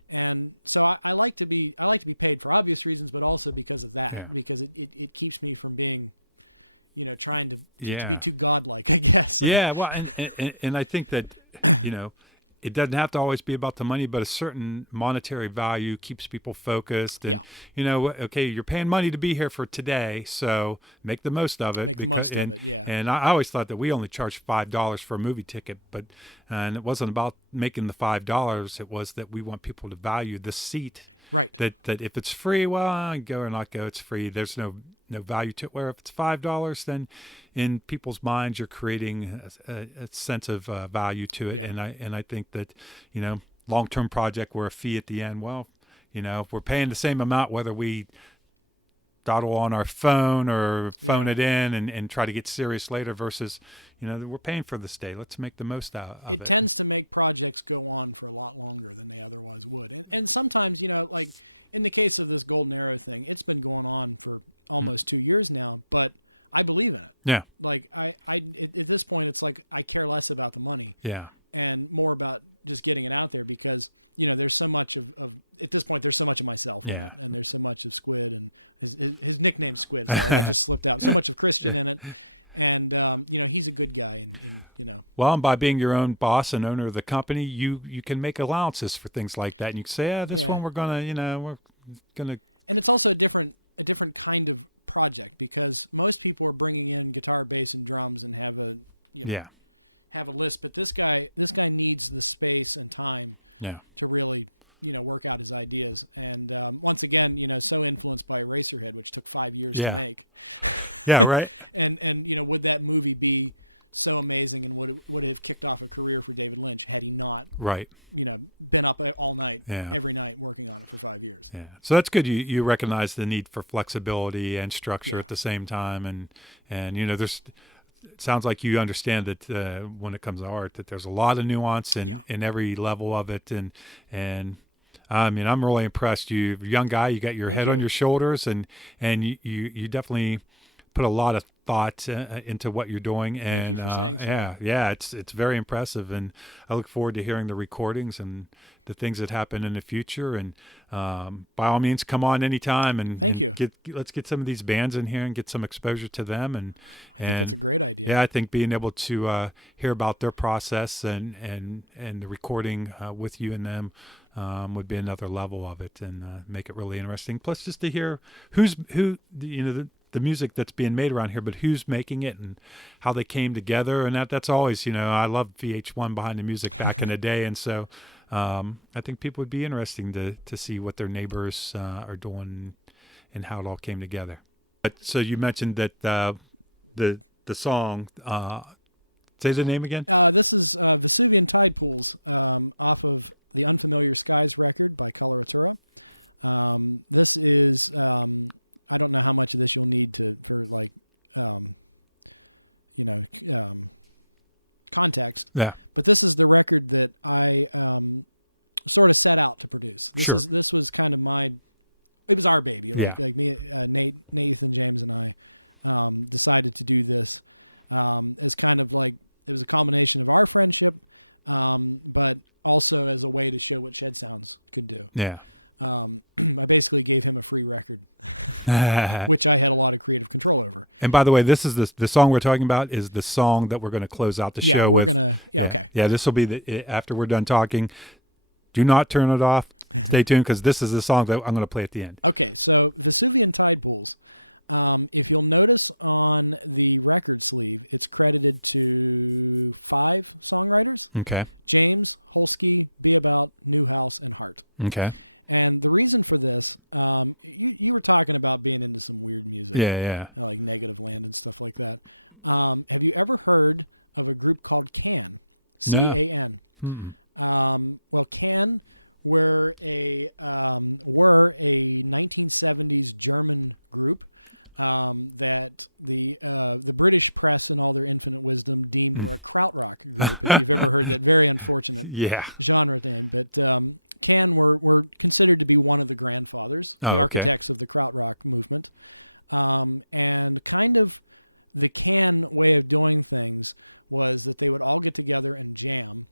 And so I like to be paid for obvious reasons, but also because of that, Yeah. because it keeps me from being, trying to Yeah. be too godlike, I guess. Yeah, well, and I think that, it doesn't have to always be about the money, but a certain monetary value keeps people focused. And, okay, you're paying money to be here for today, so make the most of it. Make the most of it, yeah. And I always thought that we only charged $5 for a movie ticket, and it wasn't about making the $5. It was that we want people to value the seat. Right. That if it's free, well, go or not go, it's free. There's no value to it. Where if it's $5, then in people's minds, you're creating a sense of value to it. Yeah. And I think that, long-term project where a fee at the end, well, if we're paying the same amount, whether we dawdle on our phone or phone it in and try to get serious later versus, we're paying for this day. Let's make the most out of it. It tends to make projects go on for a lot longer than they otherwise would. And sometimes, like in the case of this Golden Arrow thing, it's been going on for almost 2 years now, but I believe in it. Yeah. Like at this point, it's like I care less about the money. Yeah. And more about just getting it out there because, there's so much of at this point, there's so much of myself in it. And there's so much of Squid and his nickname's Squid. Sorry, that just slipped out. So much of Christian in it. And, he's a good guy. And Well, and by being your own boss and owner of the company, you can make allowances for things like that. And you can say, this one we're going to. And it's also a different kind of project because most people are bringing in guitar, bass, and drums and have a, have a list, but this guy needs the space and time to really, work out his ideas. And once again, so influenced by Eraserhead, which took 5 years to make. Yeah, right. and would that movie be so amazing and would it have kicked off a career for David Lynch had he not been up all night every night working on it for 5 years. Yeah. So that's good. You recognize the need for flexibility and structure at the same time. And there's, it sounds like you understand that when it comes to art, that there's a lot of nuance in every level of it. And I mean, I'm really impressed. You're a young guy, you got your head on your shoulders and you definitely put a lot of thought into what you're doing. And thank you for saying so. Yeah, it's very impressive. And I look forward to hearing the recordings and the things that happen in the future. And by all means, come on anytime. And thank you. Let's get some of these bands in here and get some exposure to them. And I think that's a great idea. Yeah, I think being able to hear about their process and the recording with you and them would be another level of it and make it really interesting. Plus, just to hear the music that's being made around here, but who's making it and how they came together. And that's always, I love VH1 behind the music back in the day. And so I think people would be interesting to see what their neighbors are doing and how it all came together. But, so you mentioned that the song, say the name again? This is Vesuvian Tide Pools off of the Unfamiliar Skies record by Colouratura. This is... I don't know how much of this you'll need for context. Yeah. But this is the record that I sort of set out to produce. This was kind of it was our baby. Like me, Nathan, James, and I decided to do this as kind of like it was a combination of our friendship, but also as a way to show what ShedSounds could do. Yeah. I basically gave him a free record, which I had a lot of creative control over. And by the way, this is the song we're talking about is the song that we're going to close out the show with. Okay. Yeah, this will be after we're done talking. Do not turn it off. Stay tuned because this is the song that I'm going to play at the end. Okay, so Vesuvian Tide Pools. If you'll notice on the record sleeve, it's credited to 5 songwriters. Okay. James, Holsky, Beabout, Newhouse, and Hart. Okay. And the reason for this, you were talking about being into some weird music. Yeah. Like Negative Land and stuff like that. Have you ever heard of a group called Can? C-A-N. No. Well, Can were a 1970s German group that the British press in all their infinite wisdom deemed were a krautrock group, if you've ever heard that very unfortunate genre name. But Can were considered to be one of the grandfathers, the architects of the krautrock movement. And kind of the Can way of doing things was that they would all get together and jam,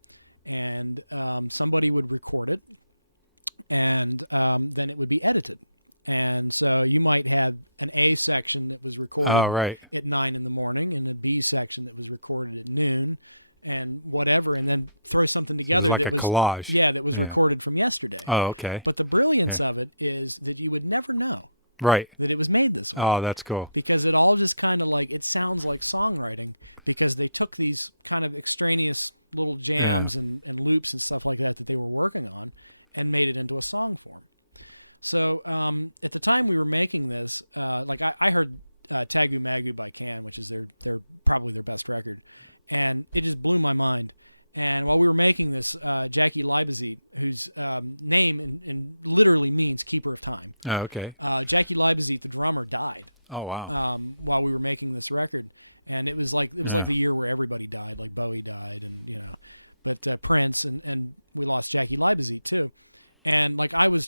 and somebody would record it, and then it would be edited. And so you might have an A section that was recorded at 9 in the morning and a B section that was recorded at noon and whatever, and then throw something together that was collage. Yeah, that was recorded from yesterday. Oh, okay. But the brilliance of it is that you would never know that it was made this way. Oh, that's cool. Because it all just kind of it sounds like songwriting because they took these kind of extraneous little jams and loops and stuff like that they were working on and made it into a song form. So at the time we were making this, I heard Tagu Magu by Can, which is their probably their best record, and it just blew my mind. And while we were making this, Jackie Leibezit, whose name and literally means keeper of time, Oh, okay. Jackie Leibezit, the drummer, died. Oh, wow. While we were making this record, and it was like the year where everybody died, like Bowie died, and but Prince, and we lost Jackie Leibezit too, and like I was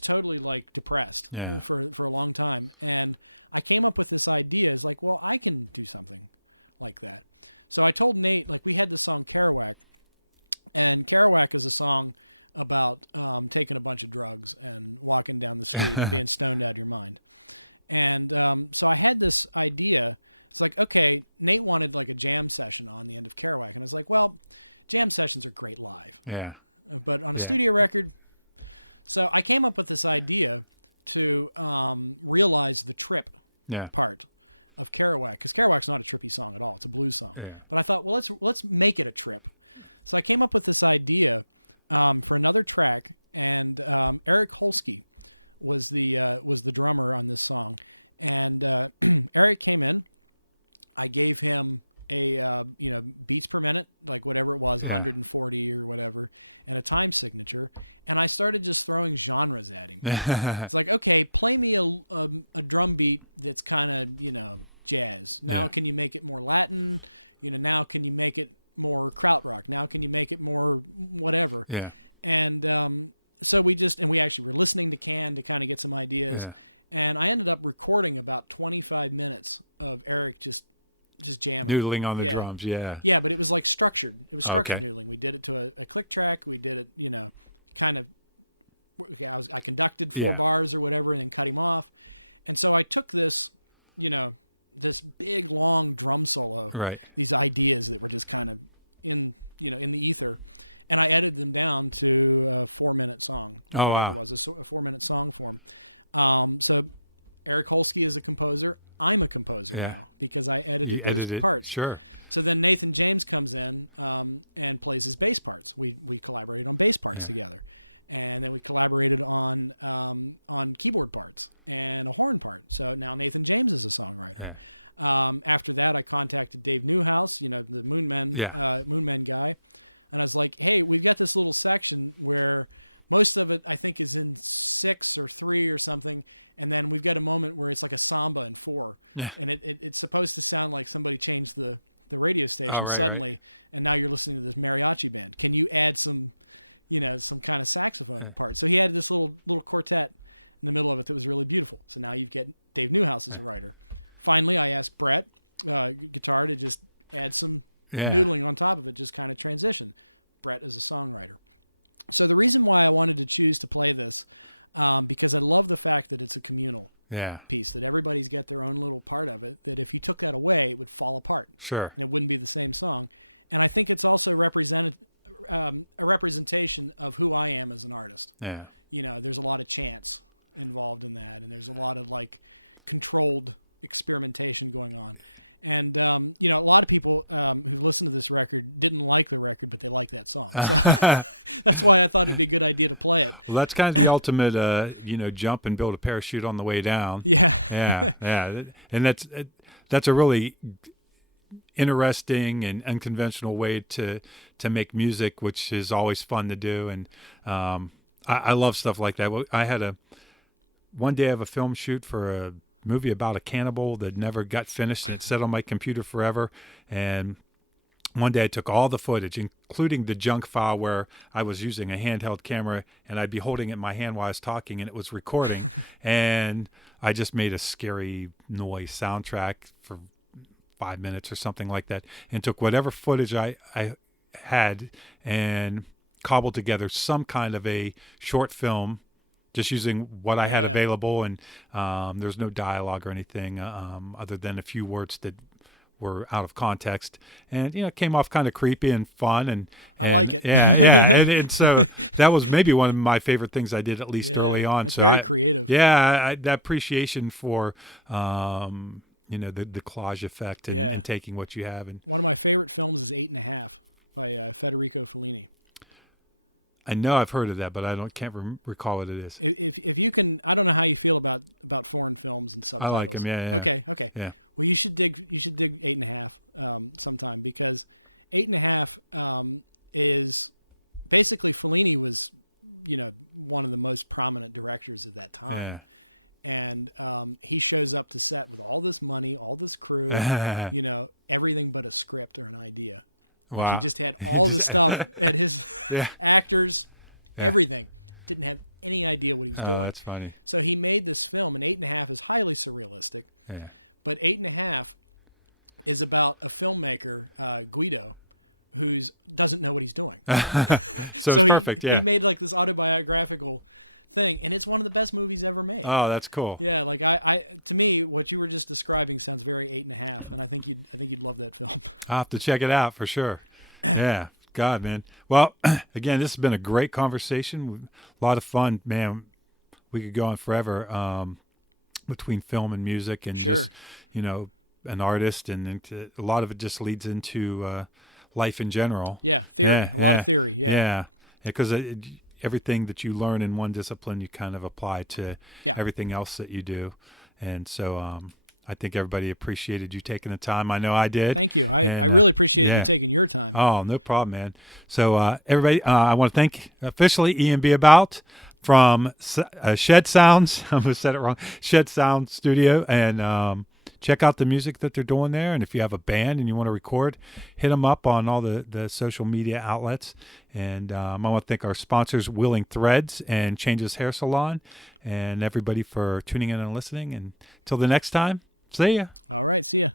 totally like depressed for a long time, and I came up with this idea. It's like, well, I can do something like that. So I told Nate, like, we had the song Kerouac, and Kerouac is a song about taking a bunch of drugs and walking down the street and being stoned out of your mind. And so I had this idea. It's like, okay, Nate wanted like a jam session on the end of Kerouac, and I was like, well, jam sessions are great live. Yeah. But on a studio record. So I came up with this idea to realize the trip part of Kerouac, because Kerouac's not a trippy song at all. It's a blues song. Yeah. But I thought, well, let's make it a trip. So I came up with this idea for another track, and Eric Holsky was the drummer on this song. And Eric came in. I gave him a beats per minute, like whatever it was, 140 or whatever, and a time signature, and I started just throwing genres at him. It's like, okay, play me a drum beat that's kind of jazz. Now can you make it more Latin? Now can you make it more krautrock? Now can you make it more whatever? Yeah. And so we actually were listening to Can to kind of get some ideas, and I ended up recording about 25 minutes of Eric just jamming. Noodling on the drums, Yeah, but it was like structured. It was structured noodling. We did it to a click track. We did it, kind of, I conducted 4 bars or whatever and then cut him off. And so I took this, this big, long drum solo, these ideas that were just kind of in the ether, and I edited them down to a 4-minute song. Or whatever it was, a 4-minute song form. So Eric Holsky is a composer. I'm a composer now because I edited those parts. Sure. So then Nathan James comes in and plays his bass parts. We collaborated on bass parts together, and then we collaborated on keyboard parts and a horn part. So now Nathan James is a songwriter. Yeah. After that, I contacted Dave Newhouse, the Moonmen guy, and I was like, "Hey, we've got this little section where." Most of it, I think, is in 6 or 3 or something, and then we've got a moment where it's like a samba in 4, and it's supposed to sound like somebody changed the radio station suddenly, and now you're listening to this mariachi band. Can you add some kind of saxophone part? So he added this little quartet in the middle of it that was really beautiful. So now you've got Dave Newhouse as a writer. Finally, I asked Brett, guitar, to just add some noodling on top of it, just kind of transition. Brett is a songwriter. So the reason why I wanted to choose to play this, because I love the fact that it's a communal piece, that everybody's got their own little part of it, that if you took that away, it would fall apart. Sure. And it wouldn't be the same song. And I think it's also a representation of who I am as an artist. Yeah. There's a lot of chance involved in that, and there's a lot of like controlled experimentation going on. And, a lot of people who listen to this record didn't like the record, but they like that song. So that's why I thought it'd be a good idea to play it. Well, that's kind of the ultimate, jump and build a parachute on the way down. Yeah. Yeah. And that's a really interesting and unconventional way to make music, which is always fun to do. And I love stuff like that. I had one day I have a film shoot for a movie about a cannibal that never got finished, and it sat on my computer forever. And one day I took all the footage, including the junk file where I was using a handheld camera, and I'd be holding it in my hand while I was talking, and it was recording. And I just made a scary noise soundtrack for 5 minutes or something like that, and took whatever footage I had and cobbled together some kind of a short film, just using what I had available, and there's no dialogue or anything other than a few words that were out of context, and it came off kind of creepy and fun, and I like it. and so that was maybe one of my favorite things I did, at least early on. It's so very creative. That appreciation for the collage effect and taking what you have. And one of my favorite films is 8.5 by Federico Fellini. I know I've heard of that, but I can't recall what it is. If you can, I don't know how you feel about foreign films and subtitles. I like them. Yeah. Okay. Yeah. Well, you should dig 8.5 sometime, because 8.5 is basically Fellini was, one of the most prominent directors of that time. And he shows up to set with all this money, all this crew, everything but a script or an idea. Like Wow. he just had all the stuff at his actors, everything. Didn't have any idea what he was doing. That's funny. So he made this film, and 8.5 is highly surrealistic. Yeah. But 8.5 is about a filmmaker, Guido, who doesn't know what he's doing. So it's perfect. Yeah. He made like this autobiographical thing, and it's one of the best movies ever made. Oh, that's cool. Yeah, like to me, what you were just describing sounds very 8.5, and I think you'd love that film. I'll have to check it out for sure. Yeah. God, man. Well, again, this has been a great conversation. A lot of fun, man. We could go on forever between film and music and just, an artist, and a lot of it just leads into life in general. Yeah, theory. A lot of theory. Yeah. Because everything that you learn in one discipline, you kind of apply to everything else that you do. And so I think everybody appreciated you taking the time. I know I did. Thank you. I really appreciated you taking your time. Oh, no problem, man. So everybody, I want to thank officially Ian Beabout from ShedSounds. I almost said it wrong. ShedSounds Studio. And check out the music that they're doing there. And if you have a band and you want to record, hit them up on all the social media outlets. And I want to thank our sponsors, Willing Threads and Changes Hair Salon, and everybody for tuning in and listening. And until the next time, see ya. All right. See ya.